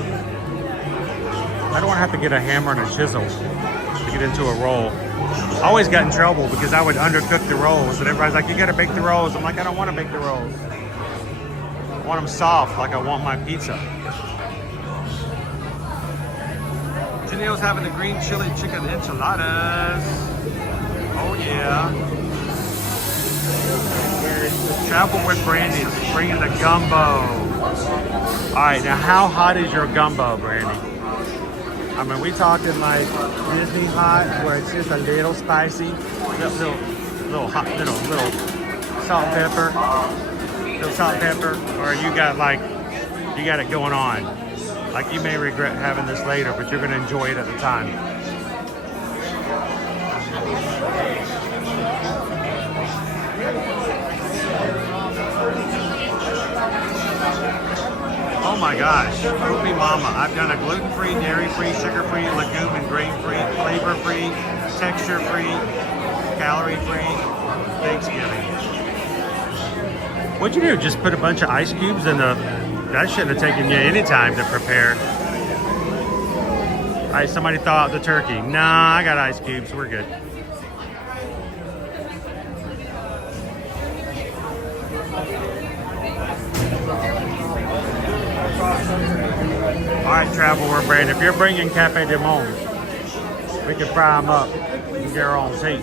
I don't want to have to get a hammer and a chisel to get into a roll. I always got in trouble because I would undercook the rolls, and everybody's like, you gotta bake the rolls. I'm like, I don't want to bake the rolls. I want them soft like I want my pizza. Janelle's having the green chili chicken enchiladas. Oh yeah. Travel with Brandy, bringing the gumbo. All right, now how hot is your gumbo, Brandy? I mean, we talking like Disney hot, where it's just a little spicy, little hot, little salt pepper, or you got it going on. Like, you may regret having this later, but you're gonna enjoy it at the time. Oh my gosh, Opie Mama. I've done a gluten-free, dairy-free, sugar-free, legume and grain-free, flavor-free, texture-free, calorie-free Thanksgiving. What'd you do? Just put a bunch of ice cubes in the... That shouldn't have taken you any time to prepare. All right, somebody thaw out the turkey. Nah, I got ice cubes. We're good. All right, Traveler Brand, if you're bringing Cafe de Monde, we can fry them up and get our own heat.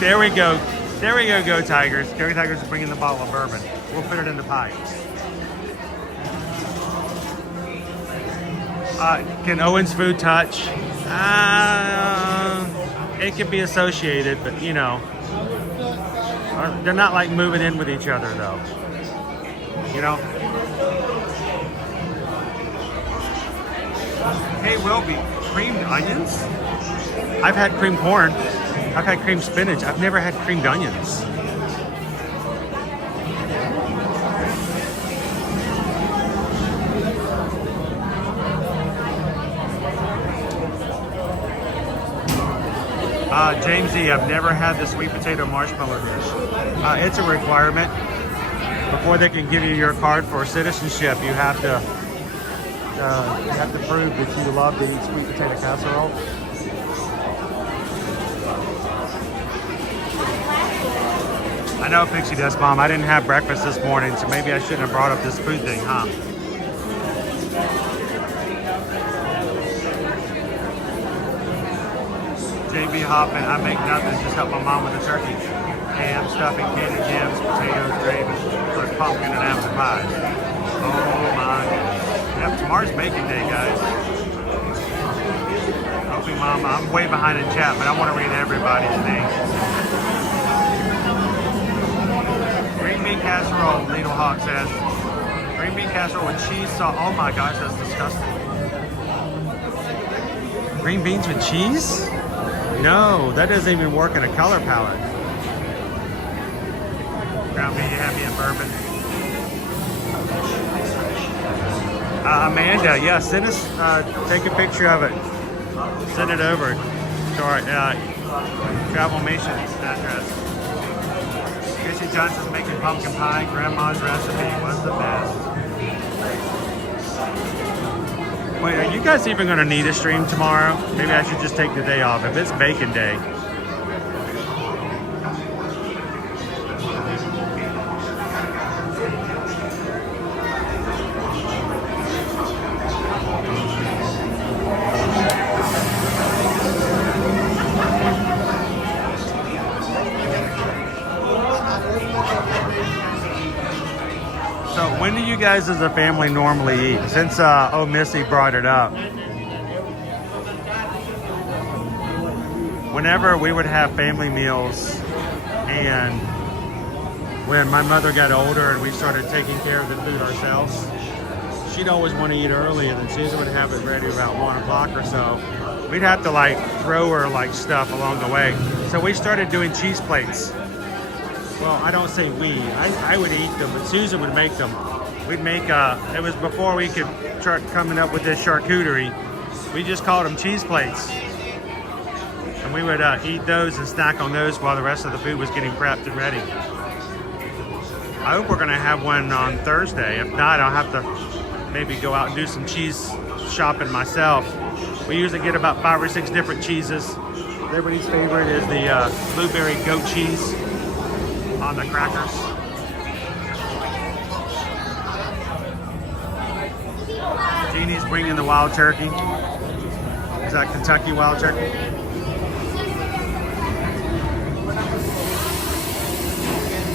There we go. There we go, Tigers. Gary Tigers is bringing the bottle of bourbon. We'll put it in the pie. Can Owen's food touch? It can be associated, but you know, they're not like moving in with each other, though. You know? Hey, Wilby, creamed onions? I've had creamed corn. I've had creamed spinach. I've never had creamed onions. Jamesy, I've never had the sweet potato marshmallow dish. It's a requirement. Before they can give you your card for citizenship, you have to prove that you love to eat sweet potato casserole. I know Pixie does, Mom. I didn't have breakfast this morning, so maybe I shouldn't have brought up this food thing, huh? JB Hoffman, I make nothing, just help my mom with the turkey. Ham, stuffing, candy jams, potatoes, gravy, plus pumpkin and apple pies. Oh my goodness. Yep, tomorrow's baking day, guys. Hope Mama, I'm way behind in chat, but I want to read everybody's name. Green bean casserole, Needle Hawk says. Green bean casserole with cheese sauce. Oh my gosh, that's disgusting. Green beans with cheese? No, that doesn't even work in a color palette. Ground beef, you have me in bourbon. Amanda, yeah, send us, take a picture of it. Send it over to our Travelmation address. Casey Johnson's making pumpkin pie. Grandma's recipe was the best. Wait, are you guys even going to need a stream tomorrow? Maybe I should just take the day off if it's bacon day. So when do you guys as a family normally eat? Since Missy brought it up. Whenever we would have family meals, and when my mother got older and we started taking care of the food ourselves, she'd always want to eat early, and then Susan would have it ready about 1 o'clock or so. We'd have to like throw her like stuff along the way. So we started doing cheese plates. Well, I don't say we. I would eat them, but Susan would make them. We'd make, it was before we could start coming up with this charcuterie. We just called them cheese plates. And we would eat those and snack on those while the rest of the food was getting prepped and ready. I hope we're gonna have one on Thursday. If not, I'll have to maybe go out and do some cheese shopping myself. We usually get about 5 or 6 different cheeses. Everybody's favorite is the blueberry goat cheese on the crackers. Jeannie's bringing the wild turkey. Is that Kentucky wild turkey?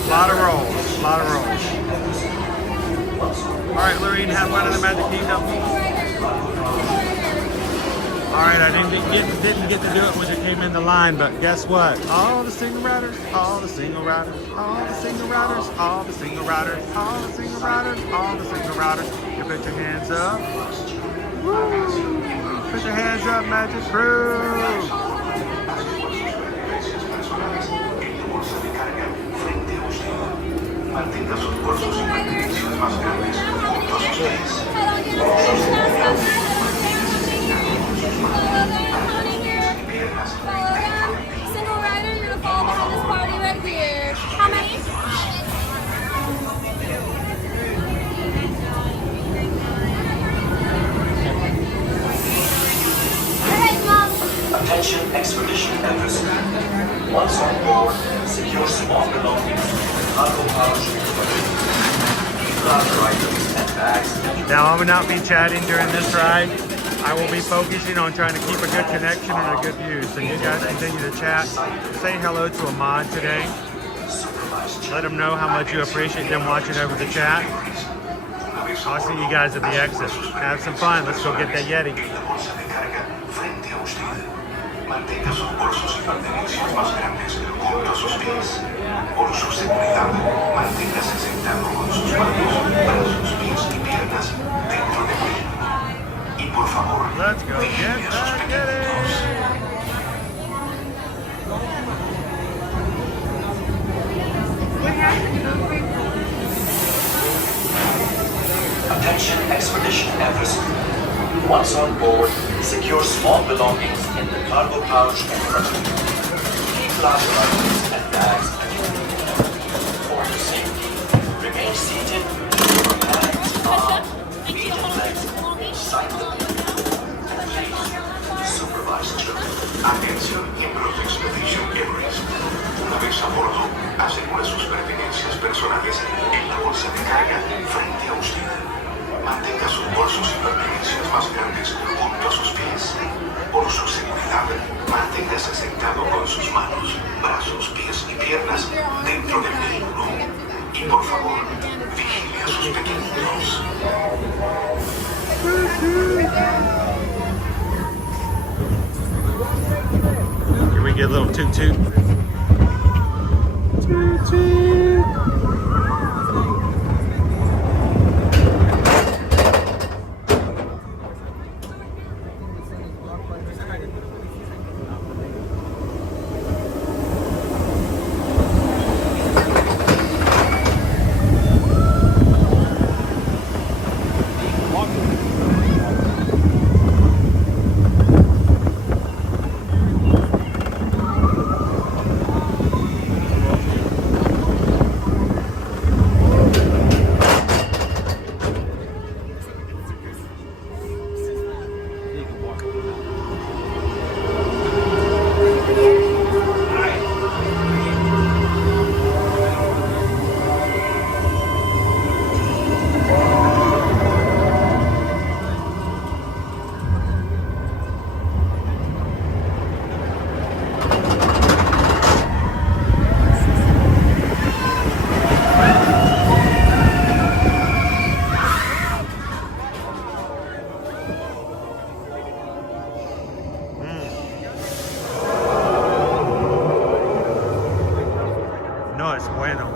A lot of rolls, a lot of rolls. All right, Lorene, have fun in the Magic Kingdom. All right, I didn't get to do it when it came in the line, but guess what? All the single riders, all the single riders, all the single riders, all the single riders, all the single riders, all the single riders. You put your hands up. Woo! Put your hands up, Magic Crew. Mantenga sus bolsos y pertenencias más grandes junto a sus pies. Single rider, you're gonna fall behind this party right here. How many? Attention expedition members. Once on board, secure small belongings, cargo pouch, larger items and bags. Now I will not be chatting during this ride. I will be focusing on trying to keep a good connection and a good view. So you guys continue to chat. Say hello to Ahmad today. Let them know how much you appreciate them watching over the chat. I'll see you guys at the exit. Have some fun. Let's go get that Yeti. Mantenga sus bolsos y pertenencias más grandes junto a sus pies. Por su seguridad, manténgase sentado con sus manos, brazos, pies y piernas dentro de él. Y por favor, vigile a sus pequeños. Attention expedition members. Once on board, secure small belongings in the cargo pouch in front of you. lock your luggage and bags for your safety. Remain seated, your bags on, feet and legs silently. Please supervise children. Atención, miembros de Expedition Everest. Una vez a bordo, asegure sus pertenencias personales en la bolsa de carga frente a usted. Mantenga sus bolsos y pertenencias más grandes junto a sus pies. Por su seguridad, manténgase sentado con sus manos, brazos, pies y piernas dentro del vehículo. Y por favor, vigile a sus pequeñitos. Can we get a little toot toot? Toot toot. No, es bueno.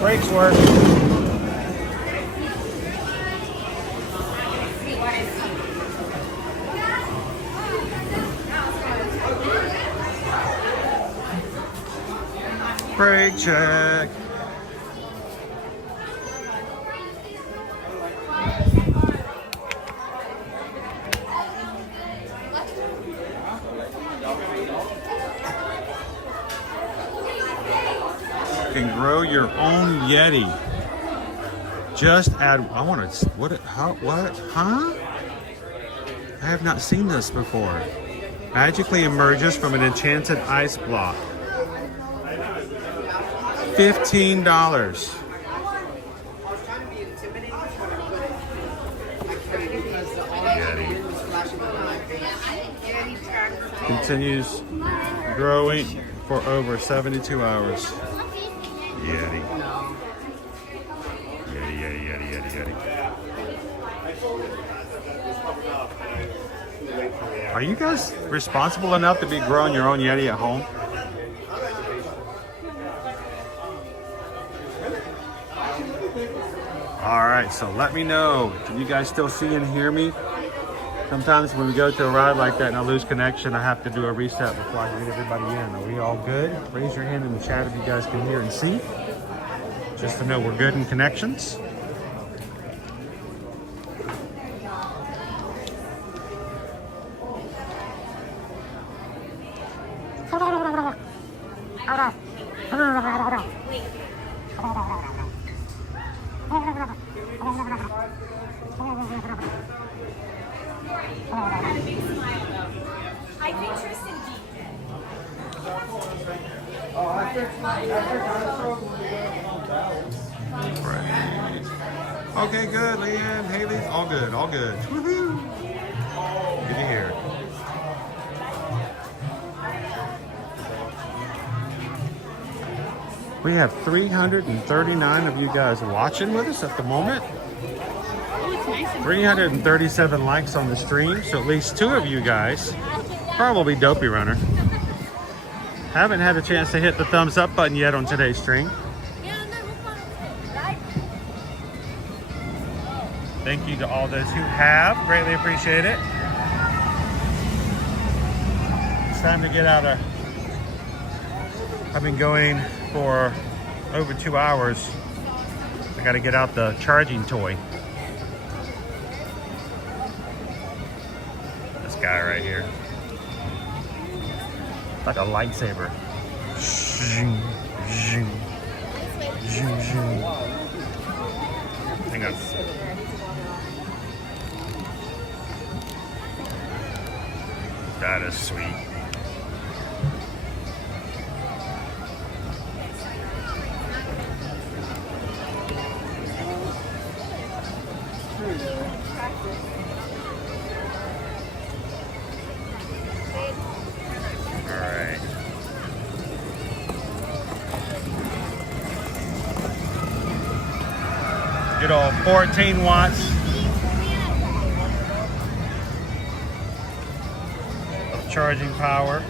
Brakes work. Brake check. You can grow your own Yeti. Just add, I want to, what, how, what, huh? I have not seen this before. Magically emerges from an enchanted ice block. $15. Yeti. Continues growing for over 72 hours. Yeti. Yeti, Yeti, Yeti, Yeti, Yeti. Are you guys responsible enough to be growing your own Yeti at home? All right, so let me know. Can you guys still see and hear me? Sometimes when we go to a ride like that and I lose connection, I have to do a reset before I get everybody in. Are we all good? Raise your hand in the chat if you guys can hear and see. Just to know we're good in connections. I think Tristan D. Okay, good, Leanne, Haley, all good, all good. Woohoo! Good to hear. We have 339 of you guys watching with us at the moment. 337 likes on the stream, so at least 2 of you guys, probably Dopey Runner, haven't had a chance to hit the thumbs up button yet on today's stream. Thank you to all those who have. Greatly appreciate it. It's time to get out of... I've been going for over 2 hours. I got to get out the charging toy. This guy right here. Like a lightsaber. Hang on. That is sweet. All right. Good old 14 watts. Charging power.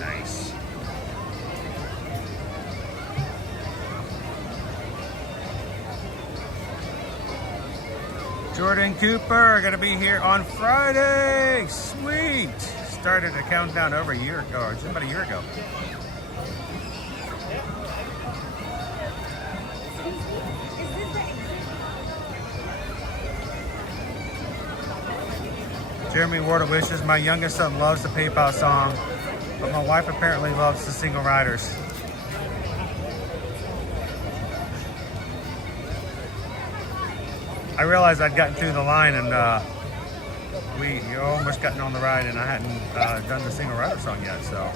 Nice. Jordan Cooper gonna be here on Friday. Sweet. Started a countdown over a year ago, or just about a year ago. Jeremy Ward wishes my youngest son loves the PayPal song, but my wife apparently loves the Single Riders. I realized I'd gotten through the line and we almost gotten on the ride and I hadn't done the Single Rider song yet, so.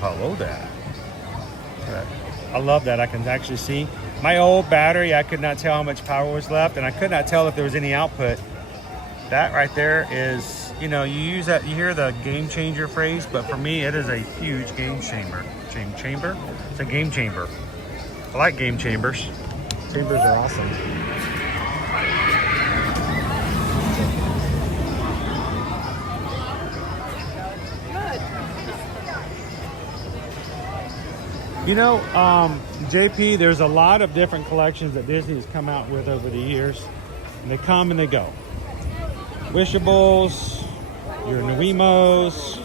Hello there. I love that I can actually see. My old battery, I could not tell how much power was left and I could not tell if there was any output. That right there is, you know, you use that, you hear the game changer phrase, but for me it is a huge game chamber. Chamber? It's a game chamber. I like game chambers. Chambers are awesome. You know, JP, there's a lot of different collections that Disney has come out with over the years. And they come and they go. Wishables, your Nuimos.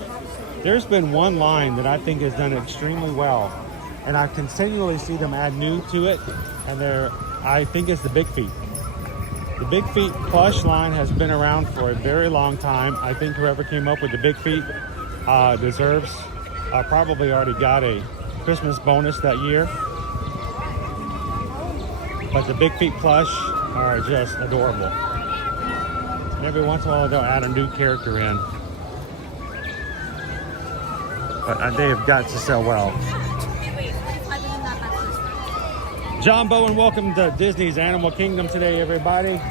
There's been one line that I think has done extremely well. And I continually see them add new to it. And I think it's the Big Feet. The Big Feet plush line has been around for a very long time. I think whoever came up with the Big Feet deserves, probably already got a Christmas bonus that year. But the Big Feet plush are just adorable. And every once in a while they'll add a new character in. But they have got to sell well. John Bowen, welcome to Disney's Animal Kingdom today, everybody.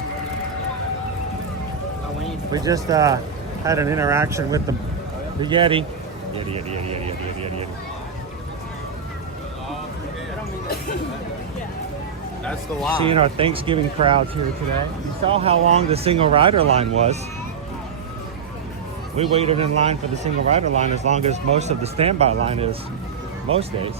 We just had an interaction with the Yeti. Yeti. That's the line. Seeing our Thanksgiving crowds here today. You saw how long the Single Rider line was. We waited in line for the single rider line as long as most of the standby line is most days.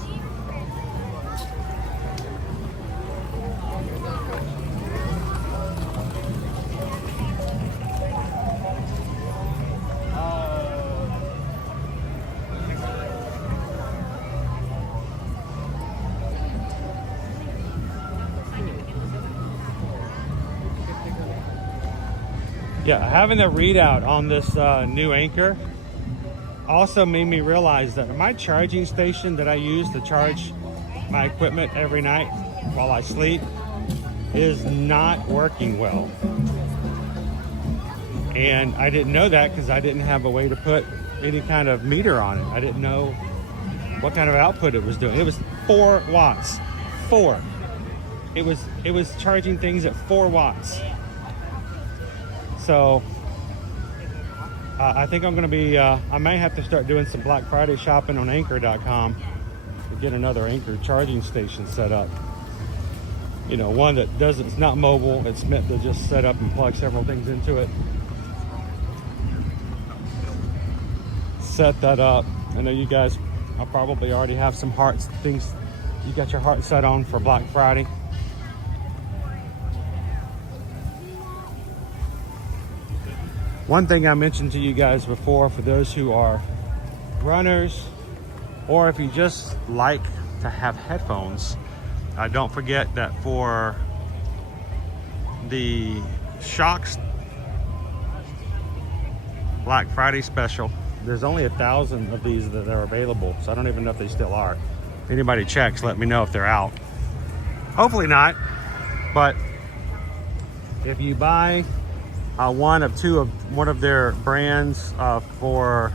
Yeah, having a readout on this new Anchor also made me realize that my charging station that I use to charge my equipment every night while I sleep is not working well. And I didn't know that because I didn't have a way to put any kind of meter on it. I didn't know what kind of output it was doing. It was 4 watts. 4. It was charging things at 4 watts. So I think I'm going to be, I may have to start doing some Black Friday shopping on Anchor.com to get another Anchor charging station set up. You know, one that doesn't, it's not mobile. It's meant to just set up and plug several things into it. Set that up. I know you guys, I probably already have some things you got your heart set on for Black Friday. One thing I mentioned to you guys before, for those who are runners, or if you just like to have headphones, don't forget that for the Shocks Black Friday special, there's only 1,000 of these that are available, so I don't even know if they still are. If anybody checks, let me know if they're out. Hopefully not, but if you buy one of their brands for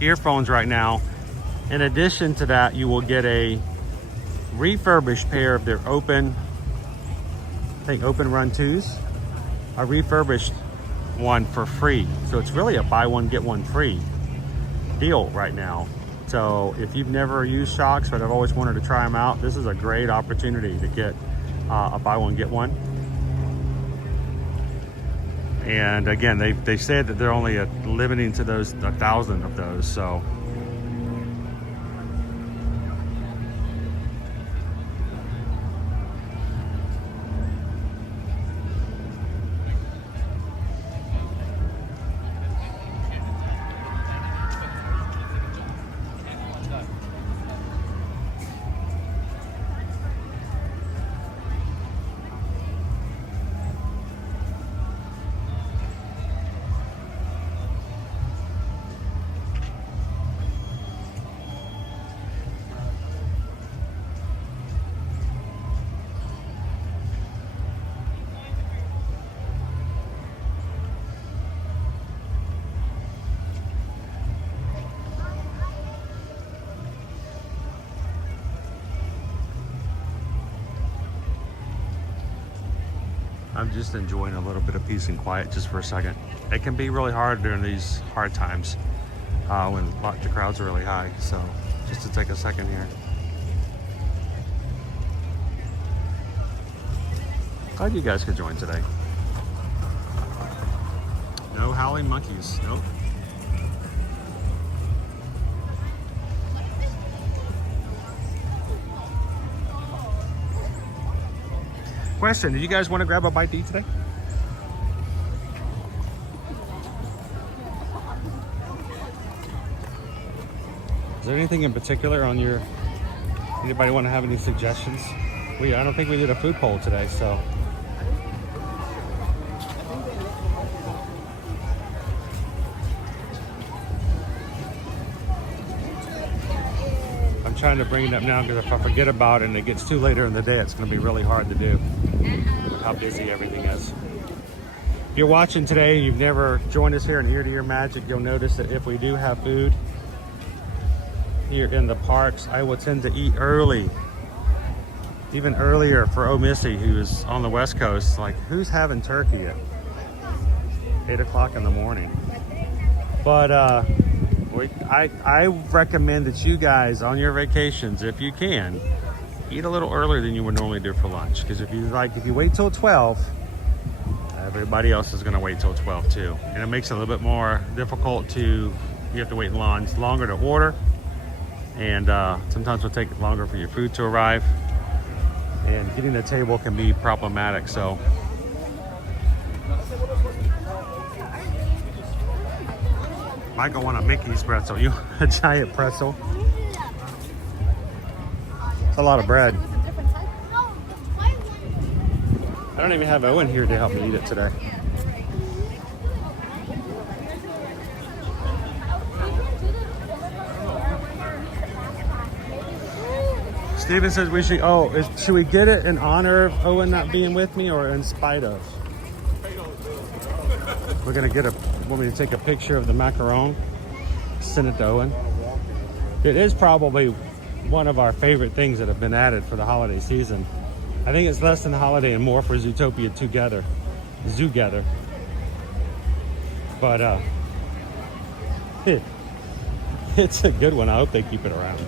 earphones right now, in addition to that, you will get a refurbished pair of their Open Run 2s, a refurbished one for free. So it's really a buy one get one free deal right now. So if you've never used Shocks but have always wanted to try them out, this is a great opportunity to get a buy one get one. And again, they said that they're only limiting to those 1,000 of those. So I'm just enjoying a little bit of peace and quiet just for a second. It can be really hard during these hard times when the crowds are really high. So just to take a second here. Glad you guys could join today. No howling monkeys, nope. Question, do you guys want to grab a bite to eat today? Is there anything in particular on your, anybody want to have any suggestions? I don't think we did a food poll today, so. I'm trying to bring it up now because if I forget about it and it gets too later in the day, it's going to be really hard to do with how busy everything is. If you're watching today and you've never joined us here in Ear to Ear Magic, you'll notice that if we do have food here in the parks, I will tend to eat early. Even earlier for Missy, who's on the West Coast. Like, who's having turkey at 8 o'clock in the morning? But I recommend that you guys on your vacations, if you can, eat a little earlier than you would normally do for lunch. Because if you wait till 12, Everybody else is gonna wait till 12 too. And it makes it a little bit more difficult to, you have to wait in lines longer to order. And sometimes it'll take longer for your food to arrive. And getting a table can be problematic, so. Michael want a Mickey's pretzel, you want a giant pretzel. It's a lot of bread. I don't even have Owen here to help me eat it today. Steven says we should, should we get it in honor of Owen not being with me or in spite of? We're gonna want me to take a picture of the macaron, send it to Owen. It is probably one of our favorite things that have been added for the holiday season. I think it's less than holiday and more for Zootopia together, Zoogether. But it's a good one. I hope they keep it around.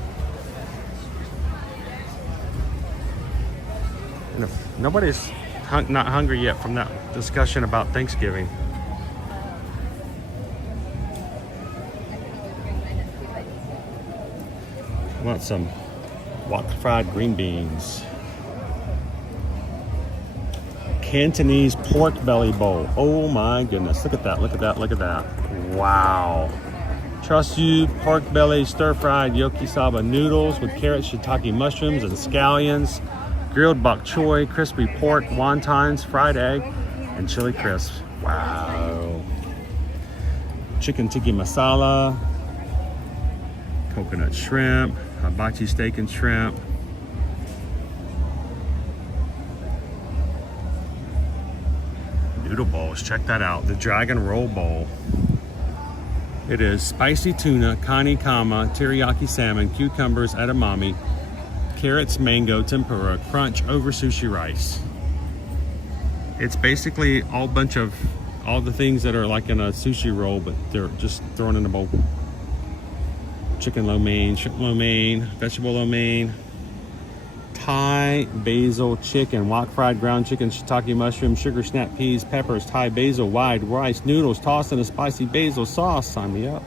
And if nobody's not hungry yet from that discussion about Thanksgiving. I want some wok fried green beans. Cantonese pork belly bowl. Oh my goodness. Look at that, look at that, look at that. Wow. Trust you, pork belly, stir-fried yakisaba noodles with carrots, shiitake mushrooms, and scallions. Grilled bok choy, crispy pork, wontons, fried egg, and chili crisps. Wow. Chicken tikka masala. Coconut shrimp. Hibachi steak and shrimp. Noodle bowls, check that out. The Dragon Roll Bowl. It is spicy tuna, kani kama, teriyaki salmon, cucumbers, edamame, carrots, mango, tempura, crunch over sushi rice. It's basically all bunch of all the things that are like in a sushi roll, but they're just thrown in a bowl. Chicken lo mein, shrimp lo mein, vegetable lo mein, Thai basil chicken, wok fried ground chicken, shiitake mushroom, sugar snap peas, peppers, Thai basil, wide rice, noodles tossed in a spicy basil sauce. Sign me up.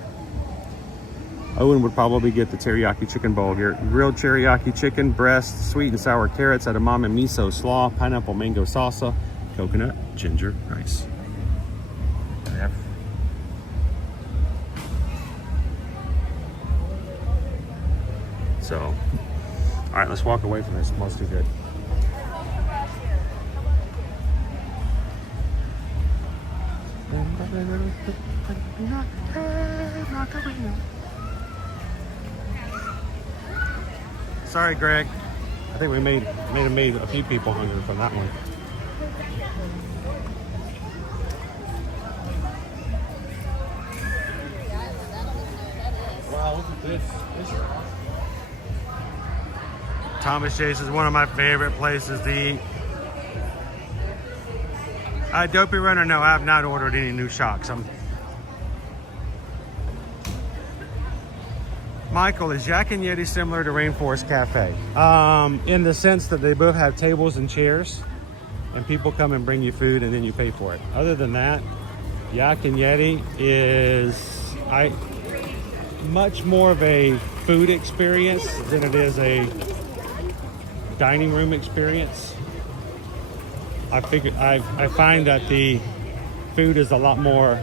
Owen would probably get the teriyaki chicken bowl here. Grilled teriyaki chicken, breast, sweet and sour carrots, edamame, miso, slaw, pineapple, mango salsa, coconut, ginger, rice. So, all right, let's walk away from this. It smells too good. Sorry, Greg. I think we made a few people hungry from that one. Wow, look at this. Thomas Chase is one of my favorite places to eat. Dopey Runner, no, I have not ordered any new shocks. Michael, is Yak and Yeti similar to Rainforest Cafe? In the sense that they both have tables and chairs, and people come and bring you food and then you pay for it. Other than that, Yak and Yeti is much more of a food experience than it is a dining room experience. I find that the food is a lot more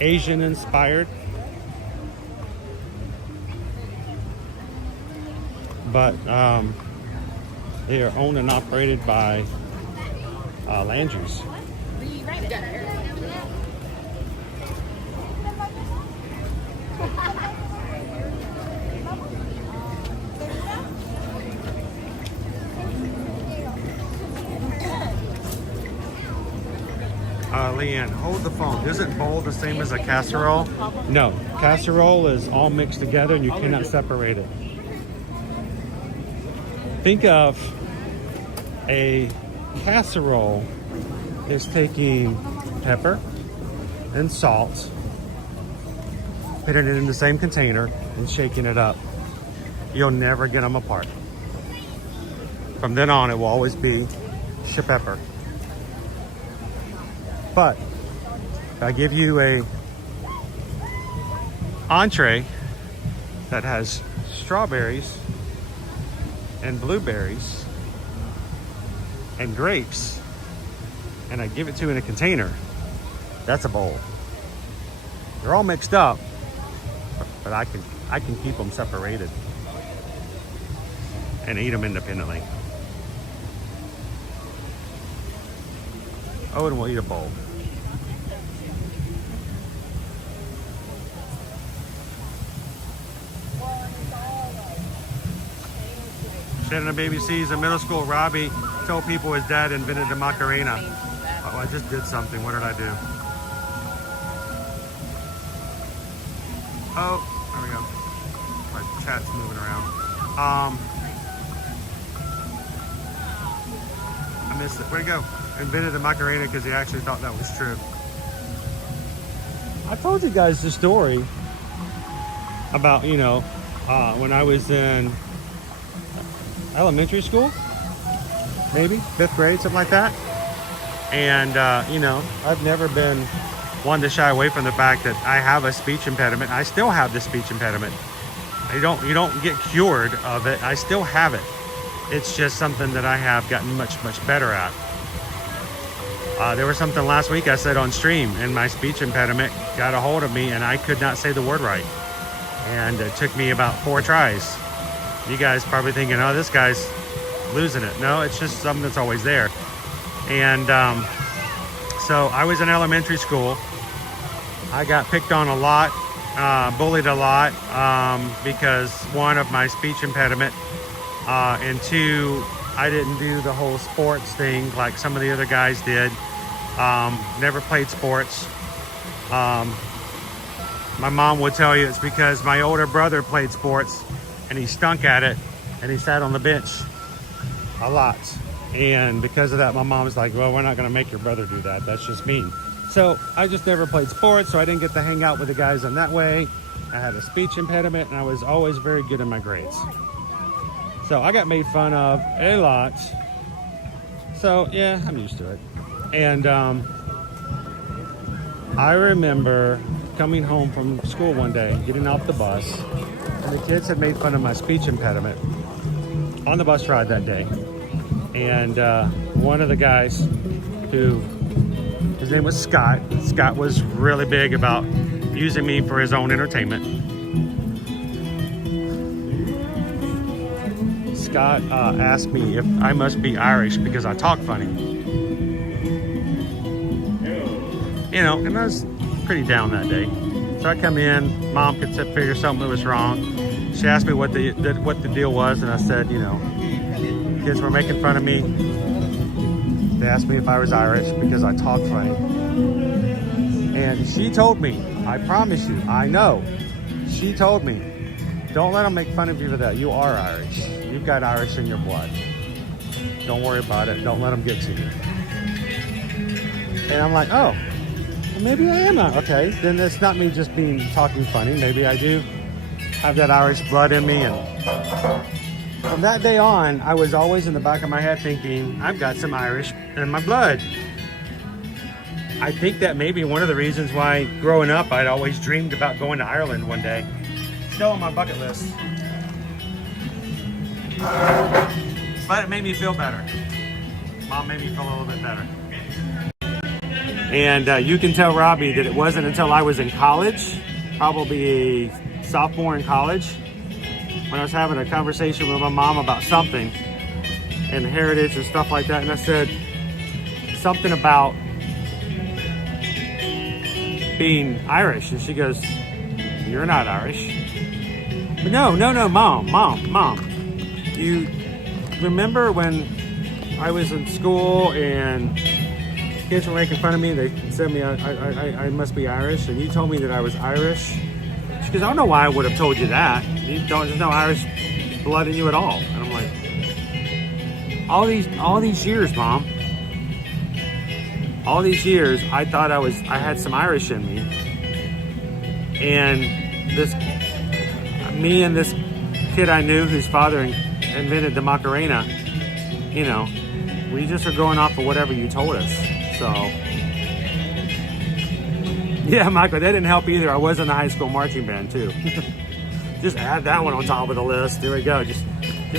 Asian inspired, but they are owned and operated by Landry's. Leanne, hold the phone. Isn't bowl the same as a casserole? No, casserole is all mixed together and you cannot separate it. Think of a casserole is taking pepper and salt, putting it in the same container and shaking it up. You'll never get them apart. From then on, it will always be pepper. But if I give you a entree that has strawberries and blueberries and grapes, and I give it to you in a container, that's a bowl. They're all mixed up, but I can keep them separated and eat them independently. Owen will eat a bowl. Shannon Baby sees in middle school, Robbie told people his dad invented the Macarena. Oh, I just did something. What did I do? Oh, there we go. My chat's moving around. I missed it. Where'd he go? Invented the Macarena because he actually thought that was true. I told you guys the story about, you know, when I was in elementary school, maybe 5th grade, something like that. And, you know, I've never been one to shy away from the fact that I have a speech impediment. I still have the speech impediment. You don't get cured of it. I still have it. It's just something that I have gotten much better at. There was something last week I said on stream, and my speech impediment got a hold of me, and I could not say the word right. And it took me about 4 tries. You guys probably thinking, oh, this guy's losing it. No, it's just something that's always there. And so I was in elementary school. I got picked on a lot, bullied a lot, because 1, of my speech impediment, and 2, I didn't do the whole sports thing like some of the other guys did. Never played sports. My mom would tell you it's because my older brother played sports and he stunk at it, and he sat on the bench a lot. And because of that, my mom was like, well, we're not going to make your brother do that. That's just mean. So I just never played sports, so I didn't get to hang out with the guys in that way. I had a speech impediment, and I was always very good in my grades. So I got made fun of a lot. So yeah, I'm used to it. And I remember coming home from school one day, getting off the bus, and the kids had made fun of my speech impediment on the bus ride that day. And one of the guys his name was Scott. Scott was really big about using me for his own entertainment. Scott asked me if I must be Irish because I talk funny. You know, and I was pretty down that day. So I come in, Mom could figure something was wrong. She asked me what the deal was, and I said, you know, kids were making fun of me. They asked me if I was Irish because I talk funny. And she told me, I promise you, I know, she told me, don't let them make fun of you for that. You are Irish. You've got Irish in your blood. Don't worry about it. Don't let them get to you. And I'm like, oh, well, maybe I am. Okay, then it's not me just talking funny. Maybe I do have that Irish blood in me. And from that day on, I was always in the back of my head thinking, I've got some Irish in my blood. I think that may be one of the reasons why growing up, I'd always dreamed about going to Ireland one day. Still on my bucket list. But it made me feel better. Mom made me feel a little bit better. And you can tell Robbie that it wasn't until I was in college, probably a sophomore in college, when I was having a conversation with my mom about something and heritage and stuff like that. And I said something about being Irish. And she goes, you're not Irish. But no, mom. You remember when I was in school and kids were making fun of me? They said me I must be Irish, and you told me that I was Irish. She goes, I don't know why I would have told you that. There's no Irish blood in you at all. And I'm like, all these years, Mom. All these years, I thought I had some Irish in me. And me and this kid I knew whose father invented the Macarena, you know, we just are going off of whatever you told us. So Yeah, Michael, that didn't help either. I was in the high school marching band too. Just add that one on top of the list. There we go. Just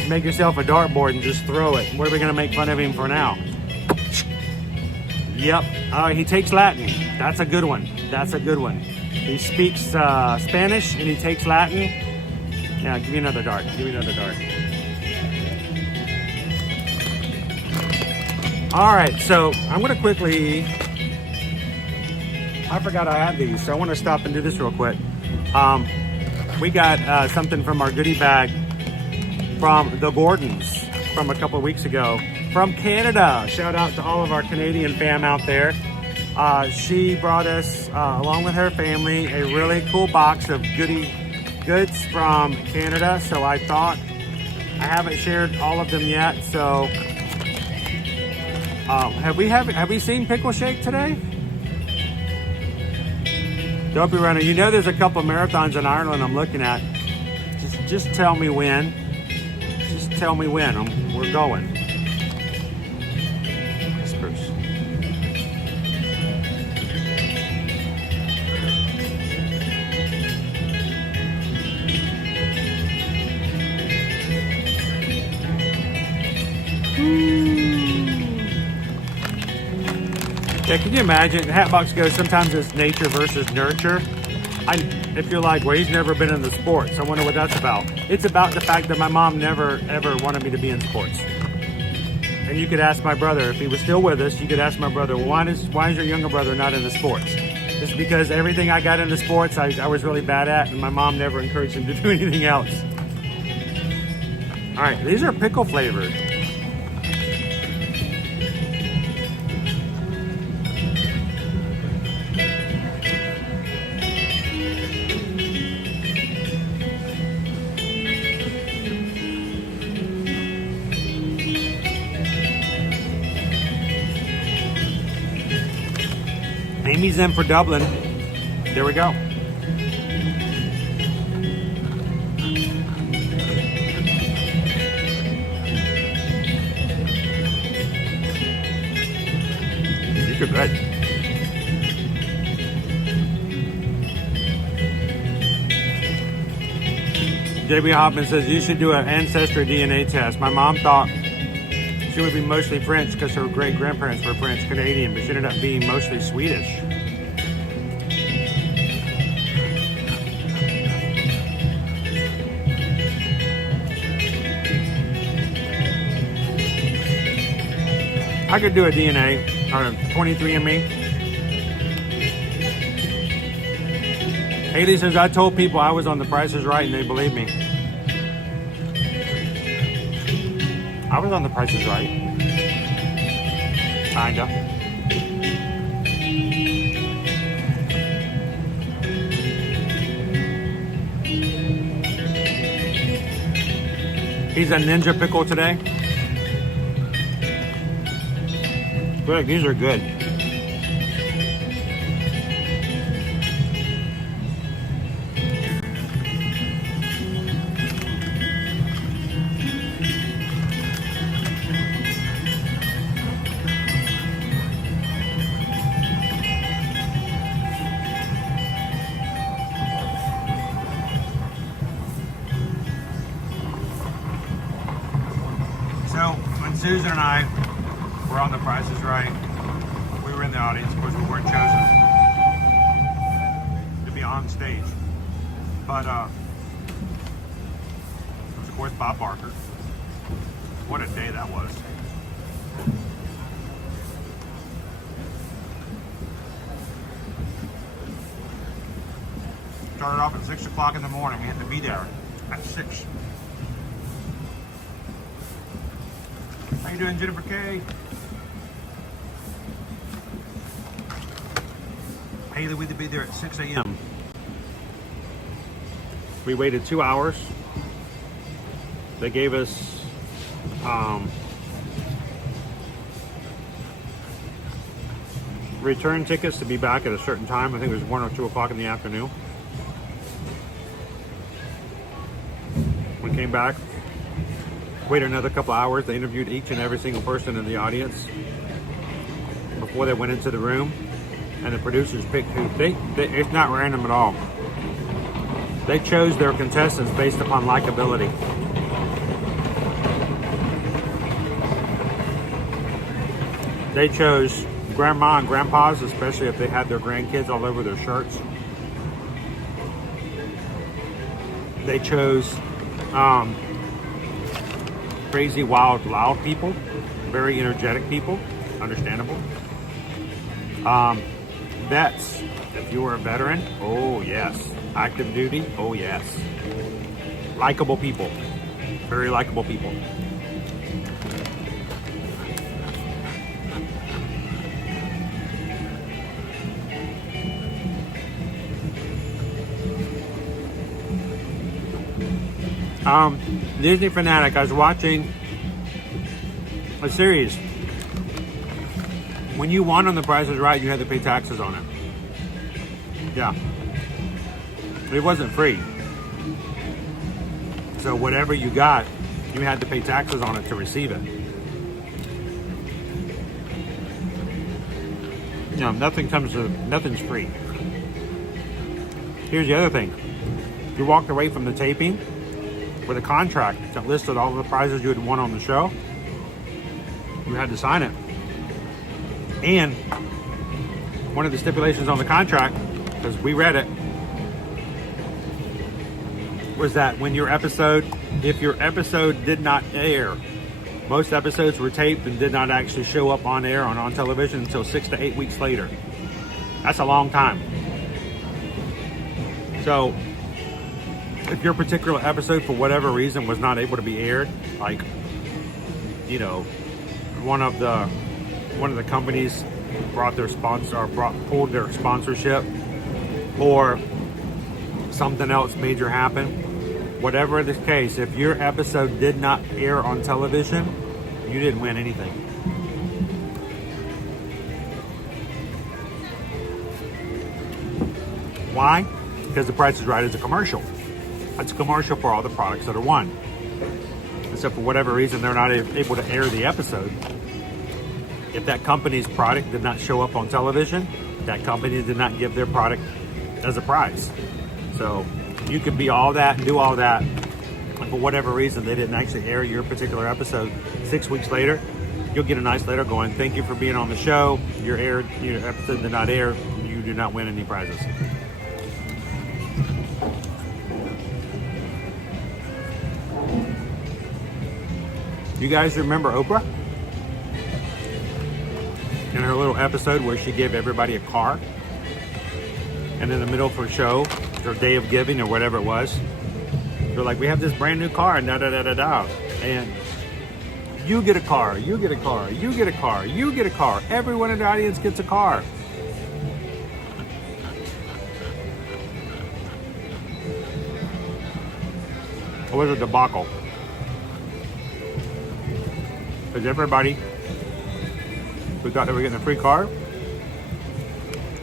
make yourself a dartboard and just throw it. What are we gonna make fun of him for now? Yep. He takes Latin. That's a good one. That's a good one. He speaks Spanish and he takes Latin. Yeah, give me another dart. Give me another dart. All right, so I'm gonna quickly. I forgot I had these, so I want to stop and do this real quick. We got something from our goodie bag from the Gordons from a couple of weeks ago from Canada. Shout out to all of our Canadian fam out there. She brought us, along with her family, a really cool box of goods from Canada. So I thought, I haven't shared all of them yet. So have we seen Pickle Shake today? Dopey Runner, you know there's a couple marathons in Ireland I'm looking at. Just tell me when. Just tell me when. We're going. Spruce. Yeah, can you imagine? Hatbox goes, sometimes it's nature versus nurture. If you're like, well, he's never been in the sports, I wonder what that's about. It's about the fact that my mom never, ever wanted me to be in sports. And you could ask my brother, if he was still with us, you could ask my brother, well, why is your younger brother not in the sports? It's because everything I got into sports, I was really bad at, and my mom never encouraged him to do anything else. All right, these are pickle flavored. Amy's in for Dublin. There we go. These are good. JB Hoffman says you should do an ancestry DNA test. My mom thought she would be mostly French because her great-grandparents were French Canadian, but she ended up being mostly Swedish. I could do a DNA or 23andMe. Haley says, I told people I was on The Price is Right and they believed me. I was on The Price is Right. Kinda. He's a Ninja Pickle today. Greg, these are good. So, when Susan and I were on The Price is Right, we were in the audience. Of course, we weren't chosen to be on stage. But, it was, of course, Bob Barker. What a day that was. Started off at 6 o'clock in the morning. We had to be there at 6. How you doing, Jennifer Kay? Haley, we had to be there at 6 a.m. We waited 2 hours. They gave us return tickets to be back at a certain time. I think it was 1 or 2 o'clock in the afternoon. We came back, waited another couple hours. They interviewed each and every single person in the audience before they went into the room. and the producers pick who. It's not random at all. They chose their contestants based upon likability. They chose grandma and grandpas, especially if they had their grandkids all over their shirts. They chose crazy, wild, loud people, very energetic people, understandable. Vets, if you were a veteran, oh yes. Active duty, oh yes. Likable people, very likable people. Disney fanatic. I was watching a series. When you won on The Price is Right, you had to pay taxes on it. Yeah. It wasn't free. So whatever you got, you had to pay taxes on it to receive it. You know, nothing's free. Here's the other thing. You walked away from the taping with a contract that listed all of the prizes you had won on the show. You had to sign it. And one of the stipulations on the contract, because we read it, was that when if your episode did not air, most episodes were taped and did not actually show up on air on television until 6 to 8 weeks later. That's a long time. So if your particular episode, for whatever reason, was not able to be aired, like, you know, one of the companies pulled their sponsorship, or something else major happened, whatever the case, if your episode did not air on television, you didn't win anything. Why? Because The Price is Right is a commercial. It's a commercial for all the products that are won. And so for whatever reason, they're not able to air the episode. If that company's product did not show up on television, that company did not give their product as a prize. So you could be all that and do all that, and for whatever reason, they didn't actually air your particular episode. 6 weeks later, you'll get a nice letter going, thank you for being on the show. Your episode did not air. You did not win any prizes. You guys remember Oprah? In her little episode where she gave everybody a car, and in the middle of her show, her day of giving or whatever it was, they're like, we have this brand new car, and da-da-da-da-da. And you get a car, you get a car, you get a car, you get a car. Everyone in the audience gets a car. It was a debacle. Because everybody who thought they were getting a free car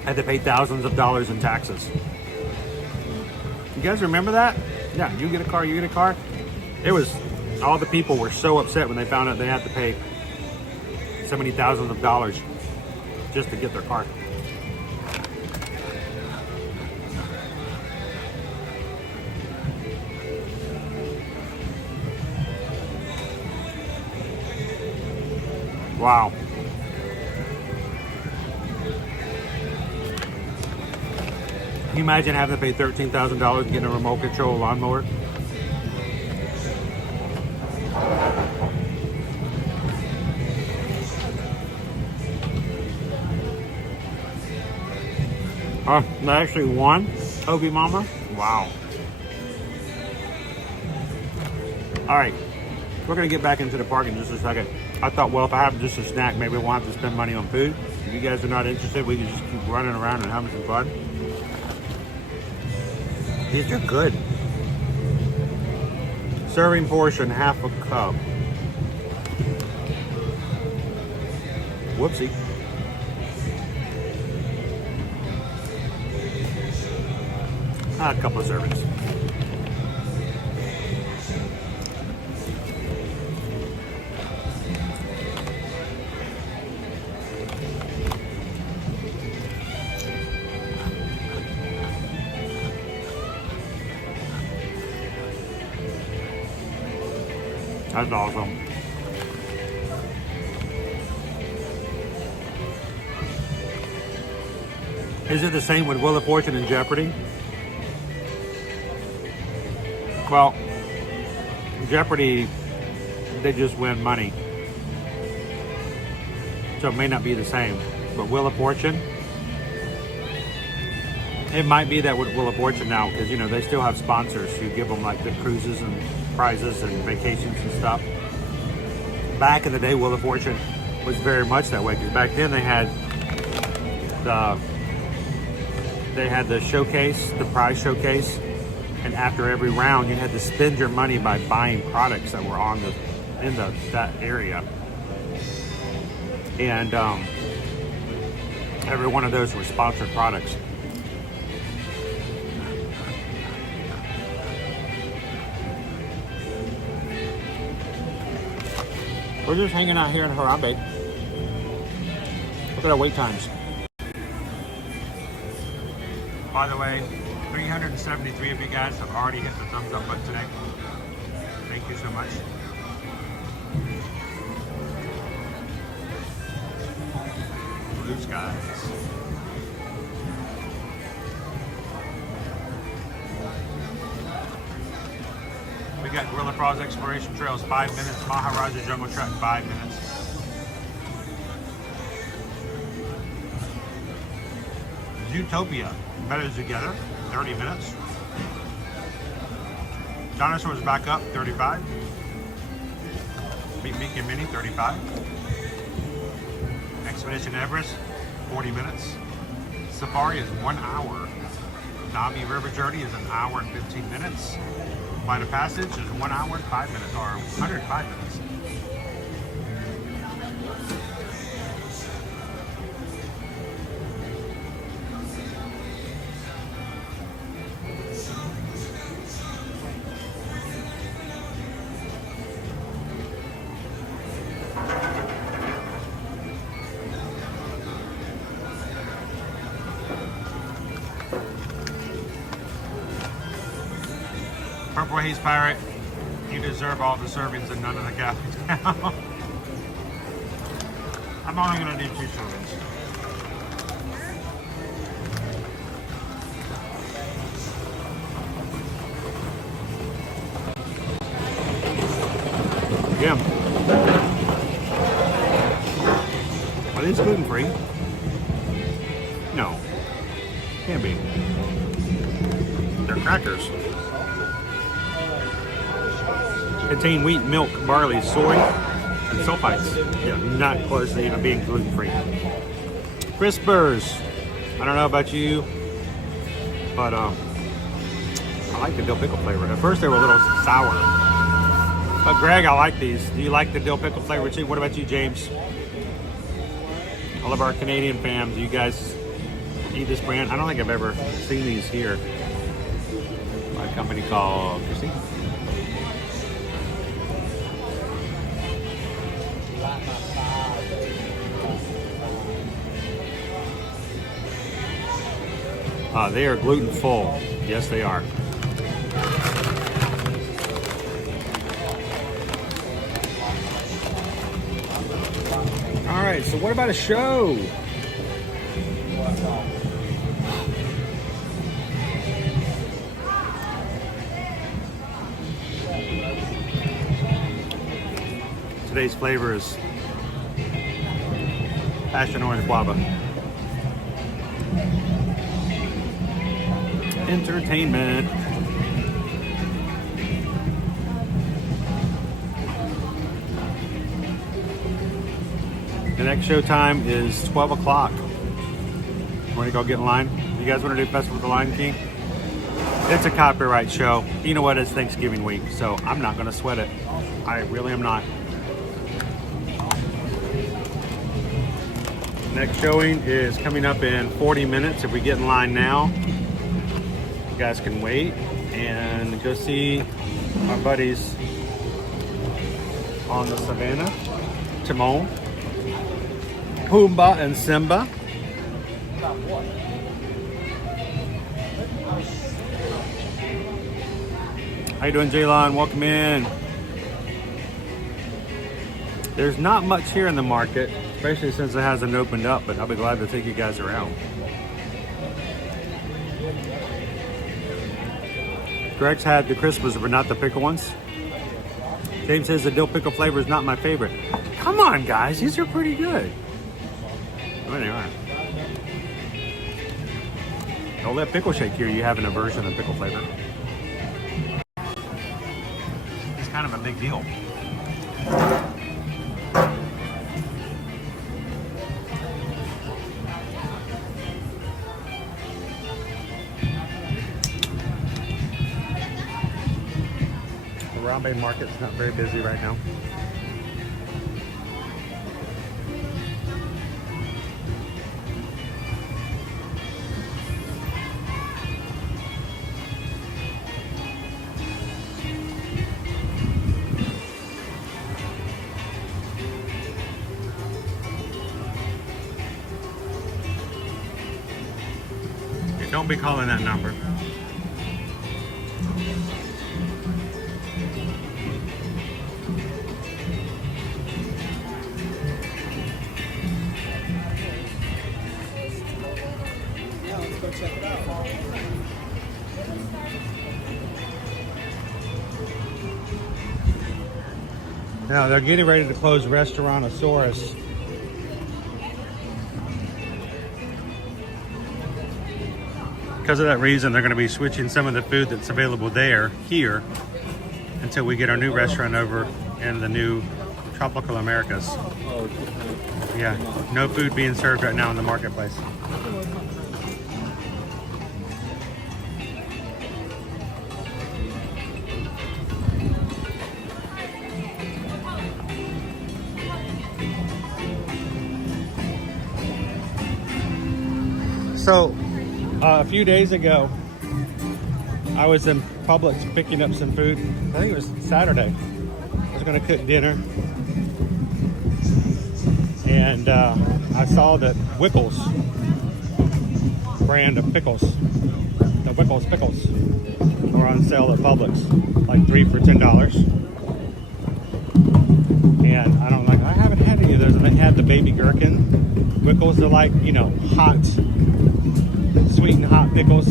had to pay thousands of dollars in taxes. You guys remember that? Yeah, you get a car, you get a car. It was, all the people were so upset when they found out they had to pay so many thousands of dollars just to get their car. Wow. Can you imagine having to pay $13,000 and getting a remote control lawnmower? They actually won, Obi Mama? Wow. All right, we're gonna get back into the park in just a second. I thought, well, if I have just a snack, maybe we'll have to spend money on food. If you guys are not interested, we can just keep running around and having some fun. These are good. Serving portion, half a cup. Whoopsie. A couple of servings. That's awesome. Is it the same with Wheel of Fortune and Jeopardy? Well, Jeopardy, they just win money. So it may not be the same. But Wheel of Fortune, it might be that with Wheel of Fortune now, because you know they still have sponsors who give them like the cruises and prizes and vacations and stuff. Back in the day, Wheel of Fortune was very much that way, because back then they had the showcase, the prize showcase, and after every round you had to spend your money by buying products that were in that area. And every one of those were sponsored products. We're just hanging out here in Harambe. Look at our wait times. By the way, 373 of you guys have already hit the thumbs up button today. Thank you so much. Blue skies. We got Gorilla Falls Exploration Trails 5 minutes, Maharaja Jungle Trek 5 minutes. Zootopia, Better Together 30 minutes. Dinosaurs Back Up 35. Meet Mickey and Minnie 35. Expedition Everest 40 minutes. Safari is 1 hour. Nami River Journey is 1 hour and 15 minutes. Flight of Passage is 1 hour and 5 minutes, or 105 minutes. Purple Haze Pirate, you deserve all the servings and none of the captain's count. I'm only going to do 2 servings. Yeah. Are these gluten free? No. Can't be. They're crackers. Contain wheat, milk, barley, soy, and sulfites. Yeah, not close to even being gluten-free. Crispers. I don't know about you, but I like the dill pickle flavor. At first they were a little sour. But Greg, I like these. Do you like the dill pickle flavor too? What about you, James? All of our Canadian fans, do you guys eat this brand? I don't think I've ever seen these here. By a company called Chrissy. They are gluten full. Yes, they are. All right, so what about a show? Today's flavor is passion orange guava. Entertainment. The next show time is 12 o'clock. Want to go get in line? You guys want to do Festival of the Lion King? It's a copyright show. You know what? It's Thanksgiving week, so I'm not going to sweat it. I really am not. Next showing is coming up in 40 minutes. If we get in line now, you guys can wait and go see our buddies on the savannah. Timon, Pumbaa, and Simba. How you doing, Jaylon? Welcome in. There's not much here in the market, especially since it hasn't opened up, but I'll be glad to take you guys around. Greg's had the crispas, but not the pickle ones. James says the dill pickle flavor is not my favorite. Come on, guys, these are pretty good. Oh, they are. Don't let pickle shake here. You have an aversion of pickle flavor. It's kind of a big deal. Harambe market's not very busy right now. Hey, don't be calling that number. Now they're getting ready to close Restaurantosaurus. Because of that reason, they're going to be switching some of the food that's available here, until we get our new restaurant over in the new Tropical Americas. Yeah, no food being served right now in the marketplace. So, a few days ago, I was in Publix picking up some food. I think it was Saturday. I was going to cook dinner. And I saw that Wickles brand of pickles, the Wickles pickles, are on sale at Publix. Like 3 for $10. And I haven't had any of those. And they had the baby gherkin Wickles. They're like, you know, hot, sweet and hot pickles.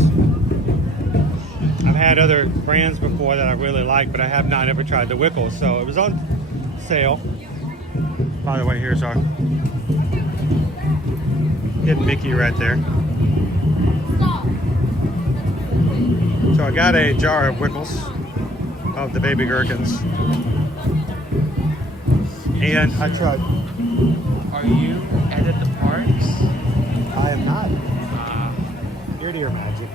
I've had other brands before that I really like, but I have not ever tried the Wickles. So it was on sale. By the way, here's our hidden Mickey right there. So I got a jar of Wickles, of the baby gherkins. And I tried. Are you at the parks? I am not. Ear to your magic.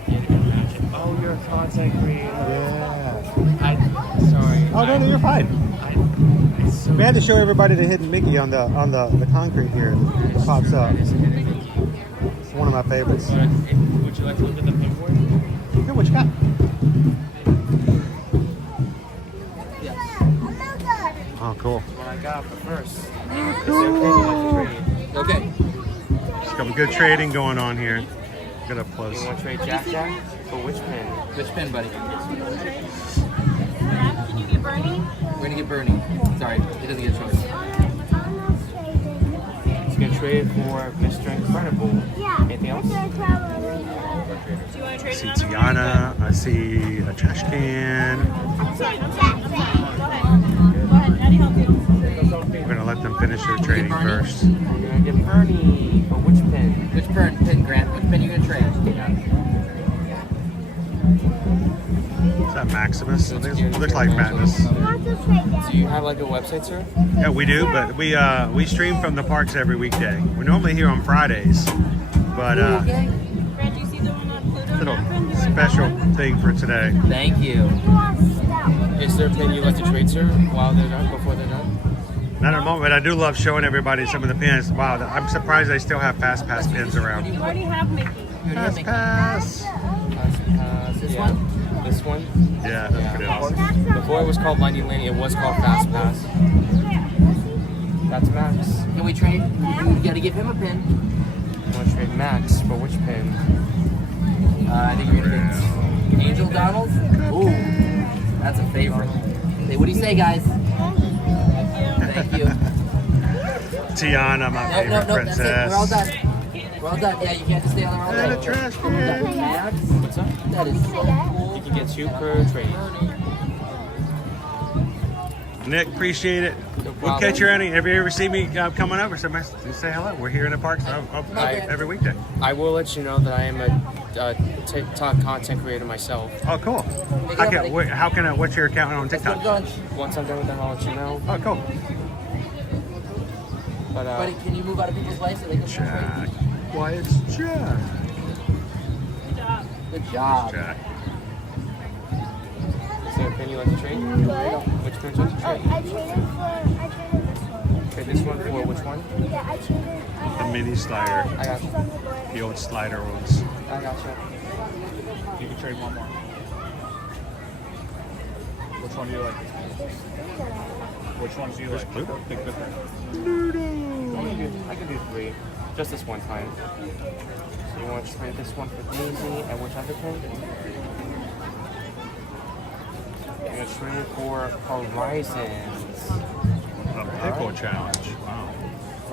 Oh, you're a content creator. Yeah. Sorry. Oh no, you're fine. We had to show everybody the hidden Mickey on the concrete here. It pops up. It's one of my favorites. Would you like to look at the pinboard? Here, what you got? Oh, cool. What I got for first. Cool. Okay. Just got good trading going on here. Get up close. You want to trade Jack for which pen? Which pen, buddy? Can you get Bernie? We're gonna get Bernie. Sorry, he doesn't get a choice. He's gonna trade for Mr. Incredible. Yeah. Anything else? Do you want to trade I see Tiana. I see a trash can. I'm sorry. Go ahead. How do you help you? We're gonna let them finish their trading first. We're gonna get Bernie for which pen? Which pen, Grant? Which pen are you gonna trade? Is that Maximus? It looks like Madness. Do you have like a website, sir? Yeah, we do, but we stream from the parks every weekday. We're normally here on Fridays, but Grant, do you see the one on Pluto? little special thing for today. Thank you. Is there a pen you'd like to trade, sir, while they're done, before they're done? Not at the moment, but I do love showing everybody some of the pins. Wow, I'm surprised they still have Fast Pass pins around. You already have Mickey. Fast Pass. This one? This one? Yeah, that's pretty awesome. Before it was called Lightning Lane, it was called Fast Pass. That's Max. Can we trade? You gotta give him a pin. I want to trade Max for which pin? I think you're gonna get Angel Donald. Ooh, that's a favorite. Hey, what do you say, guys? Thank you. Tiana, my favorite That's it. princess. We're all done. We're all done. Yeah, you can't just stay on there all day. And a trash can. What's up? That is so cool. You can get 2 per trade. Nick, appreciate it. We'll catch you around. If you ever see me coming over, so say hello. We're here in the parks every weekday. I will let you know that I am a TikTok content creator myself. Oh, cool. What's your account on TikTok? Once I'm done with that, I'll let you know. Oh, cool. But Buddy, can you move out of people's life so they can Jack. Why, it's Jack. Good job. Jack. Is there a pin you like to trade? Which pin would you trade? I traded this one. Trade this one for which one? Yeah, I traded. The mini slider. I got you. The old slider ones. I got you. You can trade one more. Which one do you like? Which ones do you like? Pluto. Big Pluto. I can do 3. Just this one time. So you want to trade this one for Daisy and which other pin? I'm going to trade for Horizons. A pickle challenge. Wow.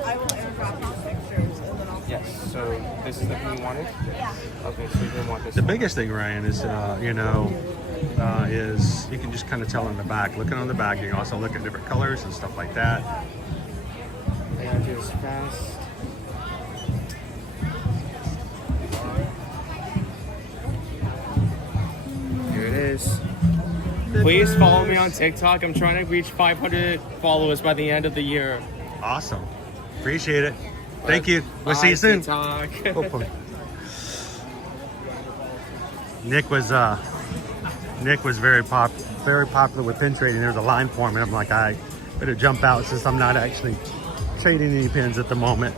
I will airdrop those pictures and then I'll. Yes, so this is the pin you wanted? Yeah. Okay, so you didn't want this The one. biggest thing, Ryan, is is you can just kind of tell in the back. Looking on the back, you can also look at different colors and stuff like that. I gotta do this fast. Here it is. Please follow me on TikTok. I'm trying to reach 500 followers by the end of the year. Awesome. Appreciate it. Thank you. We'll see you soon. TikTok. Nick was very popular with pin trading. There was a line for him, and I'm like, I better jump out since I'm not actually trading any pins at the moment.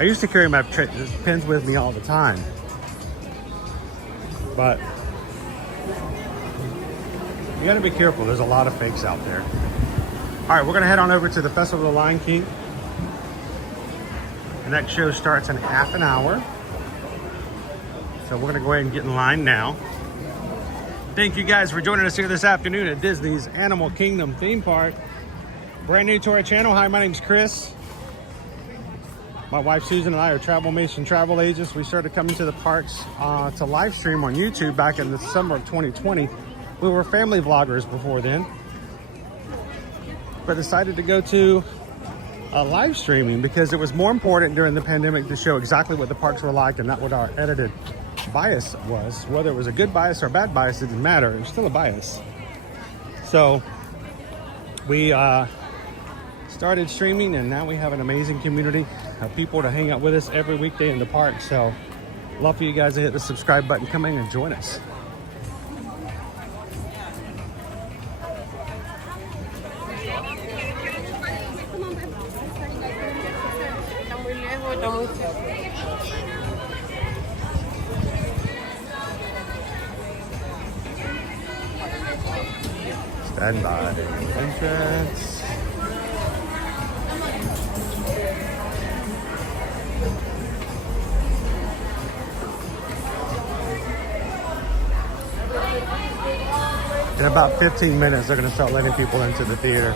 I used to carry my pins with me all the time, but you got to be careful. There's a lot of fakes out there. All right, we're gonna head on over to the Festival of the Lion King. The next show starts in half an hour. So we're gonna go ahead and get in line now. Thank you guys for joining us here this afternoon at Disney's Animal Kingdom theme park. Brand new to our channel. Hi, my name's Chris. My wife Susan and I are Travel Mason travel agents. We started coming to the parks to live stream on YouTube back in the summer of 2020. We were family vloggers before then, but decided to go to live streaming because it was more important during the pandemic to show exactly what the parks were like and not what our edited bias was. Whether it was a good bias or a bad bias, it didn't matter. It was still a bias. So we started streaming, and now we have an amazing community of people to hang out with us every weekday in the park. So love for you guys to hit the subscribe button, come in and join us. Stand by. Entrance. In about 15 minutes, they're going to start letting people into the theater.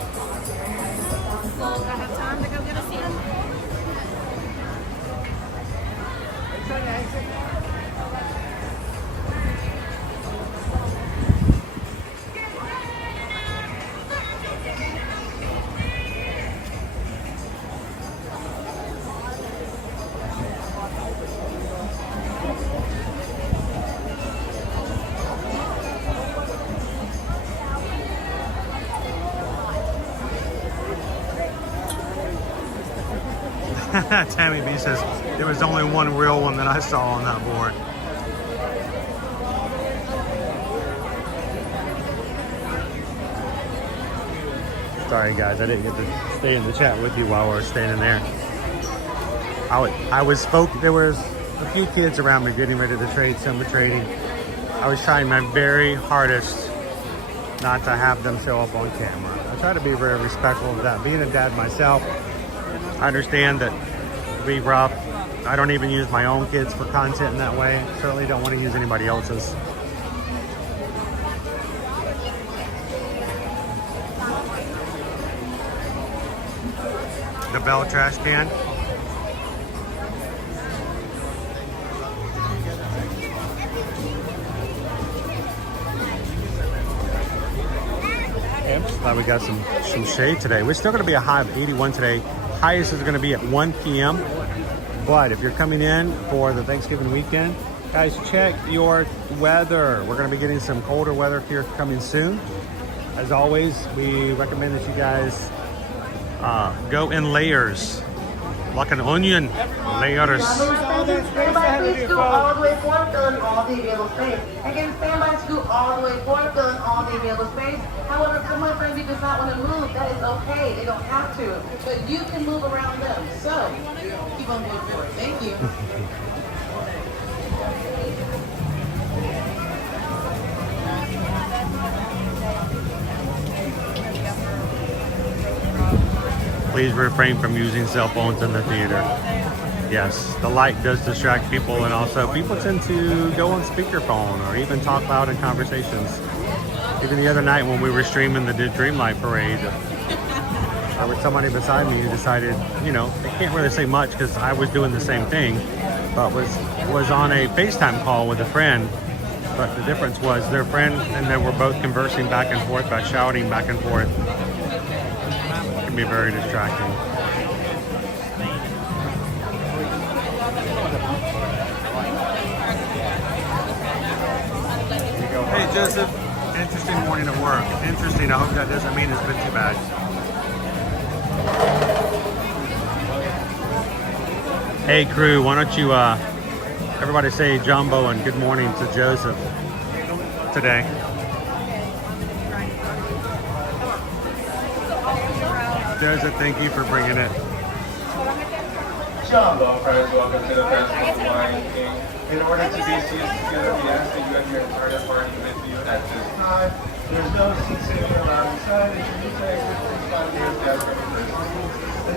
Tammy B says, there was only one real one that I saw on that board. Sorry guys, I didn't get to stay in the chat with you while we were standing there. There was a few kids around me getting ready to trade, some were trading. I was trying my very hardest not to have them show up on camera. I try to be very respectful of that. Being a dad myself, I understand that to be rough. I don't even use my own kids for content in that way. Certainly don't want to use anybody else's. the Bell trash can. Glad we got some shade today. We're still going to be a high of 81 today. Highest is going to be at 1 p.m. But if you're coming in for the Thanksgiving weekend, guys, check your weather. We're going to be getting some colder weather here coming soon. As always, we recommend that you guys go in layers, like an onion, layers. Standby, please scoot all the way forward, filling all the available space. Again, standby, scoot all the way forward, filling all the available space. However, if someone friend you does not want to move, that is okay. They don't have to. But you can move around them. So, keep on moving forward. Thank you. Please refrain from using cell phones in the theater. Yes, the light does distract people, and also people tend to go on speakerphone or even talk loud in conversations. Even the other night when we were streaming the Dreamlight Parade, there was somebody beside me who decided, you know, they can't really say much because I was doing the same thing, but was on a FaceTime call with a friend. But the difference was their friend and they were both conversing back and forth by shouting back and forth. It can be very distracting. Hey Joseph, interesting morning at work. Interesting, I hope that doesn't mean it's been too bad. Hey crew, why don't you everybody say Jumbo and good morning to Joseph today. Joseph, thank you for bringing it. Jumbo, friends, welcome to the Festival of Lion King. In order to be seated together, we ask that you and your entire party with you at this time. There's no seat sitting around inside.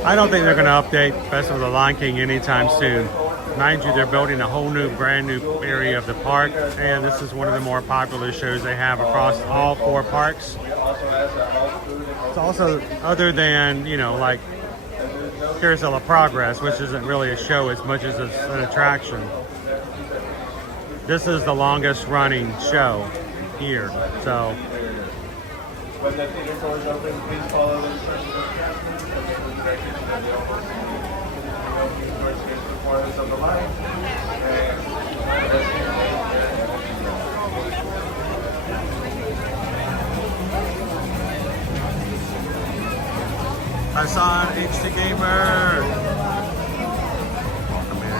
I don't think they're going to update Festival of the Lion King anytime soon. Mind you, they're building a whole new, brand new area of the park, and this is one of the more popular shows they have across all 4 parks. It's also, other than, you know, like Carousel of Progress, which isn't really a show as much as it's an attraction. This is the longest running show here, so. When the theater doors open, please follow the instructions of the captain because they will direct you to the opening towards the performance of the line. Hassan, HT Gamer. Welcome in.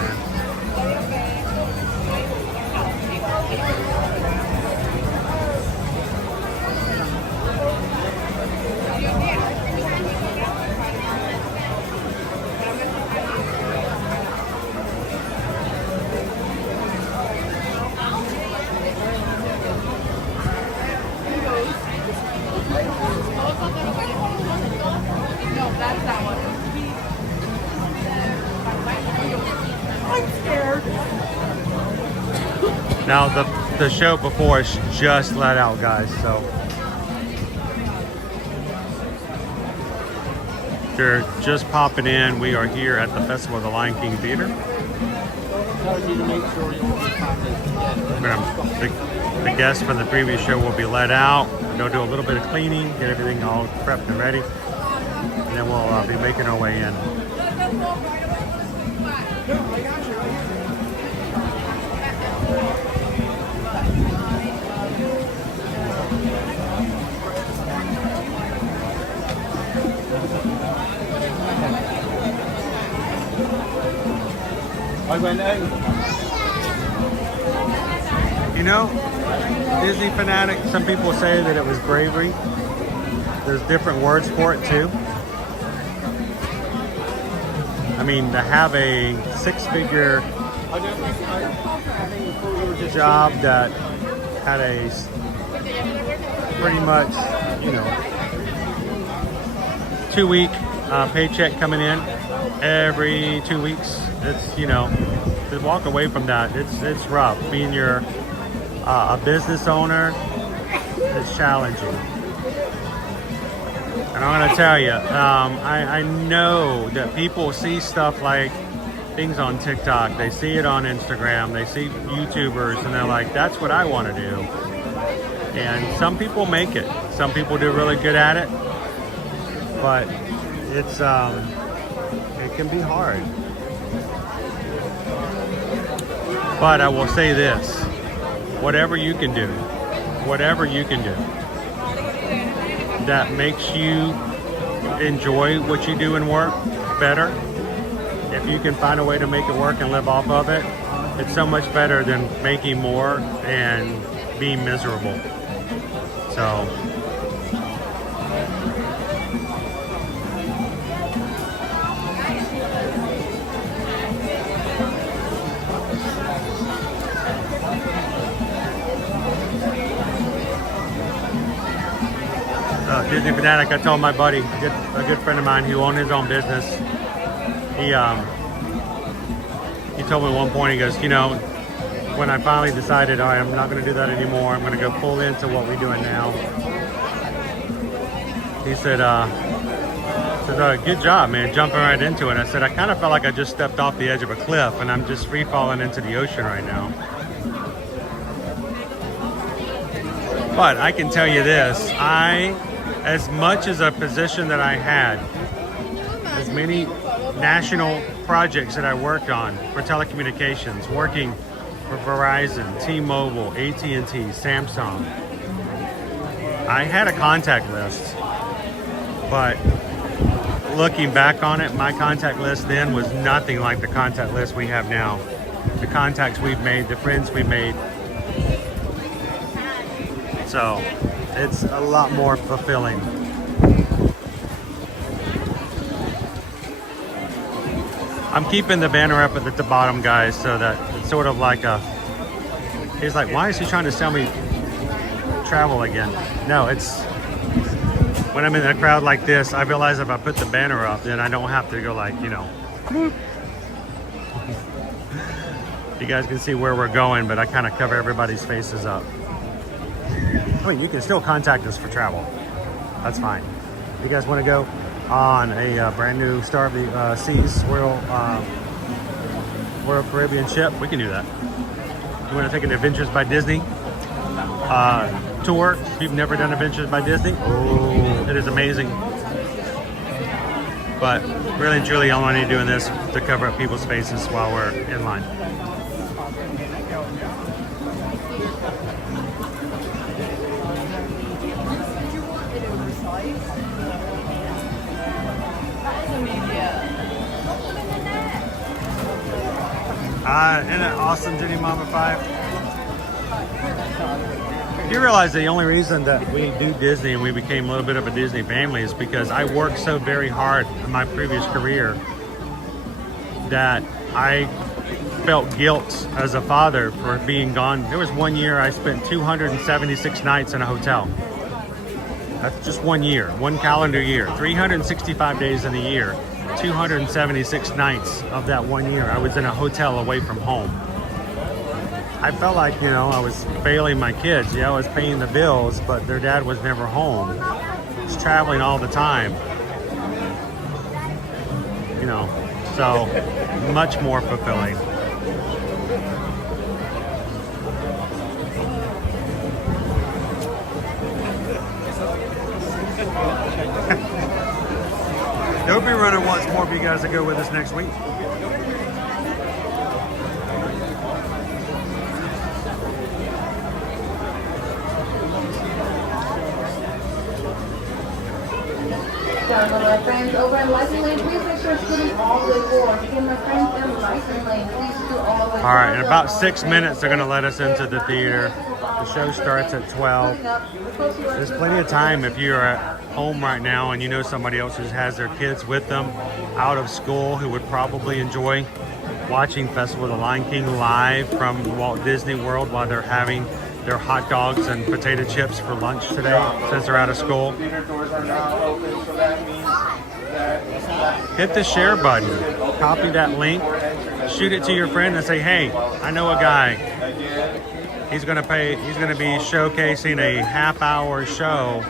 Now the show before is just let out, guys, so if you're just popping in, we are here at the Festival of the Lion King Theater. The guests from the previous show will be let out. They'll do a little bit of cleaning, get everything all prepped and ready, and then we'll be making our way in. I went in. You know, Disney fanatic, some people say that it was bravery. There's different words for it too. I mean, to have a 6-figure job that had a pretty much, you know, 2-week paycheck coming in every 2 weeks. It's, you know, to walk away from that, it's rough. Being a business owner, it's challenging. And I'm gonna tell you, I know that people see stuff like things on TikTok, they see it on Instagram, they see YouTubers, and they're like, that's what I want to do. And some people make it. Some people do really good at it, but it's it can be hard. But I will say this, whatever you can do that makes you enjoy what you do in work better, if you can find a way to make it work and live off of it, it's so much better than making more and being miserable. So Disney fanatic, I told my buddy, a good friend of mine who owned his own business, he told me at one point, he goes, you know, when I finally decided, all right, I'm not going to do that anymore, I'm going to go full into what we're doing now. He said, good job, man, jumping right into it. I said, I kind of felt like I just stepped off the edge of a cliff and I'm just free falling into the ocean right now. But I can tell you this, as much as a position that I had, as many national projects that I worked on for telecommunications, working for Verizon, T-Mobile, AT&T, Samsung, I had a contact list, but looking back on it, my contact list then was nothing like the contact list we have now. The contacts we've made, the friends we made. So it's a lot more fulfilling. I'm keeping the banner up at the bottom, guys, so that it's sort of like a, he's like, why is he trying to sell me travel again? No, it's, when I'm in a crowd like this, I realize if I put the banner up, then I don't have to go like, you know, bloop. You guys can see where we're going, but I kind of cover everybody's faces up. I mean, you can still contact us for travel. That's fine. If you guys want to go on a brand new Star of the Seas Royal Caribbean ship, we can do that. If you want to take an Adventures by Disney tour, if you've never done Adventures by Disney, oh, it is amazing. But really and truly, I'm only doing this to cover up people's faces while we're in line. Isn't it awesome, Jenny Mama 5? You realize the only reason that we do Disney and we became a little bit of a Disney family is because I worked so very hard in my previous career that I felt guilt as a father for being gone. There was one year I spent 276 nights in a hotel. That's just 1 year, one calendar year, 365 days in a year. 276 nights of that 1 year I was in a hotel away from home. I felt like, you know, I was failing my kids. Yeah, I was paying the bills, but their dad was never home. I was traveling all the time. You know, so much more fulfilling. Dopey Runner wants more of you guys to go with us next week. Down my friends over in License Lane, please make sure it's sitting all the way forward. Again, my friends in License Lane, please do all the way forward. All right, in about 6 minutes, they're going to let us into the theater. The show starts at 12. There's plenty of time if you're at home right now and you know somebody else who has their kids with them out of school who would probably enjoy watching Festival of the Lion King live from Walt Disney World while they're having their hot dogs and potato chips for lunch today since they're out of school. Hit the share button, copy that link, shoot it to your friend and say, hey, I know a guy. He's gonna be showcasing a half-hour show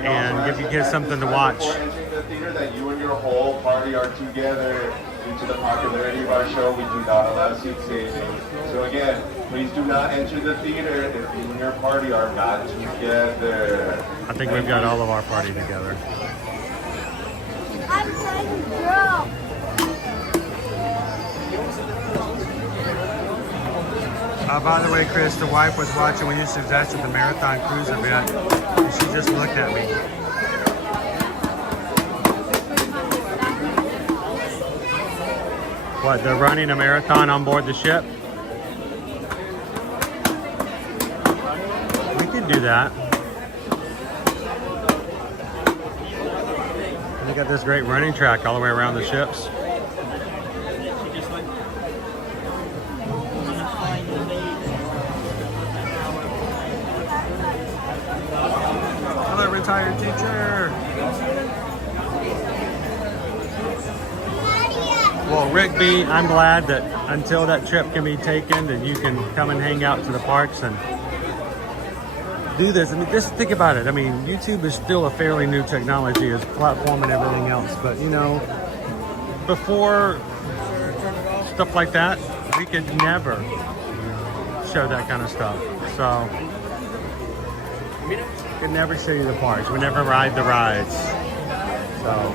and give you kids something to watch. Before entering the theater that you and your whole party are together. Due to the popularity of our show, we do not allow seat savings. So again, please do not enter the theater if you and your party are not together. I think we've got all of our party together. I'm playing girl. By the way, Chris, the wife was watching when you suggested the Marathon Cruise event, and she just looked at me. What, they're running a marathon on board the ship? We can do that. They got this great running track all the way around the ships. Hello, retired teacher. Well, Rigby, I'm glad that until that trip can be taken, that you can come and hang out to the parks and do this. I mean, just think about it. I mean, YouTube is still a fairly new technology as a platform and everything else. But, you know, before stuff like that, we could never show that kind of stuff. So, we could never show you the parks. We never ride the rides. So.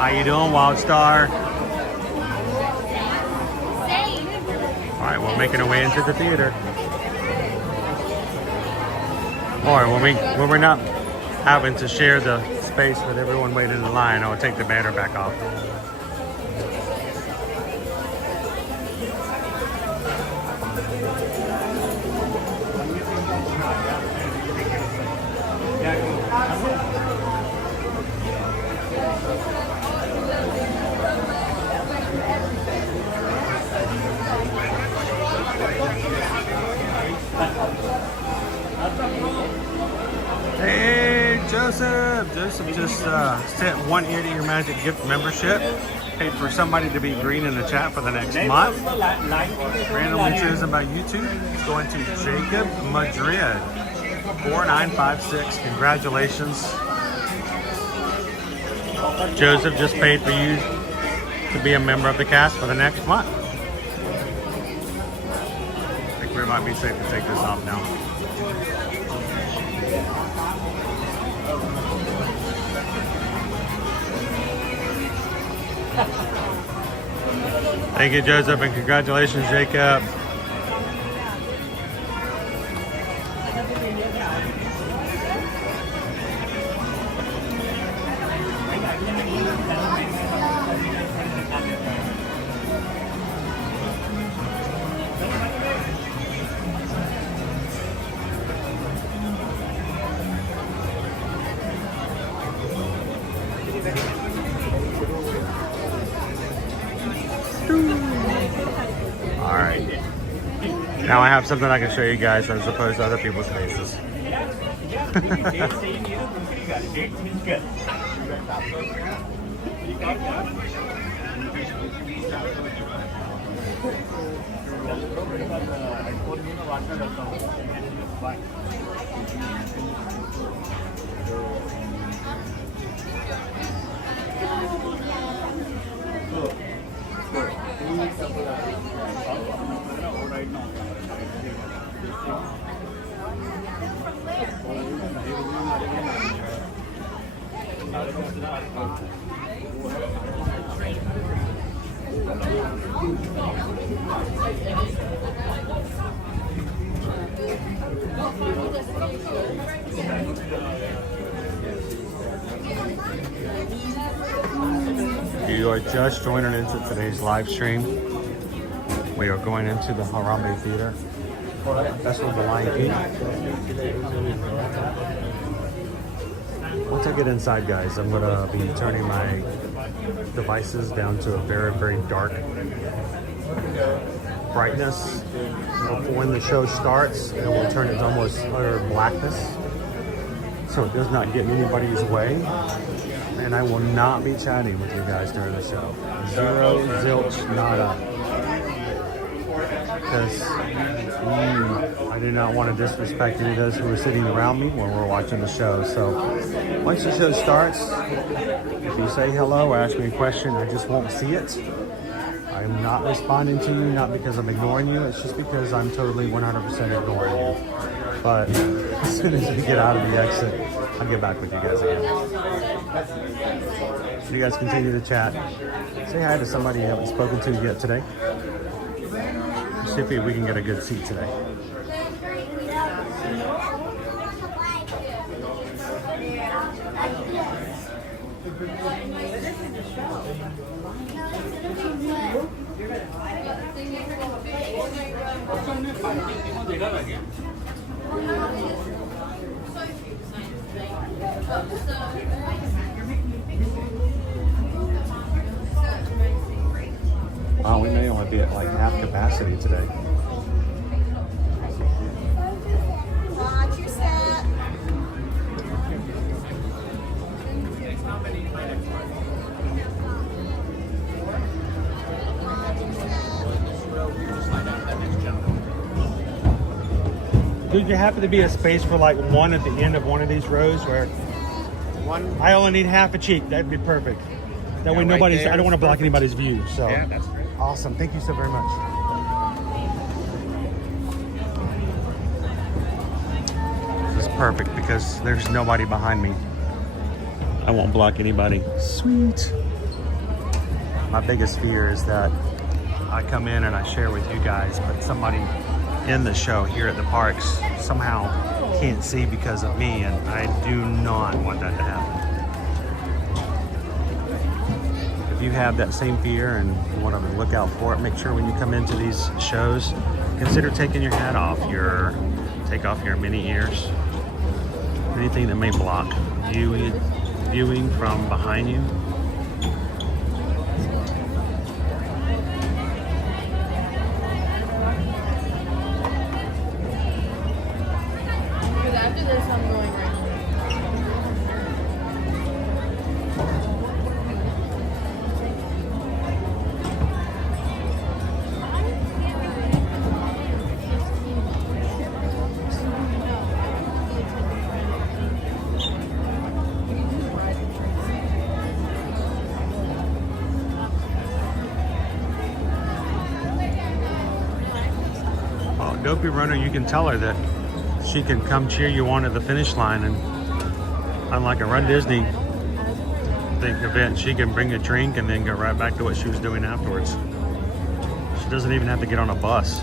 How you doing, Wild Star? All right, we're making our way into the theater. Or when we're not having to share the space with everyone waiting in line, I'll take the banner back off. Hey, Joseph! Joseph just sent 1 ear to your magic gift membership. Paid for somebody to be green in the chat for the next month. Randomly chosen by YouTube. It's going to Jacob Madrid. 4956. Congratulations. Joseph just paid for you to be a member of the cast for the next month. I think we might be safe to take this off now. Thank you, Joseph, and congratulations, Jacob. Now I have something I can show you guys as opposed to other people's faces. You are just joining into today's live stream. We are going into the Harambe Theater. That's where the Lion King. Once I get inside, guys, I'm gonna be turning my devices down to a very, very dark brightness. When the show starts, it will turn into almost utter blackness. So it does not get in anybody's way. And I will not be chatting with you guys during the show. Zero, zilch, nada. Because I do not want to disrespect any of those who are sitting around me when we're watching the show. So once the show starts, if you say hello or ask me a question, I just won't see it. I'm not responding to you, not because I'm ignoring you. It's just because I'm totally 100% ignoring you. But as soon as we get out of the exit, I'll get back with you guys again. So you guys continue to chat. Say hi to somebody you haven't spoken to yet today. See if we can get a good seat today. Wow, we may only be at like half capacity today. Watch your step. Dude, there happen to be a space for like one at the end of one of these rows where I only need half a cheek. That'd be perfect. That way nobody's, I don't want to block anybody's view. So yeah, that's great. Awesome. Thank you so very much. This is perfect because there's nobody behind me. I won't block anybody. Sweet. My biggest fear is that I come in and I share with you guys, but somebody in the show here at the parks somehow can't see because of me, and I do not want that to happen. If you have that same fear and you want to look out for it, make sure when you come into these shows, consider taking your hat off, take off your mini ears, anything that may block viewing from behind you. After this, I'm going right. Well, Dopey Runner, you can tell her that she can come cheer you on at the finish line, and unlike a Run Disney event, she can bring a drink and then go right back to what she was doing afterwards. She doesn't even have to get on a bus.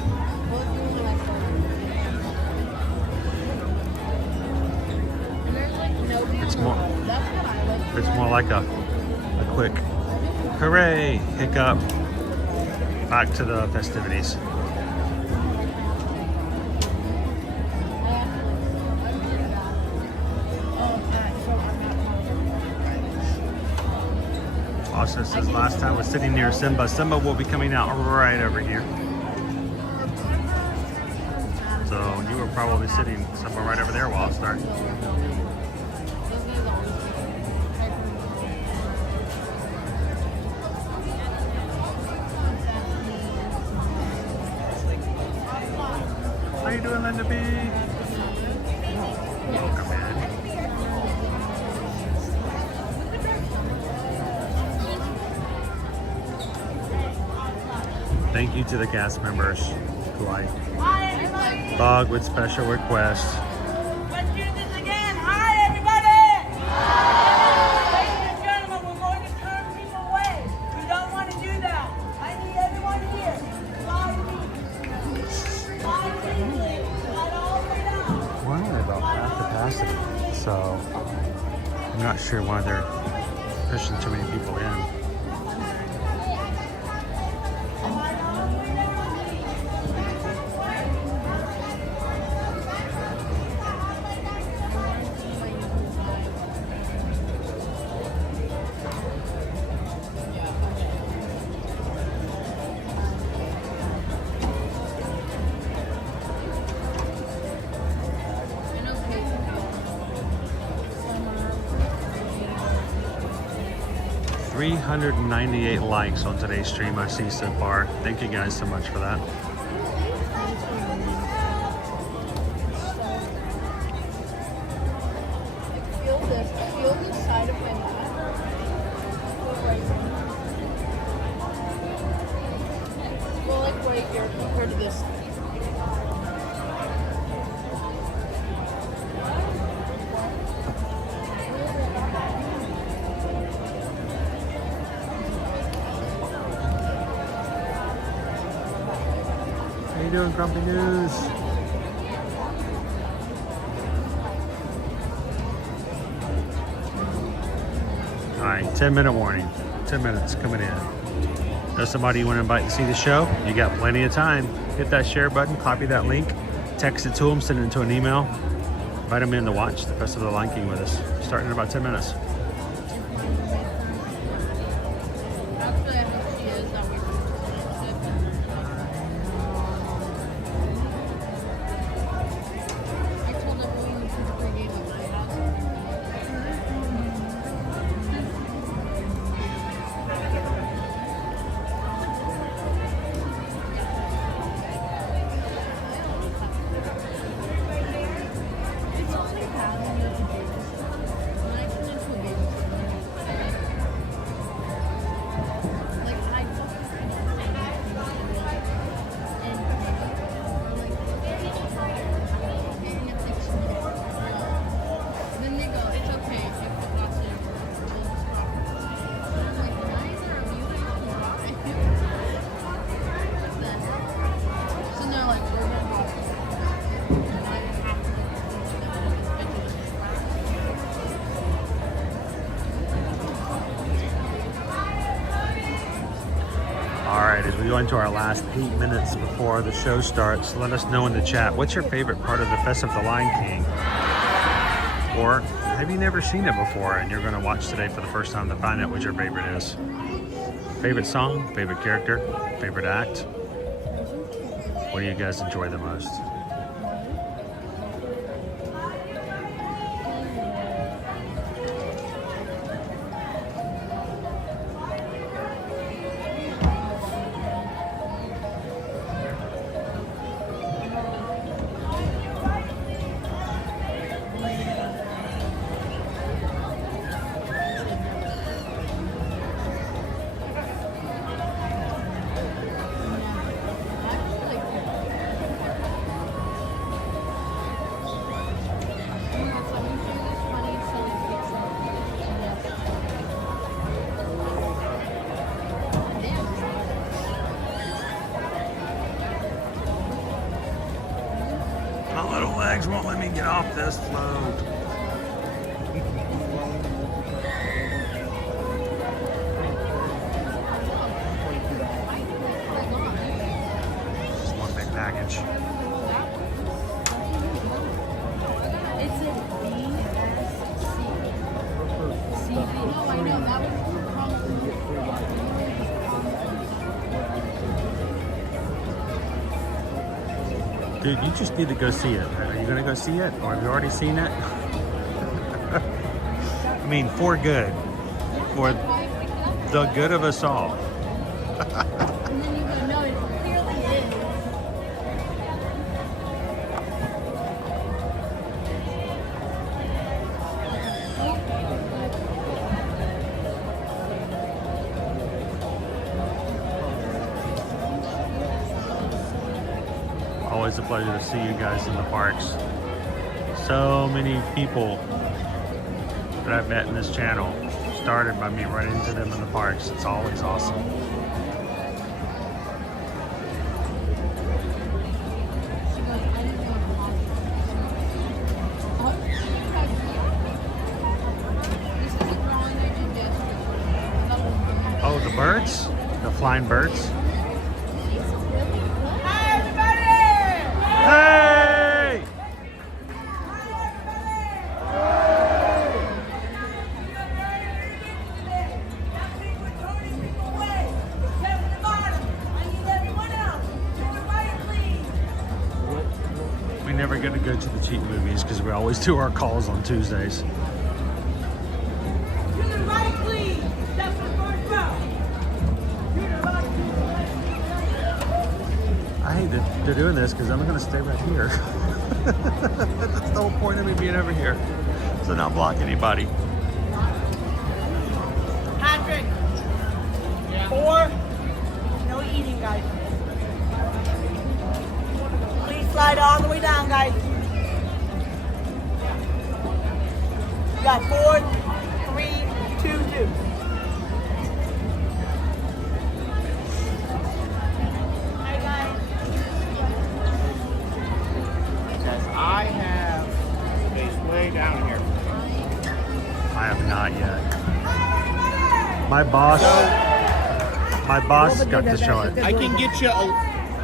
It's more like a quick hooray, hiccup, back to the festivities. Also says last time was sitting near Simba. Simba will be coming out right over here. So you were probably sitting somewhere right over there while I start. How you doing, Linda B? Welcome in. Thank you to the cast members who I bug with special requests. Let's do this again. Hi, everybody! Ladies and gentlemen, we're going to turn people away. We don't want to do that. I need everyone here. 5 feet. 5 feet, please. Slide all the way down. We're only about half capacity, so I'm not sure why they're pushing too many people in. 398 likes on today's stream I see so far. Thank you guys so much for that. Feel this. Feel the side of my mat. Well, like right here compared to this side. How you doing, Grumpy News? All right, 10-minute warning. 10 minutes coming in. There's somebody you want to invite to see the show? You got plenty of time. Hit that share button, copy that link, text it to them, send it to an email. Invite them in to watch the Festival of the Lion King with us. Starting in about 10 minutes. Actually, I hope she is. That way I told everyone we should play a game at my house. It's only bad when you're confused. When I turn into a baby, like I don't and then they go, it's okay, I forgot to and I'm like, neither of you have so they're like, we're gonna go. And I have to All right, as we go into our last 8 minutes before the show starts, let us know in the chat, what's your favorite part of the Festival of the Lion King? Or have you never seen it before and you're going to watch today for the first time to find out what your favorite is? Favorite song, favorite character, favorite act? What do you guys enjoy the most? My little legs won't let me get off this float. Just one big package. It's a BSC. No, I know, that was Dude, you just need to go see it. Are you going to go see it? Or have you already seen it? I mean, for good. For the good of us all. And then you go, no, it clearly is. Always a pleasure to see you guys in the parks. So many people that I've met in this channel started by me running into them in the parks. It's always awesome. Oh, the birds? The flying birds? Hey! We never get to go to the cheap movies because we always do our calls on Tuesdays. To the right, please. That's the first to doing this because I'm going to stay right here. That's the whole point of me being over here. So not block anybody. Patrick. 4. No eating, guys. Please slide all the way down, guys. You got 4, 3, 2, 2. I have space way down here. I have not yet. My boss got to show it. I can get you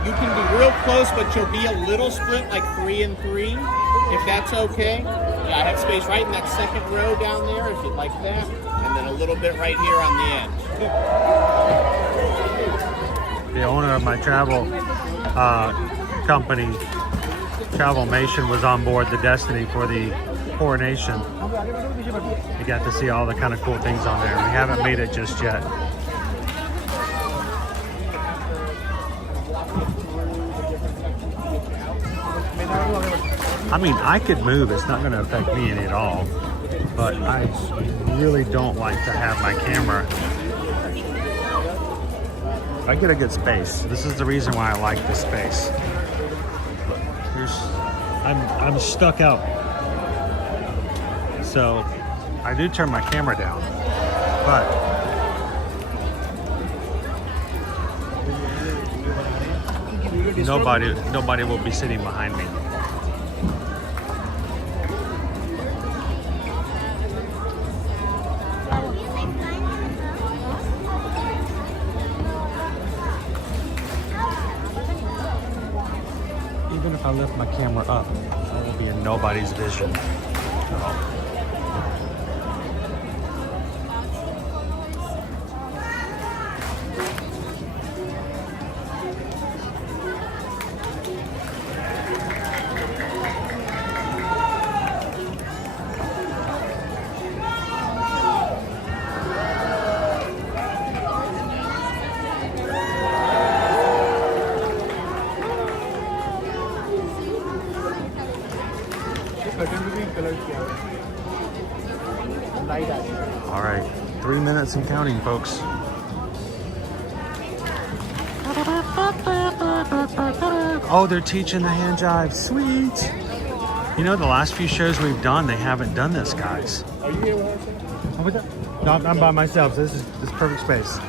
you can be real close, but you'll be a little split, like 3 and 3, if that's okay. Yeah, I have space right in that second row down there, if you'd like that, and then a little bit right here on the edge. The owner of my travel company, Travelmation, was on board the Destiny for the coronation. You got to see all the kind of cool things on there. We haven't made it just yet. I mean, I could move. It's not going to affect me any at all. But I really don't like to have my camera. I get a good space. This is the reason why I like this space. I'm stuck out. So I do turn my camera down, but nobody will be sitting behind me. Even if I lift my camera up, I will be in nobody's vision. All right, 3 minutes and counting, folks. Oh, they're teaching the hand jive. Sweet. You know, the last few shows we've done, they haven't done this, guys. Are you here with us? What's that? No, I'm by myself. So this is perfect space.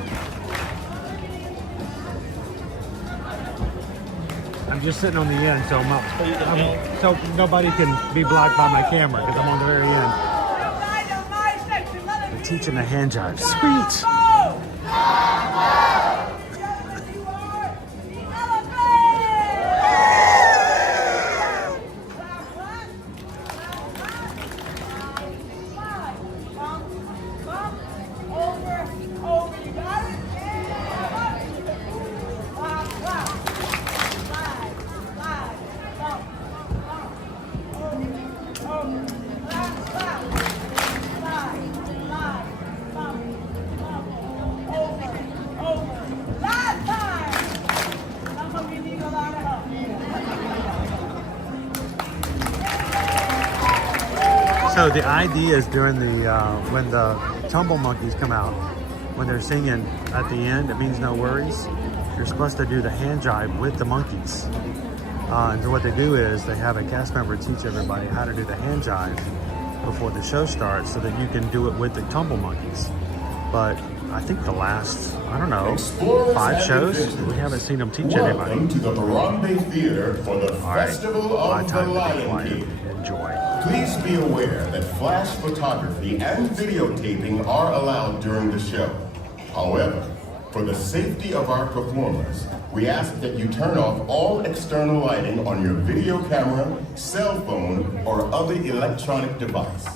I'm just sitting on the end, so so nobody can be blocked by my camera because I'm on the very end. They're teaching the hand jive. Sweet. So the idea is during the when the tumble monkeys come out, when they're singing at the end, it means no worries. You're supposed to do the hand jive with the monkeys. And so what they do is they have a cast member teach everybody how to do the hand jive before the show starts so that you can do it with the tumble monkeys. But I think the last, I don't know, 5 shows, we haven't seen them teach anybody. Welcome to the Harambe Theater for the Festival of the Lion King. Enjoy. Please be aware that flash photography and videotaping are allowed during the show. However, for the safety of our performers, we ask that you turn off all external lighting on your video camera, cell phone, or other electronic device.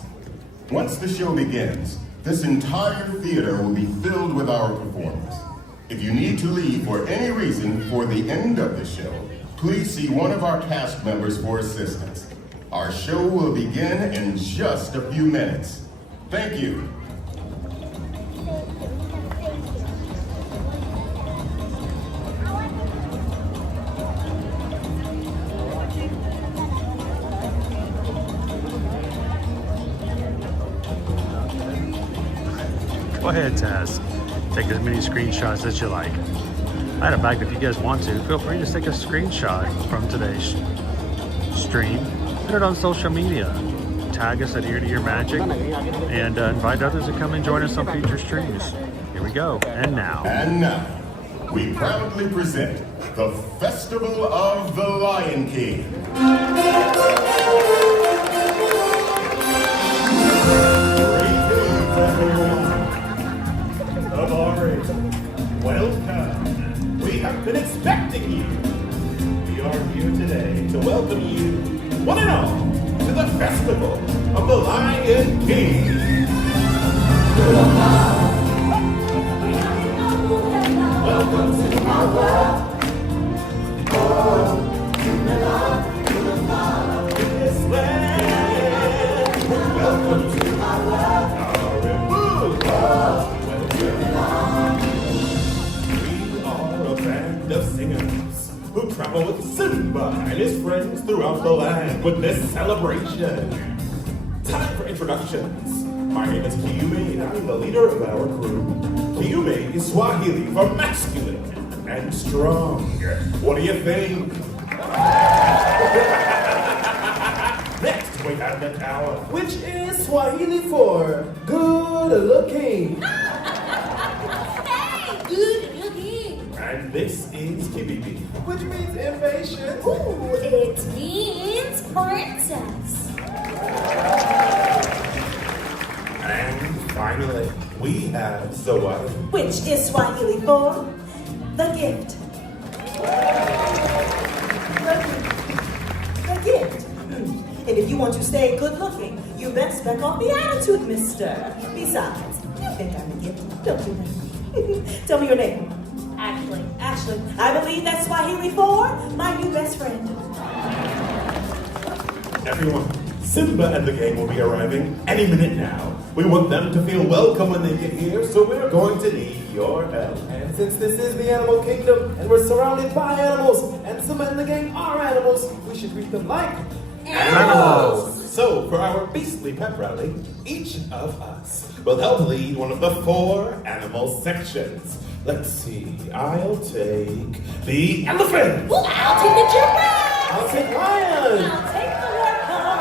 Once the show begins, this entire theater will be filled with our performers. If you need to leave for any reason for the end of the show, please see one of our cast members for assistance. Our show will begin in just a few minutes. Thank you. Go ahead, Taz. Take as many screenshots as you like. Matter of fact, if you guys want to, feel free to take a screenshot from today's stream. Put it on social media. Tag us at Ear to Ear Magic and invite others to come and join us on future streams. Here we go. And now. And now, we proudly present the Festival of the Lion King. Greetings, everyone. Amari, welcome. We have been expecting you. We are here today to welcome you, one and all, to the Festival of the Lion King. Welcome to our world. Oh, you belong in this land. Welcome to our world. We are a band of singers who travel with Simba and his friends throughout the land with this celebration. Time for introductions. My name is Kiume and I'm the leader of our crew. Kiume is Swahili for masculine and strong. What do you think? Next we have the tower, which is Swahili for good looking. Hey, good looking. And this is Kibibi, which means impatient. Ooh, it means princess. And finally, we have Zawadi, which is Swahili for the gift. The gift. And if you want to stay good looking, you best back off the attitude, mister. Besides, you think I'm a gift, don't you? Tell me your name. Ashley. Ashley. I believe that's Swahili for my new best friend. everyone. Simba and the gang will be arriving any minute now. We want them to feel welcome when they get here, so we're going to need your help. And since this is the animal kingdom, and we're surrounded by animals, and Simba and the gang are animals, we should treat them like animals! So, for our beastly pep rally, each of us will help lead one of the 4 animal sections. Let's see, I'll take the elephant! Well, I'll take the giraffe! I'll take lion! I'll take the warthog!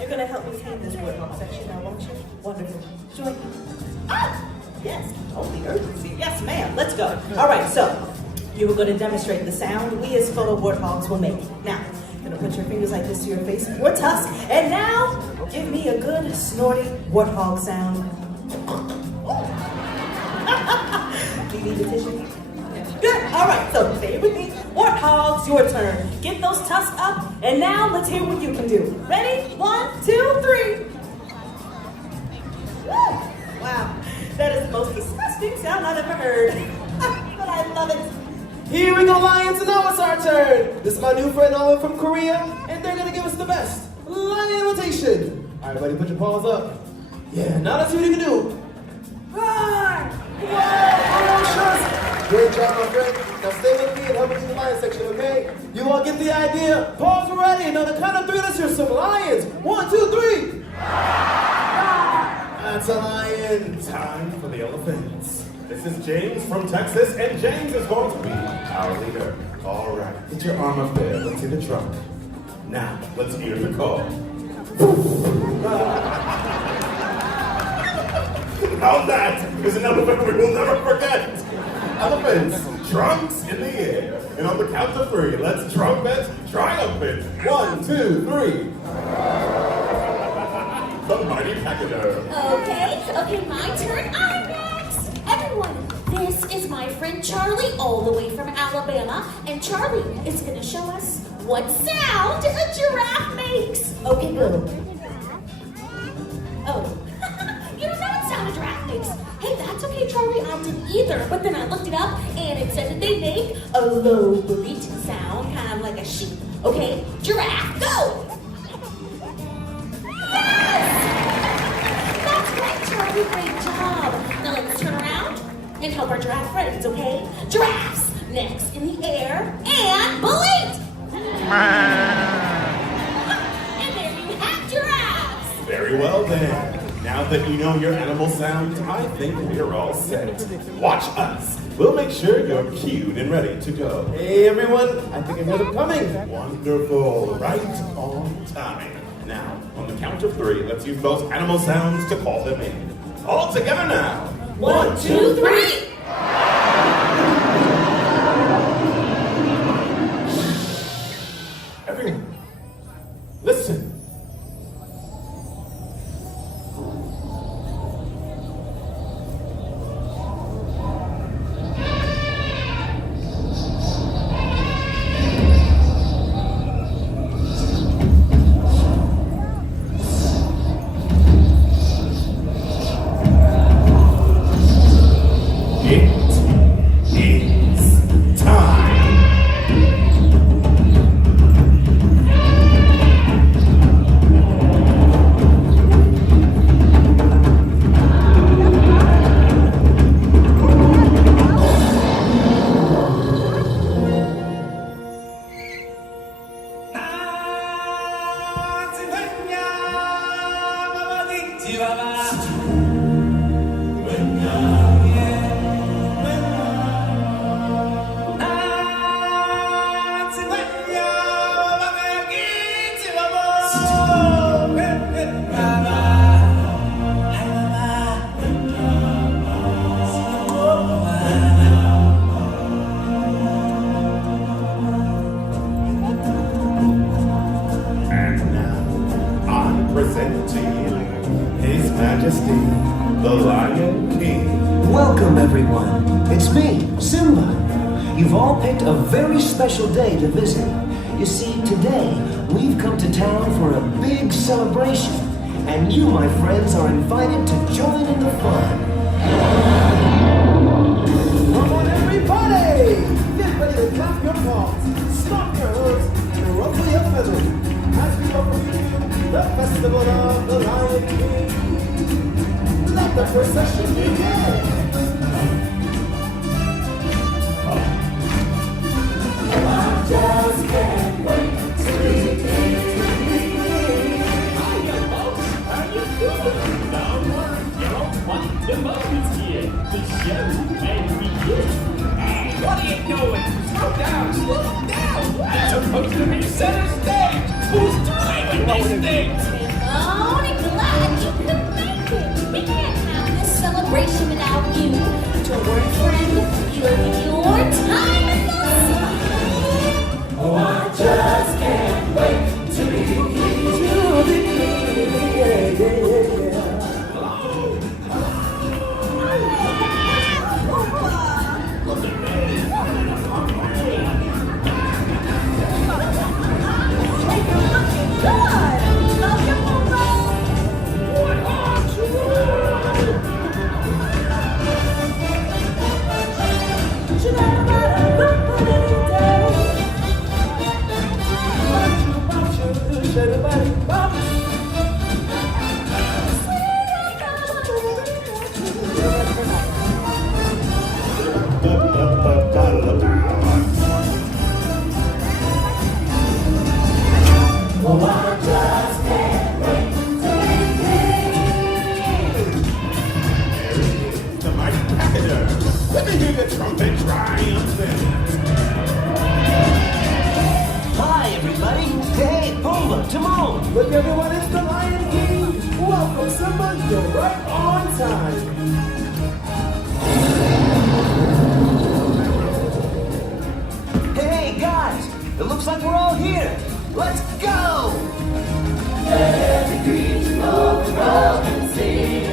You're gonna help me tame this warthog section now, won't you? Wonderful. Join me. Ah! Yes, only urgency. Yes, ma'am. Let's go. All right, so you were going to demonstrate the sound we as fellow warthogs will make. Now, you're going to put your fingers like this to your face or tusk, and now give me a good snorty warthog sound. Do you need the tissue? Good. All right, so stay with me. Warthogs, your turn. Get those tusks up, and now let's hear what you can do. Ready? 1, 2, 3. Woo! Wow, that is the most disgusting sound I've ever heard. But I love it. Here we go, lions, and now it's our turn. This is my new friend all the way from Korea, and they're gonna give us the best lion imitation. All right, buddy, put your paws up. Yeah, now let's see what you can do. Roar! Ferocious! Great job, my friend. Now stay with me and help me do the lion section, okay? You all get the idea. Paws are ready. Now the count of 3, let's hear some lions. 1, 2, 3. That's a lion. Time for the elephants. This is James from Texas, and James is going to be our leader. All right, get your arm up there. Let's see the trunk. Now, let's hear the call. Now that is an elephant we will never forget. Elephants, trunks in the air. And on the count of 3, let's trumpet triumphant. 1, 2, 3. The mighty pachyderm. Okay, my turn. I'm next. Everyone, this is my friend Charlie, all the way from Alabama, and Charlie is going to show us what sound a giraffe makes. Okay, go. Oh, you don't know what sound a giraffe makes. Hey, that's okay, Charlie. I didn't either, but then I looked it up, and it said that they make a low bleating sound, kind of like a sheep. Okay, giraffe, go! That's right, Charlie. Great job. Now let's turn around and help our giraffe friends, okay? Giraffes, next in the air, and bleat! And there you have giraffes. Very well then. Now that you know your animal sounds, I think we're all set. Watch us. We'll make sure you're cued and ready to go. Hey everyone, I think I hear them coming. Wonderful. Right on time. Now, on the count of 3, let's use those animal sounds to call them in. All together now. 1, 2, 3. Everyone, listen. Special day to visit. You see, today we've come to town for a big celebration, and you, my friends, are invited to join in the fun. Come on, everybody! Get ready to clap your paws, stomp your hooves, and ruffle your feathers as we welcome you to the Festival of the Lion King. Let the procession begin! Just can't wait to be king. Hiya, folks. How you doing? Don't worry, you want the moment's here. The show may begin. Hey, what are you doing? Slow down, slow down. It's supposed to be center stage. Who's driving this thing? Timon, I'm glad you could make it. We can't have this celebration without you. Don't worry, friend. You'll have your time in the sun. Oh, I just can't wait to be king. To be king, yeah, yeah, yeah, yeah. Look at me. Oh, I just can't wait to be king. The mighty pachyderm. Let me hear the trumpet triumphant. Hi, everybody. Hey, Pumbaa, Timon. Look, everyone, it's the Lion King. Welcome, Simba. You're right on time. Hey, guys. It looks like we're all here. Let's go! Let every creature of the world can sing.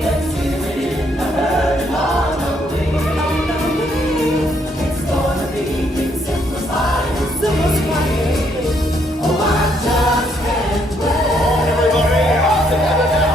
Let's hear it in the herd and on the wing. It's gonna be King Simba's fire. Simba's fire. Oh, I just can't wait. Everybody, all together now.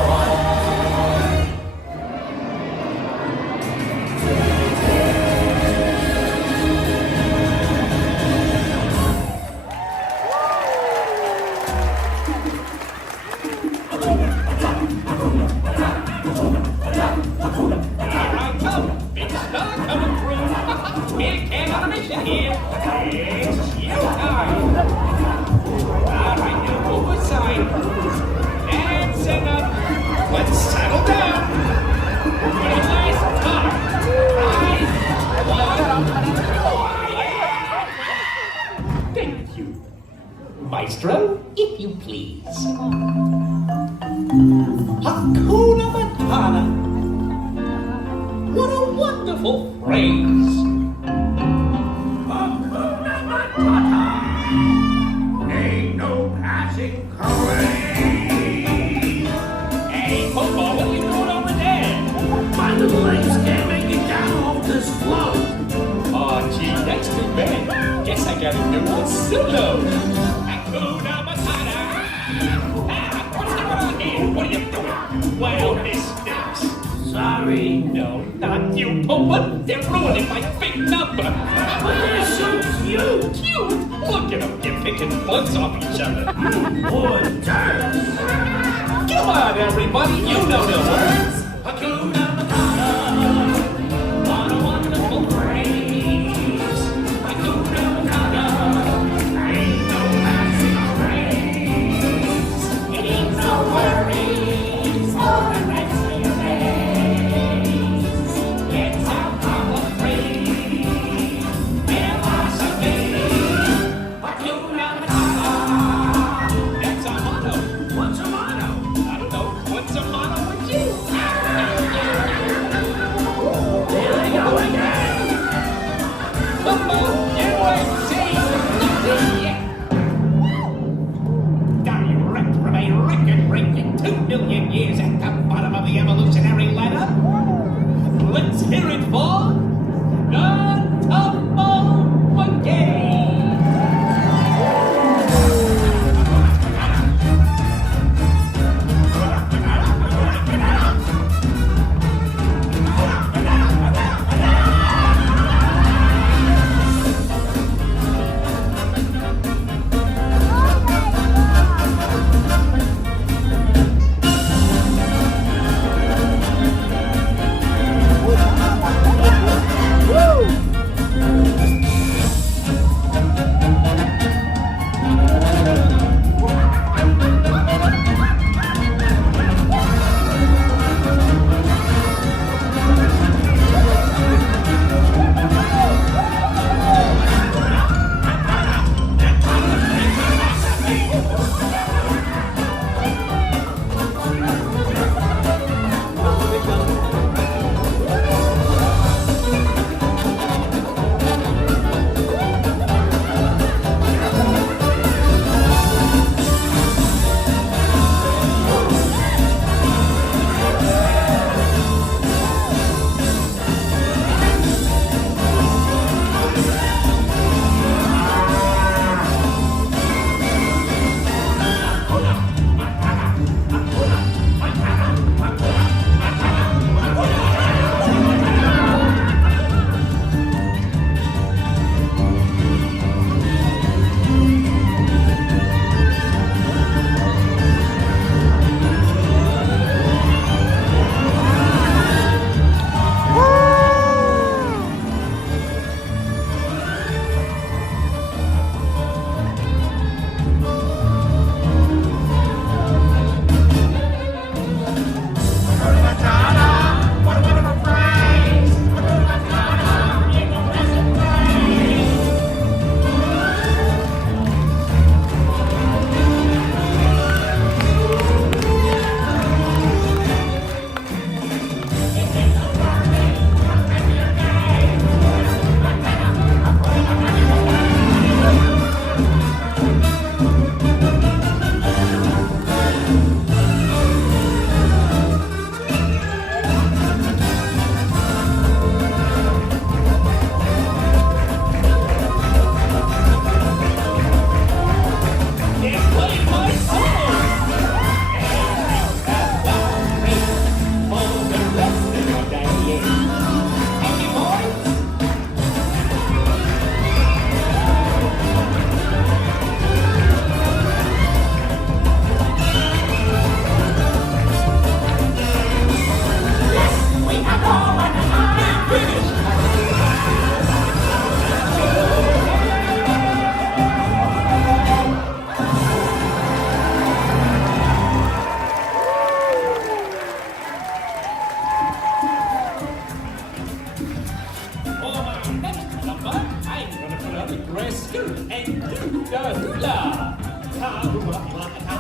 Hakuna Matata. What a wonderful phrase. Hakuna Matata. Ain't no passing craze. Hey, Popo, what are you doing over there? My little legs can't make it down off this float. Oh, gee, that's too bad. Guess I gotta do a solo. Hakuna Matata. What's going on here? What are you doing? Well, this stinks. Sorry. No, not you, Popo. They're ruining my big number. But they're so cute. Cute? Look at them. They're picking bugs off each other. Boy, dirt. Come on, everybody. You know the words. Hakuna Matata. What a wonderful phrase. Hakuna Matata. Ain't no passing craze. Ain't no worries for the rest of your days. It's our power free philosophy. Hakuna Matata. That's our motto. What's our motto? I don't know. What's our motto with you? Here they go again. Direct from a record-breaking 2 million years at the bottom of the evolutionary ladder. Let's hear it for the Tumble Monkey.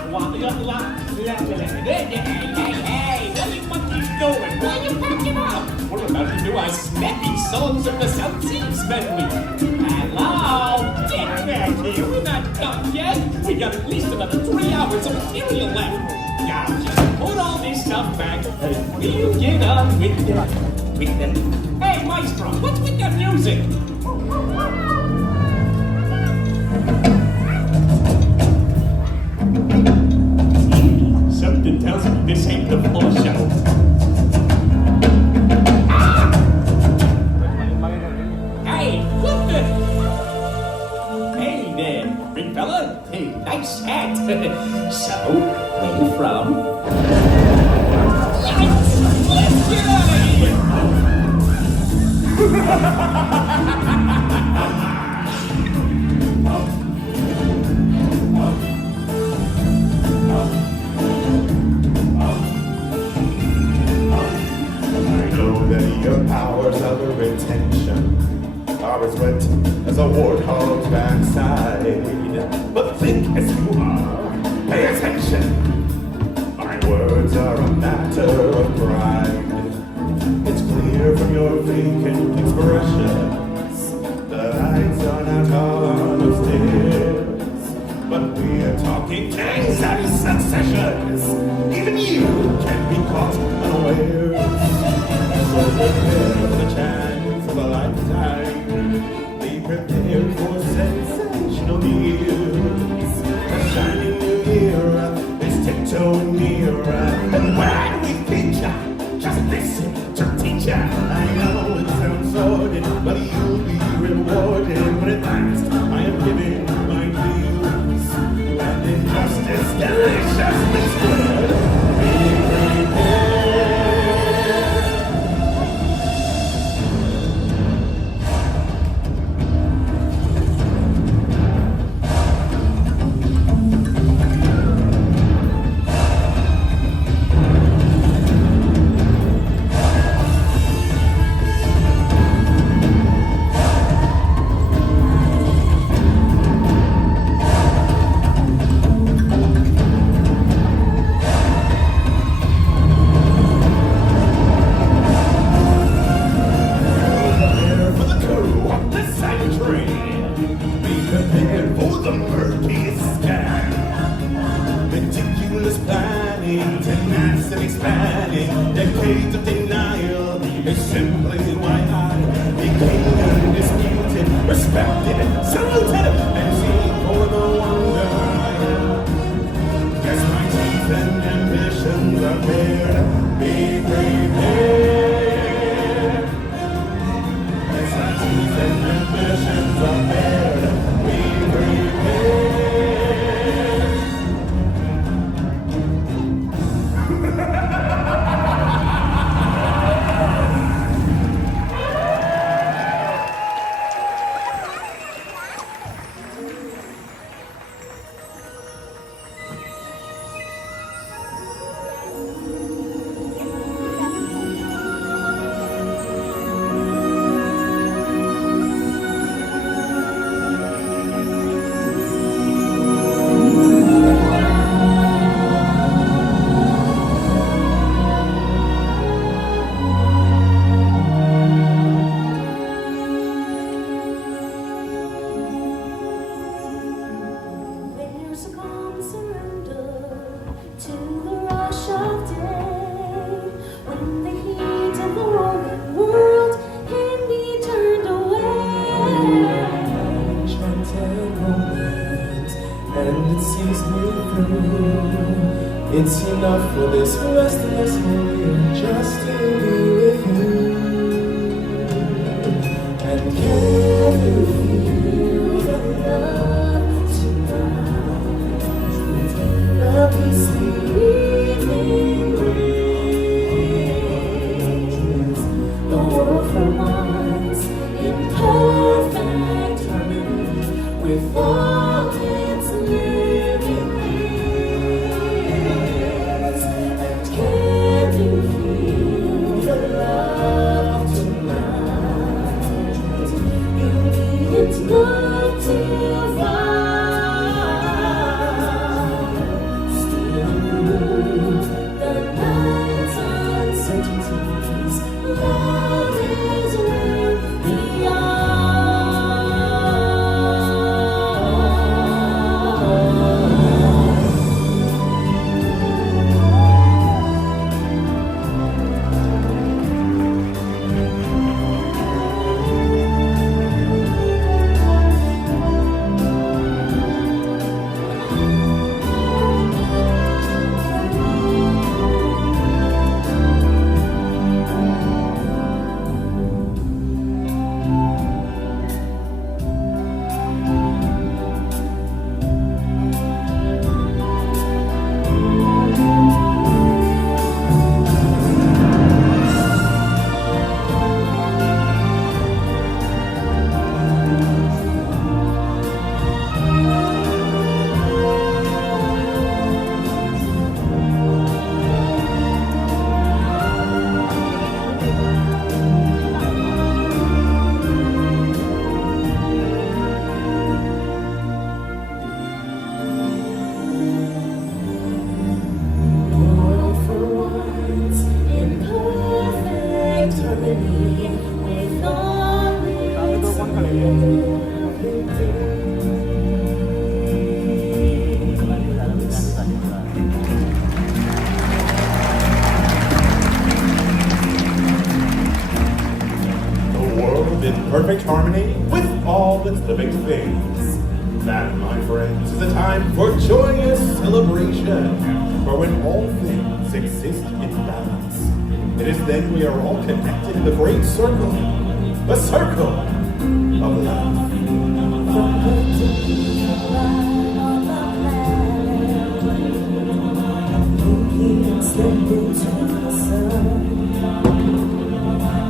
Hey, what are you monkeys doing? Why are you packing up? We're about to do a snappy songs of the South Seas medley. Hello, get back here. We're not done yet. We got at least another 3 hours of material left. Now just put all this stuff back and we'll get on with it. Hey, Maestro, what's with that music? Something tells me this ain't the full show. Ah! Hey, what the? Hey there, big fella. Hey, nice hat. So, where you from? Let's get out of here! Your powers of retention are as wet as a warthog's backside. But think as you are, pay attention. My words are a matter of pride. It's clear from your vacant expressions the lights are not on upstairs. But we're talking kings and successions. Even you can be caught unawares. So prepare for the chance of a lifetime. Be prepared for sensational news. A shining new era is tiptoeing near. And when we feature, just listen to teacher. I know it sounds sordid, but you'll be rewarded when at last I am giving my views. And injustice deliciously squared. Be prepared. It's enough for this restless moment just to be with you. And can you feel the love tonight? The peaceful evening breeze, the world for once in perfect harmony with all its living things. And can you feel the love tonight? You'll be perfect harmony with all its living things. That, my friends, is a time for joyous celebration. For when all things exist in balance, it is then we are all connected in the great circle, the circle of love.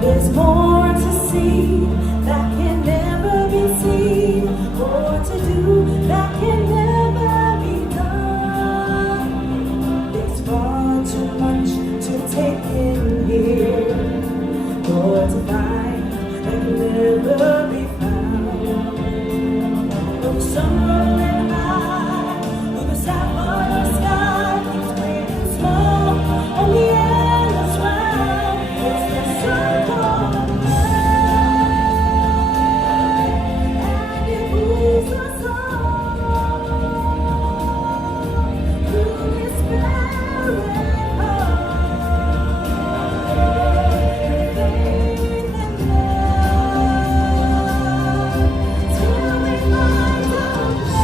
There's more to see that can never be seen, more to do that can never be done. There's far too much to take in here, more to find that can never be found. From the summer and high, through the sapphire sky, keeps raining small on the endless round. It's the circle of life, and it moves us all through this barren heart. Faith and love, till we find our place on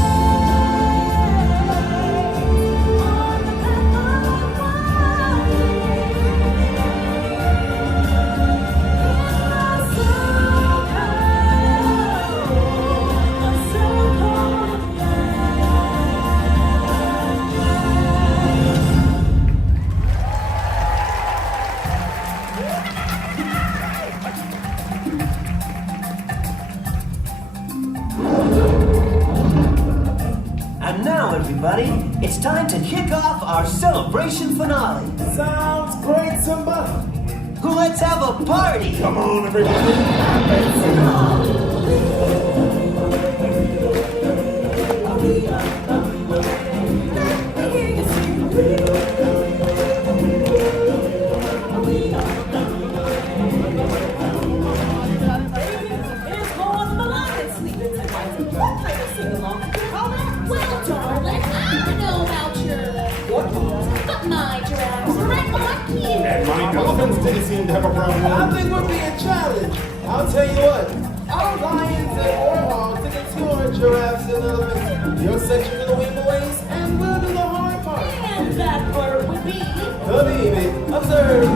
the path And now, everybody, it's time to kick off our celebration finale. Sounds great, Simba. Let's have a party. Come on, everybody. There's more than the lion sleeping tonight. What kind of sing-along do you call that? Well, darling, I know about your... But my giraffes are right on cue. And my elephants didn't seem to have a problem. I think we're being challenged. I'll tell you what. Our lions and warthogs can explore giraffes and elephants. Your section of the wingways, and we'll do the hard part. And that part would be... The baby. Observe.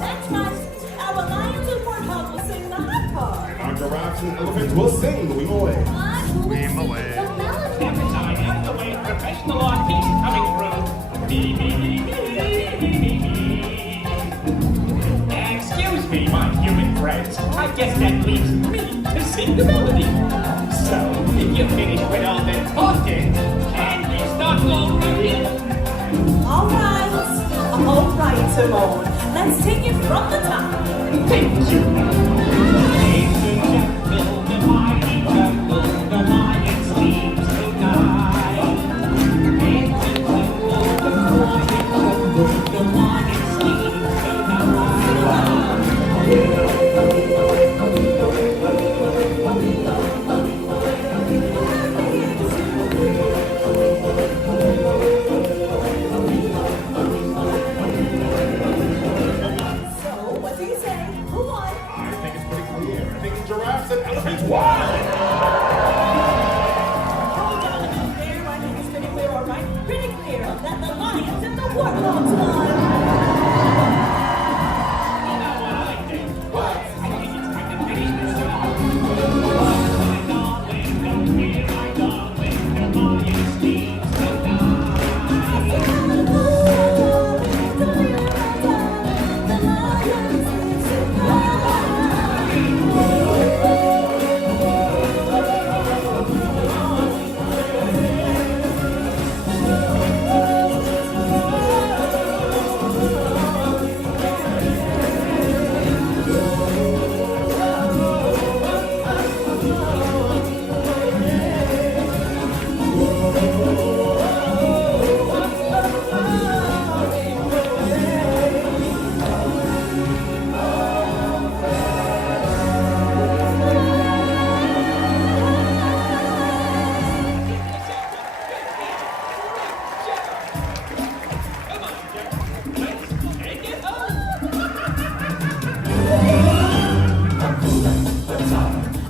That's right. Our lions and warthogs will sing the hot part. Our giraffes and elephants will sing the wing away. Swim away. The melody. Every time out the way, professional artiste coming through. Me, me, me, me, me, me, me. Excuse me, my human friends. I guess that leaves me to sing the melody. So, if you finish with all the talking, can we start already? All right, Simone. Let's take it from the top. Thank you. It's the jungle, the mighty jungle, the lion sleeps tonight. It's the jungle, the mighty jungle, the lion sleeps So, what do you say? Who won? I think it's pretty clear. I think giraffes and elephants won. There, I think it's pretty clear, all right? Pretty clear that the lions and the warthogs won. You know what I think? What? I think it's time to finish this job. My darling, the lion sleeps tonight.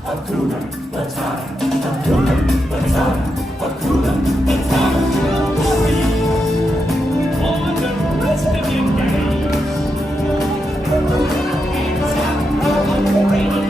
Hakuna Matata, Hakuna Matata, Hakuna Matata. Don't worry on the rest of your days. It's a rainy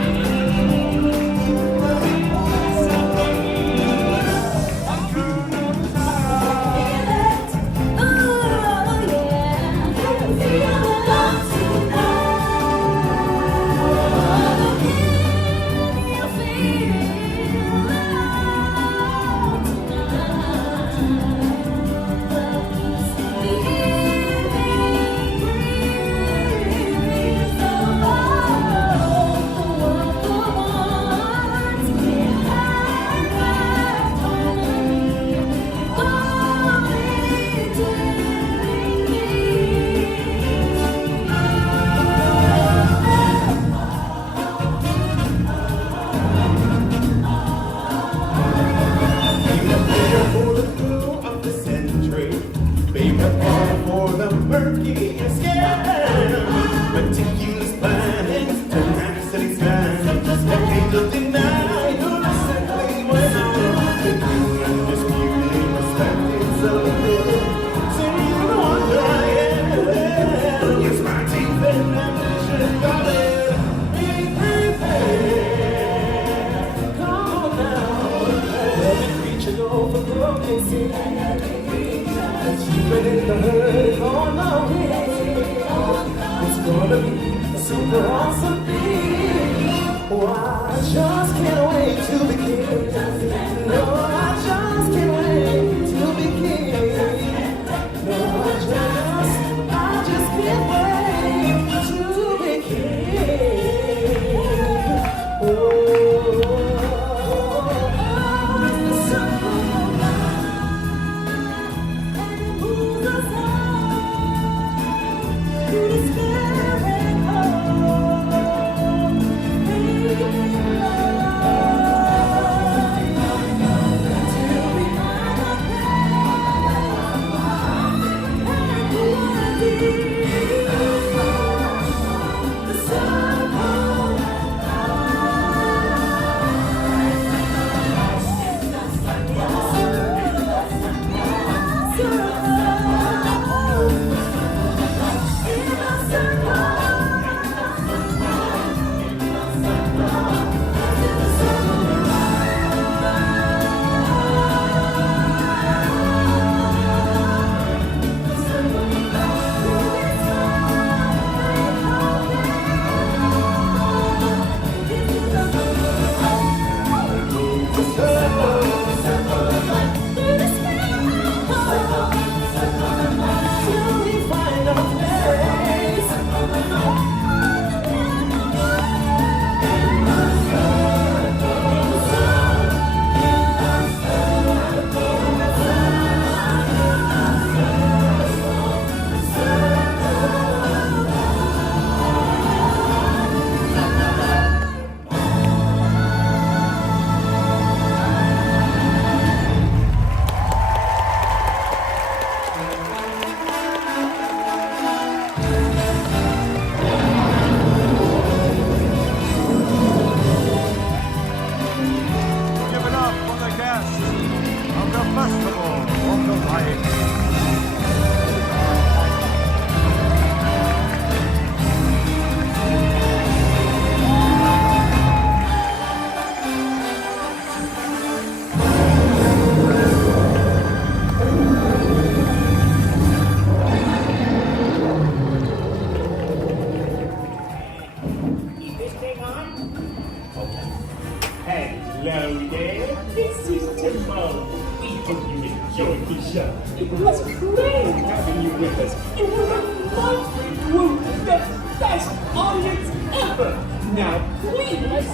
Hello there, this is Timbo. We hope you enjoyed the show. It was great having you with us. You were a lovely group, the best audience ever. Now please...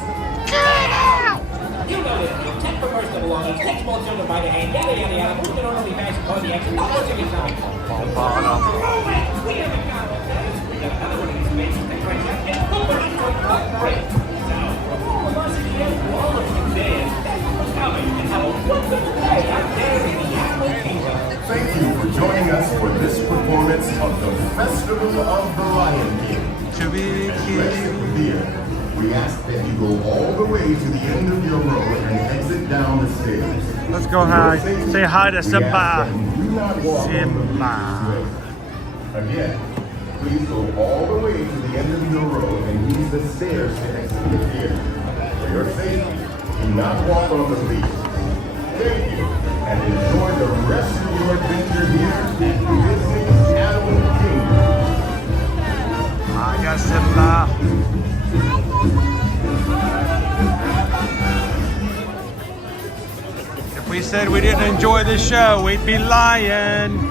You know this, you check for personal belongings, take small children by the hand, yada yada yada, move in orderly fashion, cause the action, no more chicken coming. Oh wait, we haven't got one, guys. We got another one of these spaces that cranks out and nobody took a break. Now, from all of us here to all of you there, thank you for coming and have a wonderful day out there in the Animal Kingdom. Thank you for joining us for this performance of the Festival of the Lion King. And rest of the year. we ask that you go all the way to the end of your row and exit down the stairs. Let's go hi. Say hi to Simba. Simba. Again, please go all the way to the end of your row and use the stairs to exit the theater. For your safety, do not walk on the leash. Thank you, and enjoy the rest of your adventure here at Disney's Animal Kingdom. I got Simba. If we said we didn't enjoy the show, we'd be lying.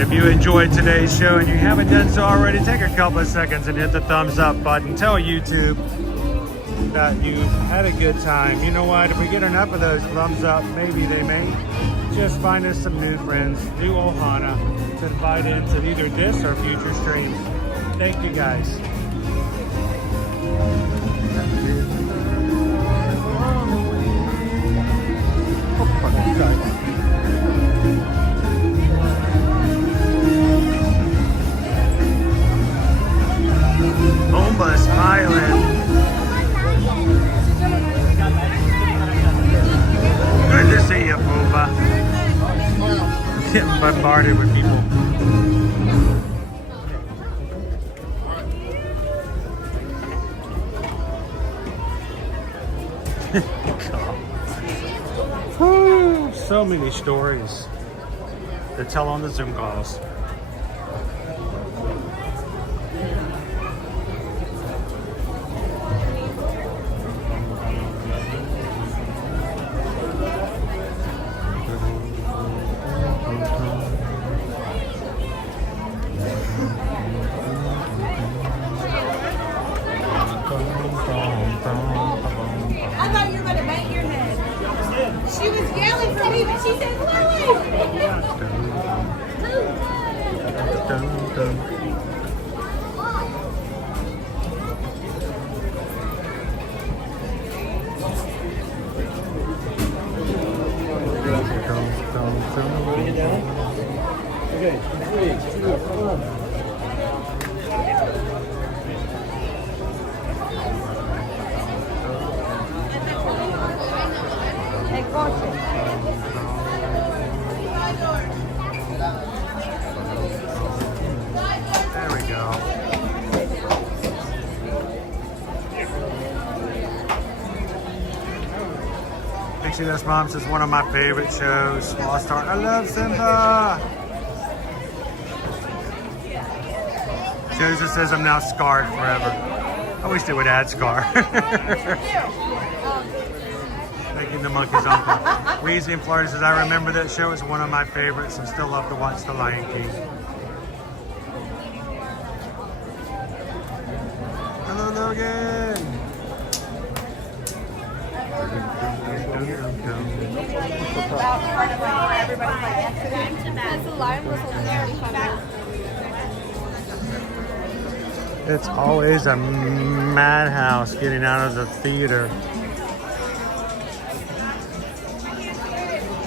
If you enjoyed today's show and you haven't done so already, take a couple of seconds and hit the thumbs up button. Tell YouTube that you had a good time. You know what? If we get enough of those thumbs up, maybe they may just find us some new friends, new Ohana, to invite into either this or future streams. Thank you guys. Pumbaa smiling. Good to see you, Pumbaa. Getting bombarded with people. Whew, so many stories to tell on the Zoom calls. I thought you were going to bang your head. She was yelling for me, but she said, Okay, 3, 2, 1. There we go. Pixie Dust Mom says one of my favorite shows, Lost Ark. I love Simba. Joseph says I'm now scarred forever. I wish they would add Scar. Making the monkey's uncle. Weezy in Florida says, I remember that show as one of my favorites and still love to watch The Lion King. Hello, Logan. It's always a madhouse getting out of the theater.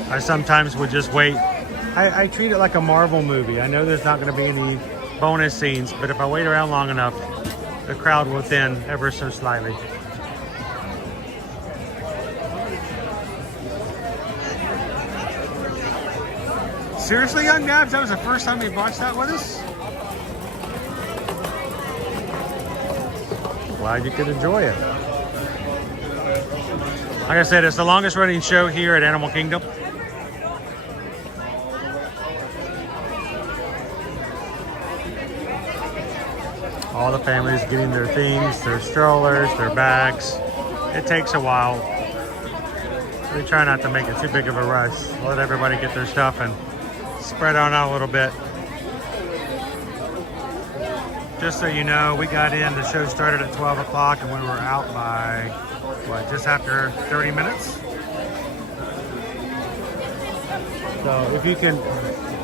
I sometimes would just wait. I treat it like a Marvel movie. I know there's not going to be any bonus scenes, but if I wait around long enough, the crowd will thin ever so slightly. Seriously, Young Gabs, that was the first time you watched that with us? Glad you could enjoy it. Like I said, it's the longest running show here at Animal Kingdom. All the families getting their things, their strollers, their bags. It takes a while. We try not to make it too big of a rush. Let everybody get their stuff and spread on out a little bit. Just so you know, we got in, the show started at 12 o'clock and we were out by, what, just after 30 minutes? So if you can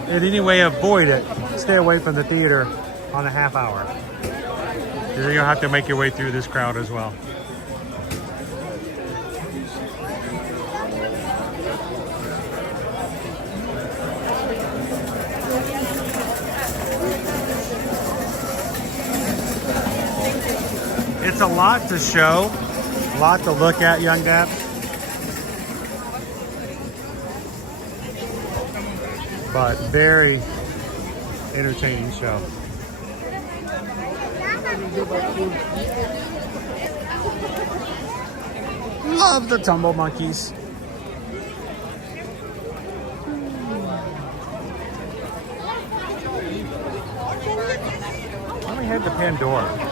in any way avoid it, stay away from the theater on a half hour. You'll have to make your way through this crowd as well. It's a lot to show, a lot to look at, young dads. But very entertaining show. Love the tumble monkeys. Let me head to Pandora.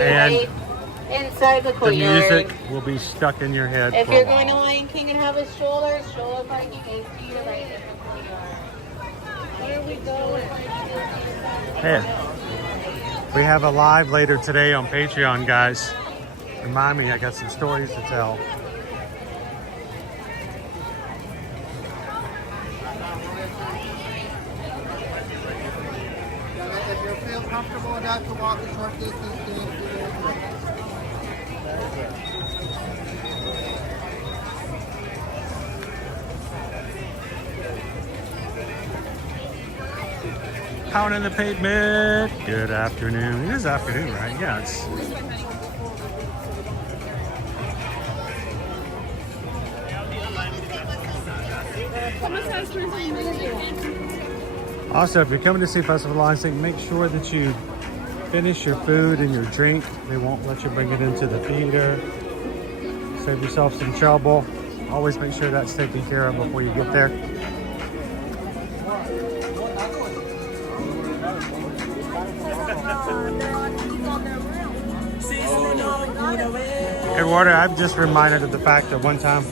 And inside the the courtyard. music will be stuck in your head. If for you're a going to while. Lion King and have a stroller parking is to your right in the courtyard. Where are we going? Hey, we have a live later today on Patreon, guys. Remind me, I got some stories to tell. If you feel comfortable enough to walk a short distance, Pounding the pavement. Good afternoon. It is afternoon, right? Yeah, it's. Also, if you're coming to see Festival of Lions, make sure that you finish your food and your drink. They won't let you bring it into the theater. Save yourself some trouble. Always make sure that's taken care of before you get there. Eduardo, I'm just reminded of the fact that one time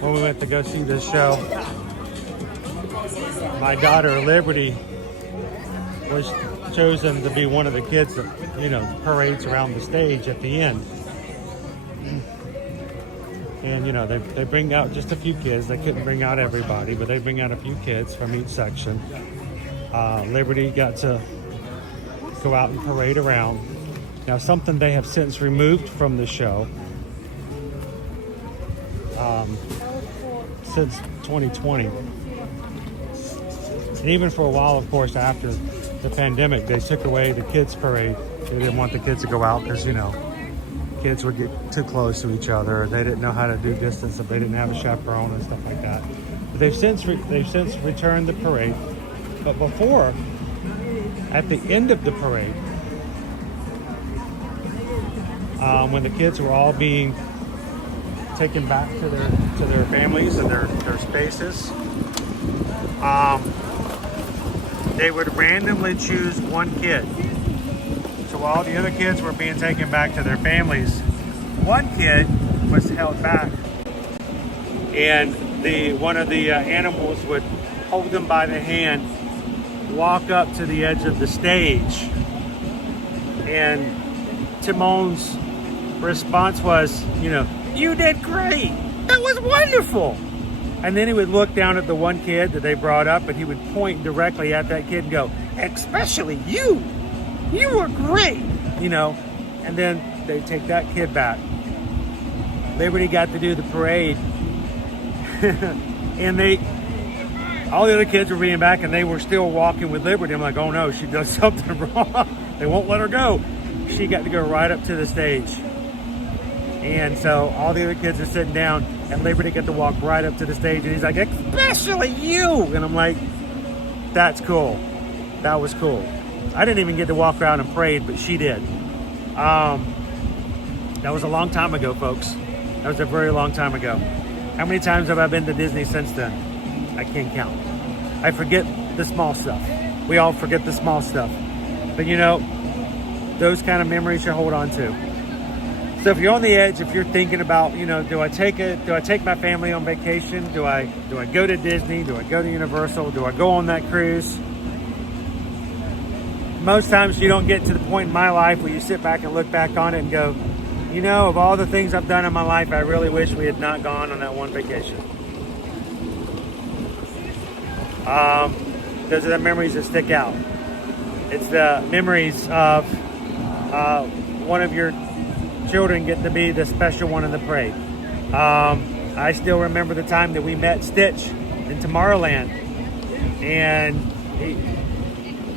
when we went to go see this show, my daughter Liberty was chosen to be one of the kids that, you know, parades around the stage at the end. And, you know, they bring out just a few kids. They couldn't bring out everybody, but they bring out a few kids from each section. Liberty got to go out and parade around. Now, something they have since removed from the show since 2020. And even for a while, of course, after the pandemic, they took away the kids' parade. They didn't want the kids to go out because, you know, kids would get too close to each other. They didn't know how to do distance if they didn't have a chaperone and stuff like that. But they've since returned the parade. But before, at the end of the parade, when the kids were all being taken back to their families and their spaces, they would randomly choose one kid. So while the other kids were being taken back to their families, one kid was held back, and one of the animals would hold them by the hand, walk up to the edge of the stage, and Timon's response was, you know, "You did great. That was wonderful." And then he would look down at the one kid that they brought up, and he would point directly at that kid and go, "Especially you. You were great," you know. And then they'd take that kid back. Liberty got to do the parade, and all the other kids were being back, and they were still walking with Liberty. I'm like, oh no, she does something wrong. They won't let her go. She got to go right up to the stage. And so all the other kids are sitting down, and Liberty got to walk right up to the stage, and he's like, "Especially you." And I'm like, that's cool. That was cool. I didn't even get to walk around and parade, but she did. That was a long time ago, folks. That was a very long time ago. How many times have I been to Disney since then? I can't count. I forget the small stuff. We all forget the small stuff. But you know, those kind of memories you hold on to. So if you're on the edge, if you're thinking about, you know, do I take my family on vacation? Do I go to Disney? Do I go to Universal? Do I go on that cruise? Most times you don't get to the point in my life where you sit back and look back on it and go, you know, of all the things I've done in my life, I really wish we had not gone on that one vacation. Those are the memories that stick out. It's the memories of one of your children getting to be the special one in the parade. I still remember the time that we met Stitch in Tomorrowland, and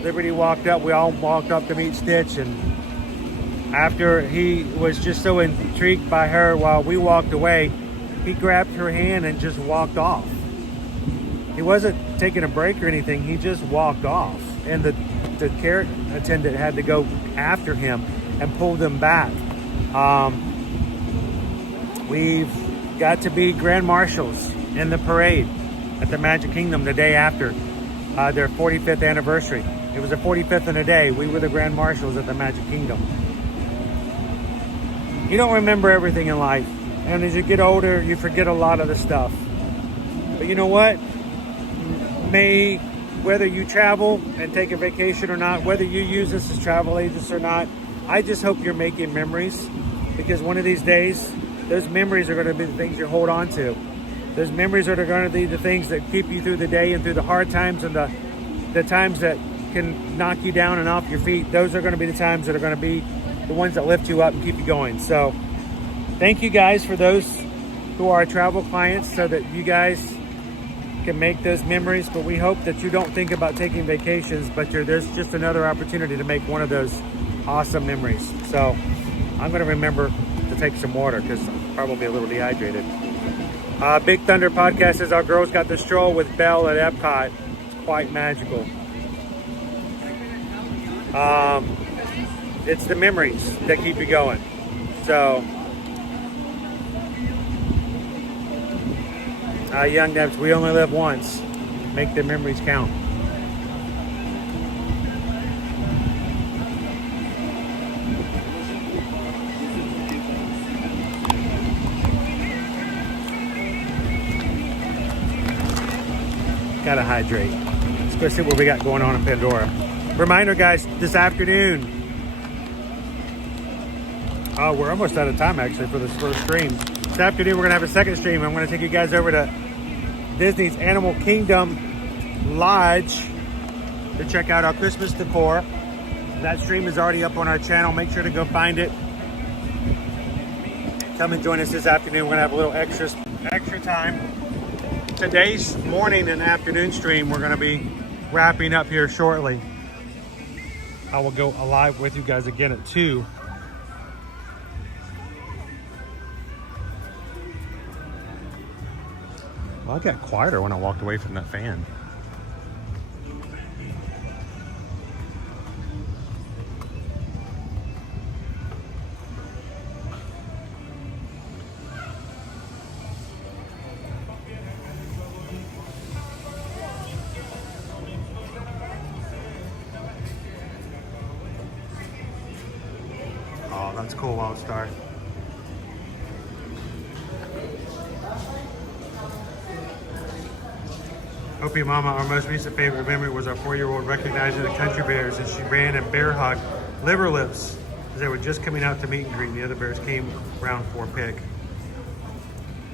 Liberty walked up. We all walked up to meet Stitch, and after he was just so intrigued by her while we walked away, he grabbed her hand and just walked off. He wasn't taking a break or anything. He just walked off, and the care attendant had to go after him and pulled him back. We've got to be Grand Marshals in the parade at the Magic Kingdom the day after their 45th anniversary. It was the 45th in a day. We were the Grand Marshals at the Magic Kingdom. You don't remember everything in life, and as you get older, you forget a lot of the stuff. But you know what? Whether you travel and take a vacation or not, whether you use this as travel agents or not, I just hope you're making memories, because one of these days, those memories are going to be the things you hold on to. Those memories are going to be the things that keep you through the day and through the hard times and the times that can knock you down and off your feet. Those are going to be the times that are going to be the ones that lift you up and keep you going. So thank you guys for those who are travel clients, so that you guys can make those memories. But we hope that you don't think about taking vacations, but there's just another opportunity to make one of those awesome memories. So I'm going to remember to take some water, because I'm probably a little dehydrated. Big Thunder Podcast says our girls got the stroll with Belle at Epcot. It's quite magical. It's the memories that keep you going. So, Young Debs, we only live once. Make the memories count. Gotta hydrate. Let's go see what we got going on in Pandora. Reminder, guys, this afternoon. Oh, we're almost out of time actually for this first stream. This afternoon we're gonna have a second stream. I'm gonna take you guys over to Disney's Animal Kingdom Lodge to check out our Christmas decor. That stream is already up on our channel. Make sure to go find it. Come and join us this afternoon. We're gonna have a little extra time. Today's morning and afternoon stream, we're gonna be wrapping up here shortly. I will go live with you guys again at 2. Well, I got quieter when I walked away from that fan. Oh, that's cool, Wild Star. Opie Mama, our most recent favorite memory was our 4-year-old recognizing the country bears, and she ran and bear hugged Liver Lips as they were just coming out to meet and greet, and the other bears came around for a pic.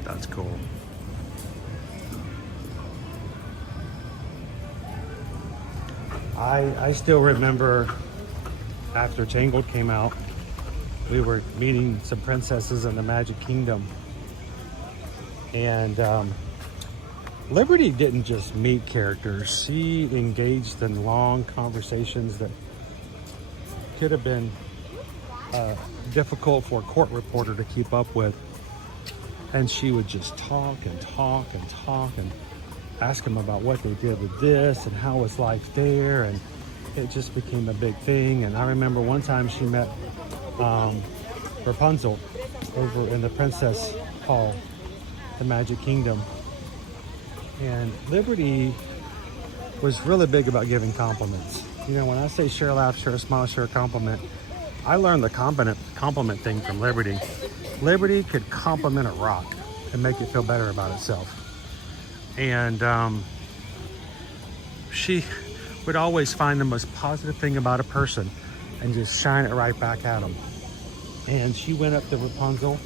That's cool. I still remember after Tangled came out, we were meeting some princesses in the Magic Kingdom, and Liberty didn't just meet characters. She engaged in long conversations that could have been difficult for a court reporter to keep up with. And she would just talk and talk and talk and ask them about what they did with this and how was life there. And it just became a big thing. And I remember one time she met Rapunzel over in the Princess Hall, the Magic Kingdom. And Liberty was really big about giving compliments. You know, when I say share a laugh, share a smile, share a compliment, I learned the compliment thing from Liberty. Liberty could compliment a rock and make it feel better about itself. And she would always find the most positive thing about a person and just shine it right back at them. And she went up to Rapunzel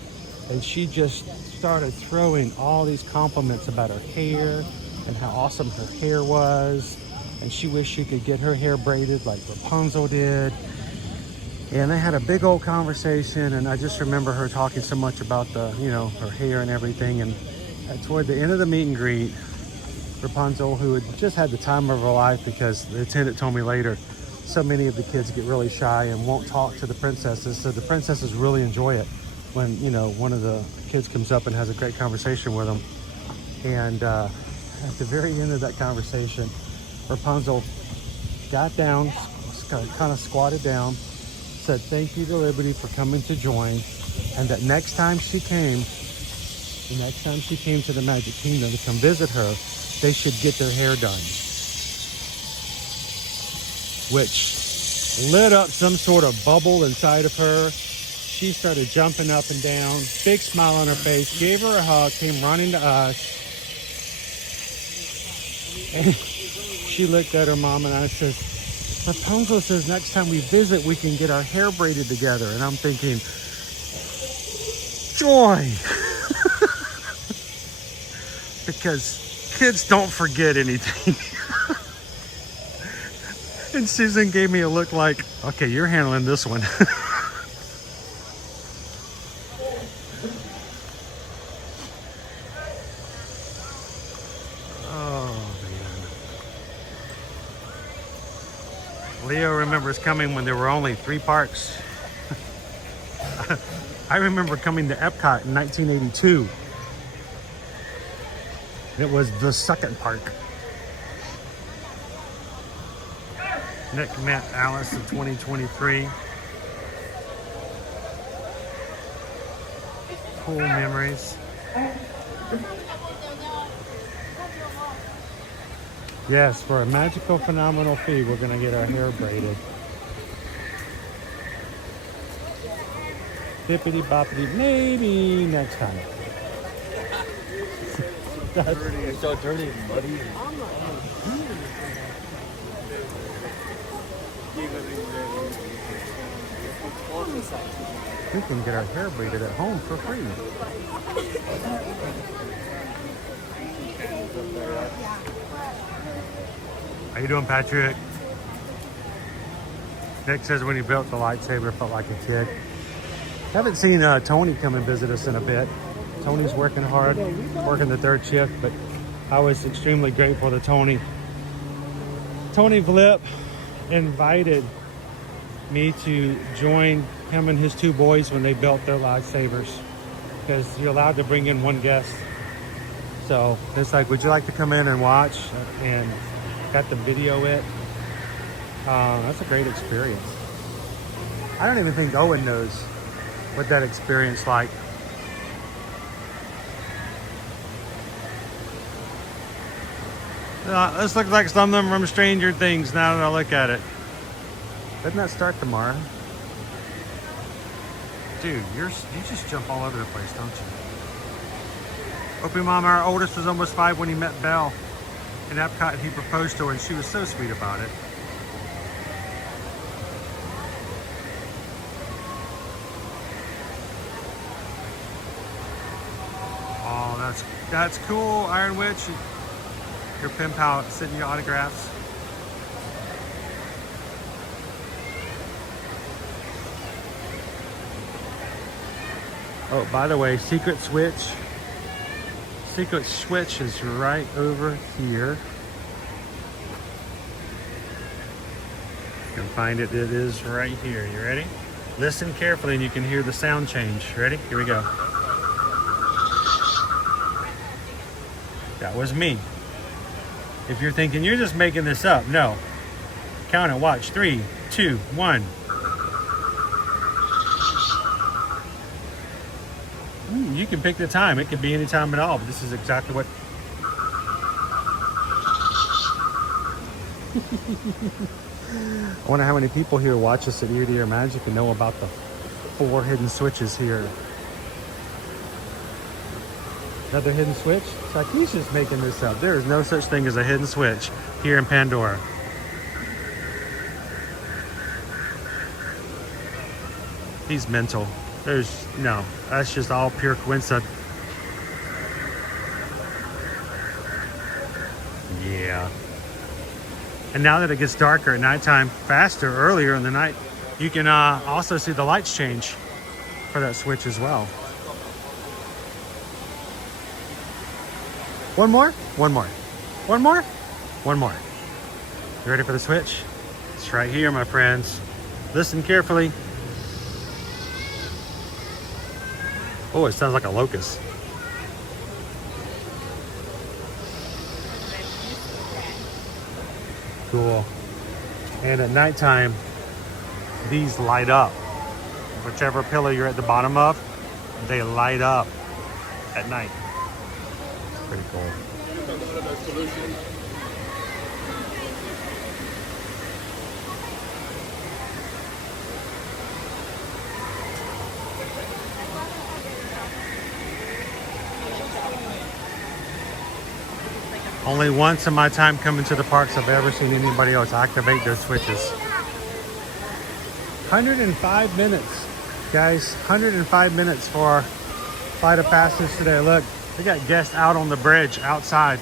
and she just started throwing all these compliments about her hair and how awesome her hair was and she wished she could get her hair braided like Rapunzel did. And they had a big old conversation, and I just remember her talking so much about the, you know, her hair and everything. And toward the end of the meet and greet, Rapunzel, who had just had the time of her life, because the attendant told me later, so many of the kids get really shy and won't talk to the princesses. So the princesses really enjoy it when, you know, one of the kids comes up and has a great conversation with them. And at the very end of that conversation, Rapunzel got down, kind of squatted down, said thank you to Liberty for coming to join, and that next time she came to the Magic Kingdom to come visit her, they should get their hair done. Which lit up some sort of bubble inside of her. She started jumping up and down, big smile on her face, gave her a hug, came running to us. And she looked at her mom and I says, Rapunzel says next time we visit, we can get our hair braided together. And I'm thinking, joy. Because kids don't forget anything. And Susan gave me a look like, okay, you're handling this one. Leo remembers coming when there were only 3 parks. I remember coming to Epcot in 1982. It was the second park. Nick met Alice in 2023. Cool memories. Yes, for a magical, phenomenal fee, we're going to get our hair braided. Bippity boppity, maybe next time. It's so dirty and muddy. We can get our hair braided at home for free. How you doing, Patrick? Nick says when he built the lightsaber, felt like a kid. Haven't seen Tony come and visit us in a bit. Tony's working hard, working the 3rd shift, but I was extremely grateful to Tony. Tony Vlip invited me to join him and his 2 boys when they built their lightsabers, because you're allowed to bring in 1 guest. So it's like, would you like to come in and watch? And got to video it. That's a great experience. I don't even think Owen knows what that experience like. This looks like something from Stranger Things now that I look at it. Doesn't that start tomorrow? Dude, you just jump all over the place, don't you? Opie Mom, our oldest was almost 5 when he met Belle in Epcot. He proposed to her and she was so sweet about it. Oh, that's cool, Iron Witch. Your pen pal sending you autographs. Oh, by the way, Secret Switch is right over here. You can find it. It is right here. You ready? Listen carefully and you can hear the sound change. Ready? Here we go. That was me. If you're thinking you're just making this up, no. Count it. Watch. 3, 2, 1. You can pick the time. It could be any time at all, but this is exactly what... I wonder how many people here watch us at Ear to Ear Magic and know about the 4 hidden switches here. Another hidden switch? It's like he's just making this up. There is no such thing as a hidden switch here in Pandora. He's mental. There's no, that's just all pure coincidence. Yeah. And now that it gets darker at nighttime, faster, earlier in the night, you can also see the lights change for that switch as well. One more, one more, one more, one more. You ready for the switch? It's right here, my friends. Listen carefully. Oh, it sounds like a locust. Cool. And at nighttime, these light up. Whichever pillar you're at the bottom of, they light up at night. It's pretty cool. Only once in my time coming to the parks have I ever seen anybody else activate those switches. 105 minutes, guys. 105 minutes for Flight of Passage today. Look, we got guests out on the bridge outside.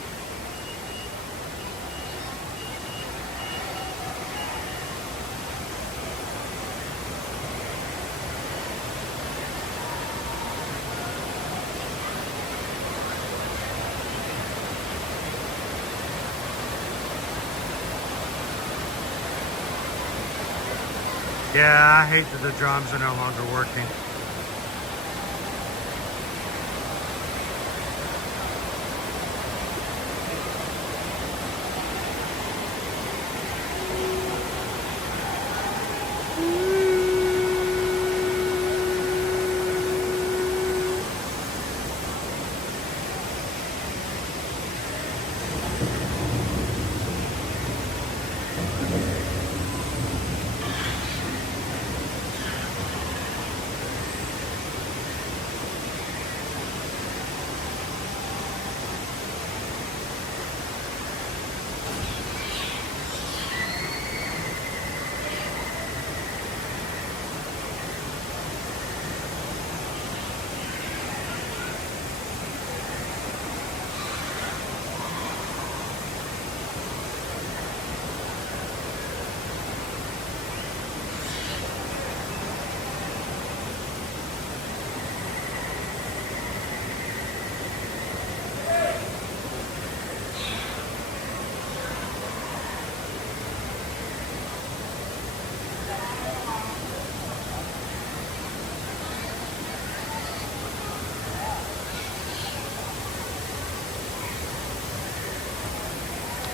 Yeah, I hate that the drums are no longer working.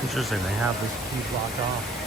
Interesting, they have this key blocked off.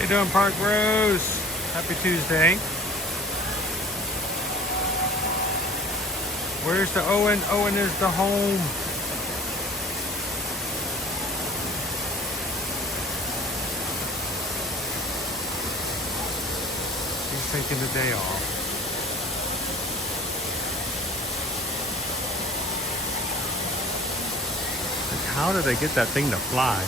How you doing, Park Rose? Happy Tuesday. Where's the Owen? Owen is the home. He's taking the day off. Like, how did they get that thing to fly?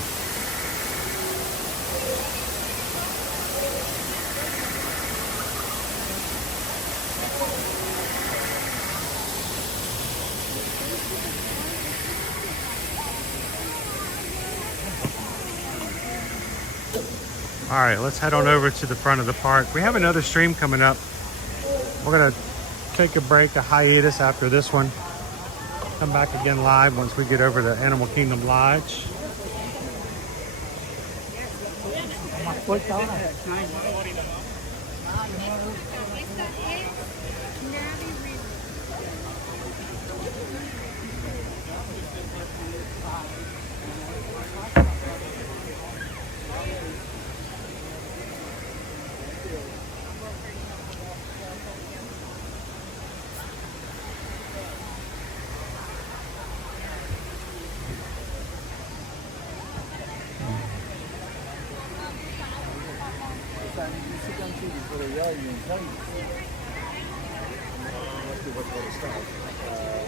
All right, let's head on over to the front of the park. We have another stream coming up. We're gonna take a break, a hiatus after this one. Come back again live once we get over to Animal Kingdom Lodge.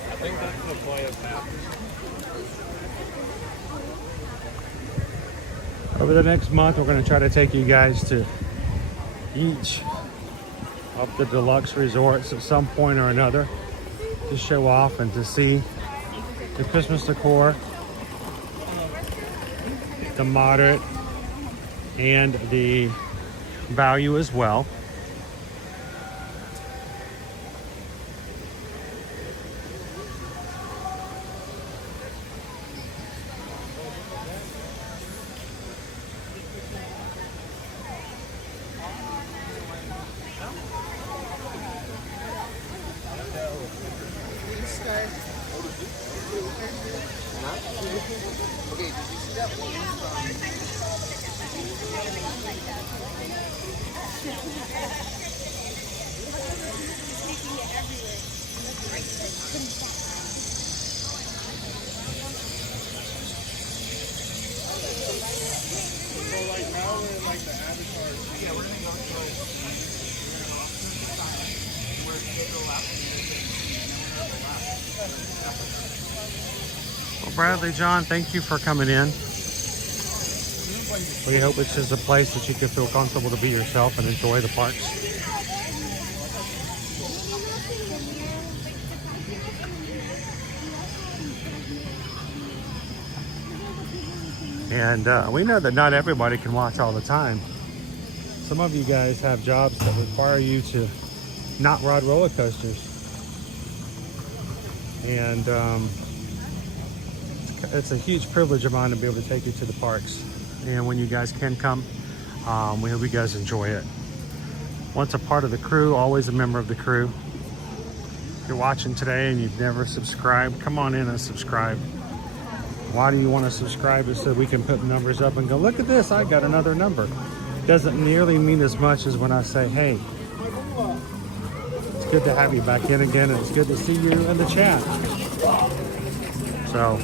I think that's the play of that. Over the next month, we're going to try to take you guys to each of the deluxe resorts at some point or another to show off and to see the Christmas decor, the moderate, and the value as well. Okay, did you see that So like now we're in like the Avatar. Yeah, we're gonna go to it. We're gonna go out. Well, Bradley, John, thank you for coming in. We hope it's just a place that you can feel comfortable to be yourself and enjoy the parks. And we know that not everybody can watch all the time. Some of you guys have jobs that require you to not ride roller coasters. And it's a huge privilege of mine to be able to take you to the parks. And when you guys can come, we hope you guys enjoy it. Once a part of the crew, always a member of the crew. If you're watching today and you've never subscribed, come on in and subscribe. Why do you want to subscribe? Is so we can put numbers up and go, look at this, I got another number. Doesn't nearly mean as much as when I say, hey, it's good to have you back in again, and it's good to see you in the chat. So,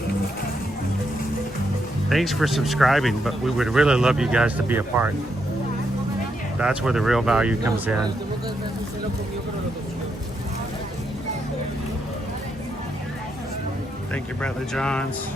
thanks for subscribing, but we would really love you guys to be a part. That's where the real value comes in. Thank you, Bradley Johns.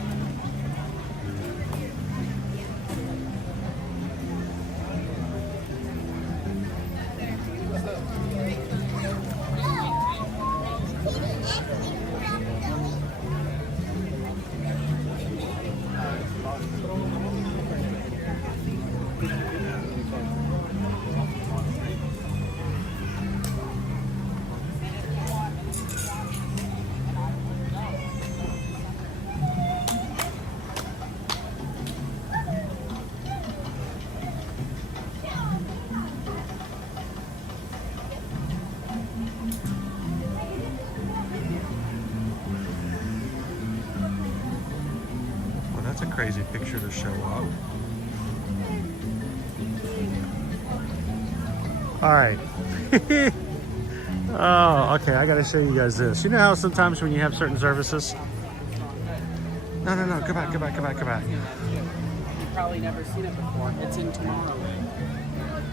That's a crazy picture to show up. All right. Oh, okay, I gotta show you guys this. You know how sometimes when you have certain services? No, go back. You've probably never seen it before. It's in Tomorrowland.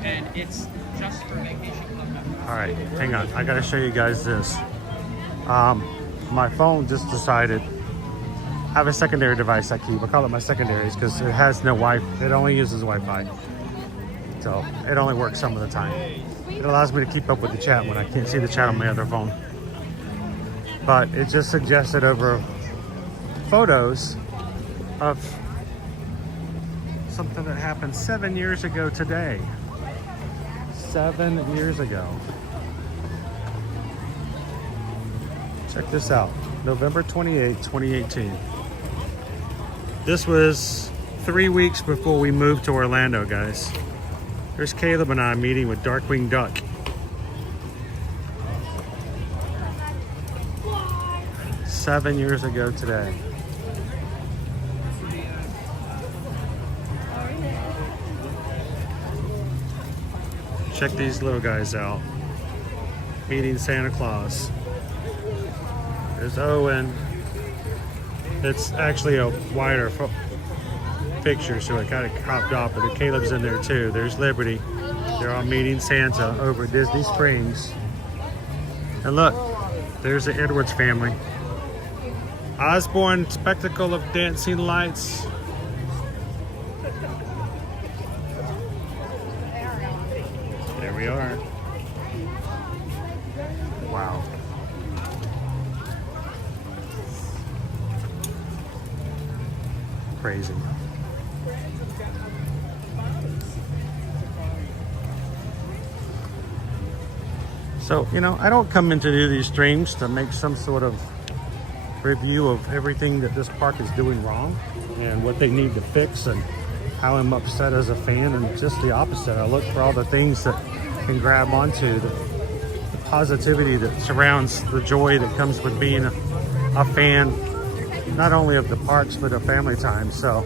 And it's just for vacation club members. All right, hang on. I gotta show you guys this. My phone just decided. I have a secondary device I keep. I call it my secondaries because it has no Wi-Fi. It only uses Wi-Fi. So it only works some of the time. It allows me to keep up with the chat when I can't see the chat on my other phone. But it just suggested over photos of something that happened 7 years ago today. 7 years ago. Check this out. November 28, 2018. This was 3 weeks before we moved to Orlando, guys. There's Caleb and I meeting with Darkwing Duck. Seven years ago today. Check these little guys out. Meeting Santa Claus. There's Owen. It's actually a wider picture, so it kind of cropped off, but Caleb's in there too. There's Liberty. They're all meeting Santa over at Disney Springs. And look, there's the Edwards family. Osborne spectacle of dancing lights. There we are. Wow. Crazy. So, you know, I don't come in to do these streams to make some sort of review of everything that this park is doing wrong and what they need to fix and how I'm upset as a fan, and just the opposite. I look for all the things that can grab onto, the positivity that surrounds the joy that comes with being a fan, not only of the parks, but of family time. So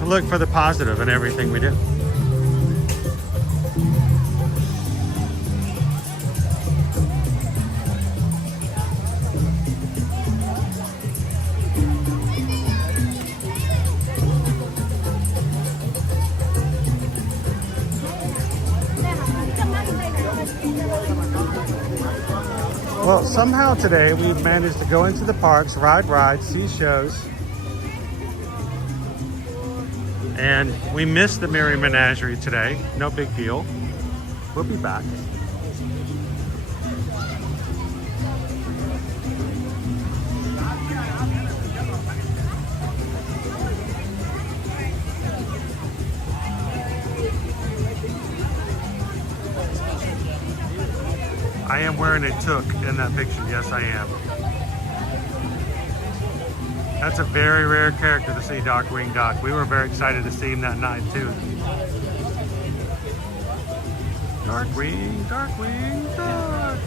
I look for the positive in everything we do. Well, somehow today we've managed to go into the parks, ride rides, see shows. And we missed the Merry Menagerie today. No big deal. We'll be back. I am wearing a toque in that picture. Yes, I am. That's a very rare character to see, Darkwing Duck. We were very excited to see him that night, too. Darkwing, Darkwing Duck.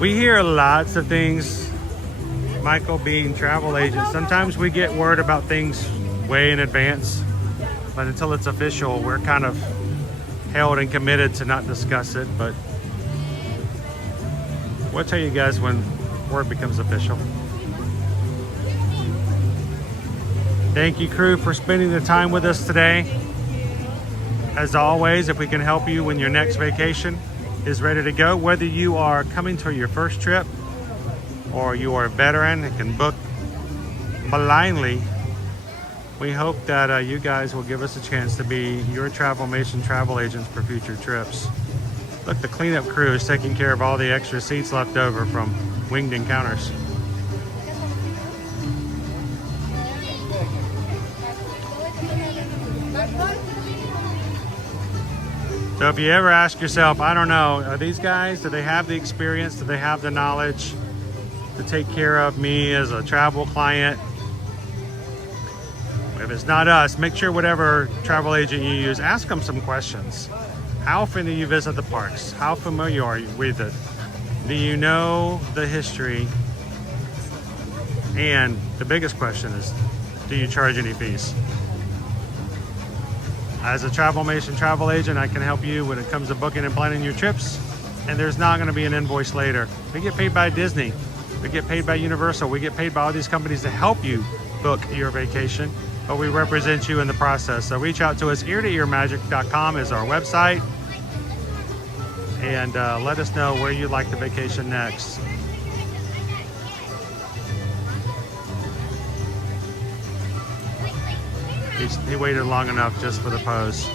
We hear lots of things, Michael being travel agent. Sometimes we get word about things way in advance, but until it's official, we're kind of held and committed to not discuss it. But we'll tell you guys when word becomes official. Thank you, crew, for spending the time with us today. As always, if we can help you when your next vacation is ready to go, whether you are coming to your first trip or you are a veteran and can book blindly, we hope that you guys will give us a chance to be your Travelmation travel agents for future trips. Look, the cleanup crew is taking care of all the extra seats left over from winged encounters. So if you ever ask yourself, I don't know, are these guys, do they have the experience, do they have the knowledge to take care of me as a travel client? If it's not us, make sure whatever travel agent you use, ask them some questions. How often do you visit the parks? How familiar are you with it? Do you know the history? And the biggest question is, do you charge any fees? As a Travelmation travel agent, I can help you when it comes to booking and planning your trips, and there's not going to be an invoice later. We get paid by Disney. We get paid by Universal. We get paid by all these companies to help you book your vacation, but we represent you in the process. So reach out to us. eartoearmagic.com is our website, and let us know where you'd like the vacation next. He waited long enough just for the pose.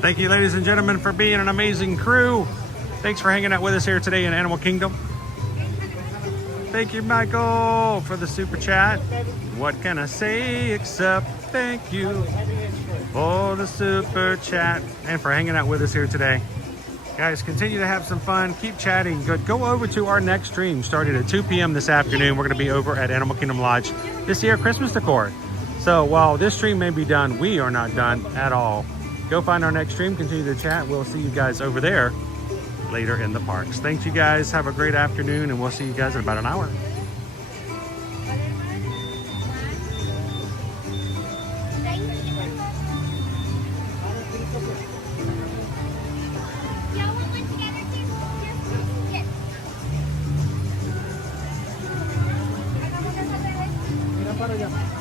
Thank you, ladies and gentlemen, for being an amazing crew. Thanks for hanging out with us here today in Animal Kingdom. Thank you, Michael, for the super chat. What can I say except thank you for the super chat and for hanging out with us here today. Guys, continue to have some fun. Keep chatting. Go over to our next stream starting at 2 p.m. this afternoon. We're going to be over at Animal Kingdom Lodge this year, Christmas decor. So while this stream may be done, we are not done at all. Go find our next stream, continue to chat. We'll see you guys over there later in the parks. Thanks, you guys. Have a great afternoon, and we'll see you guys in about an hour. Para allá.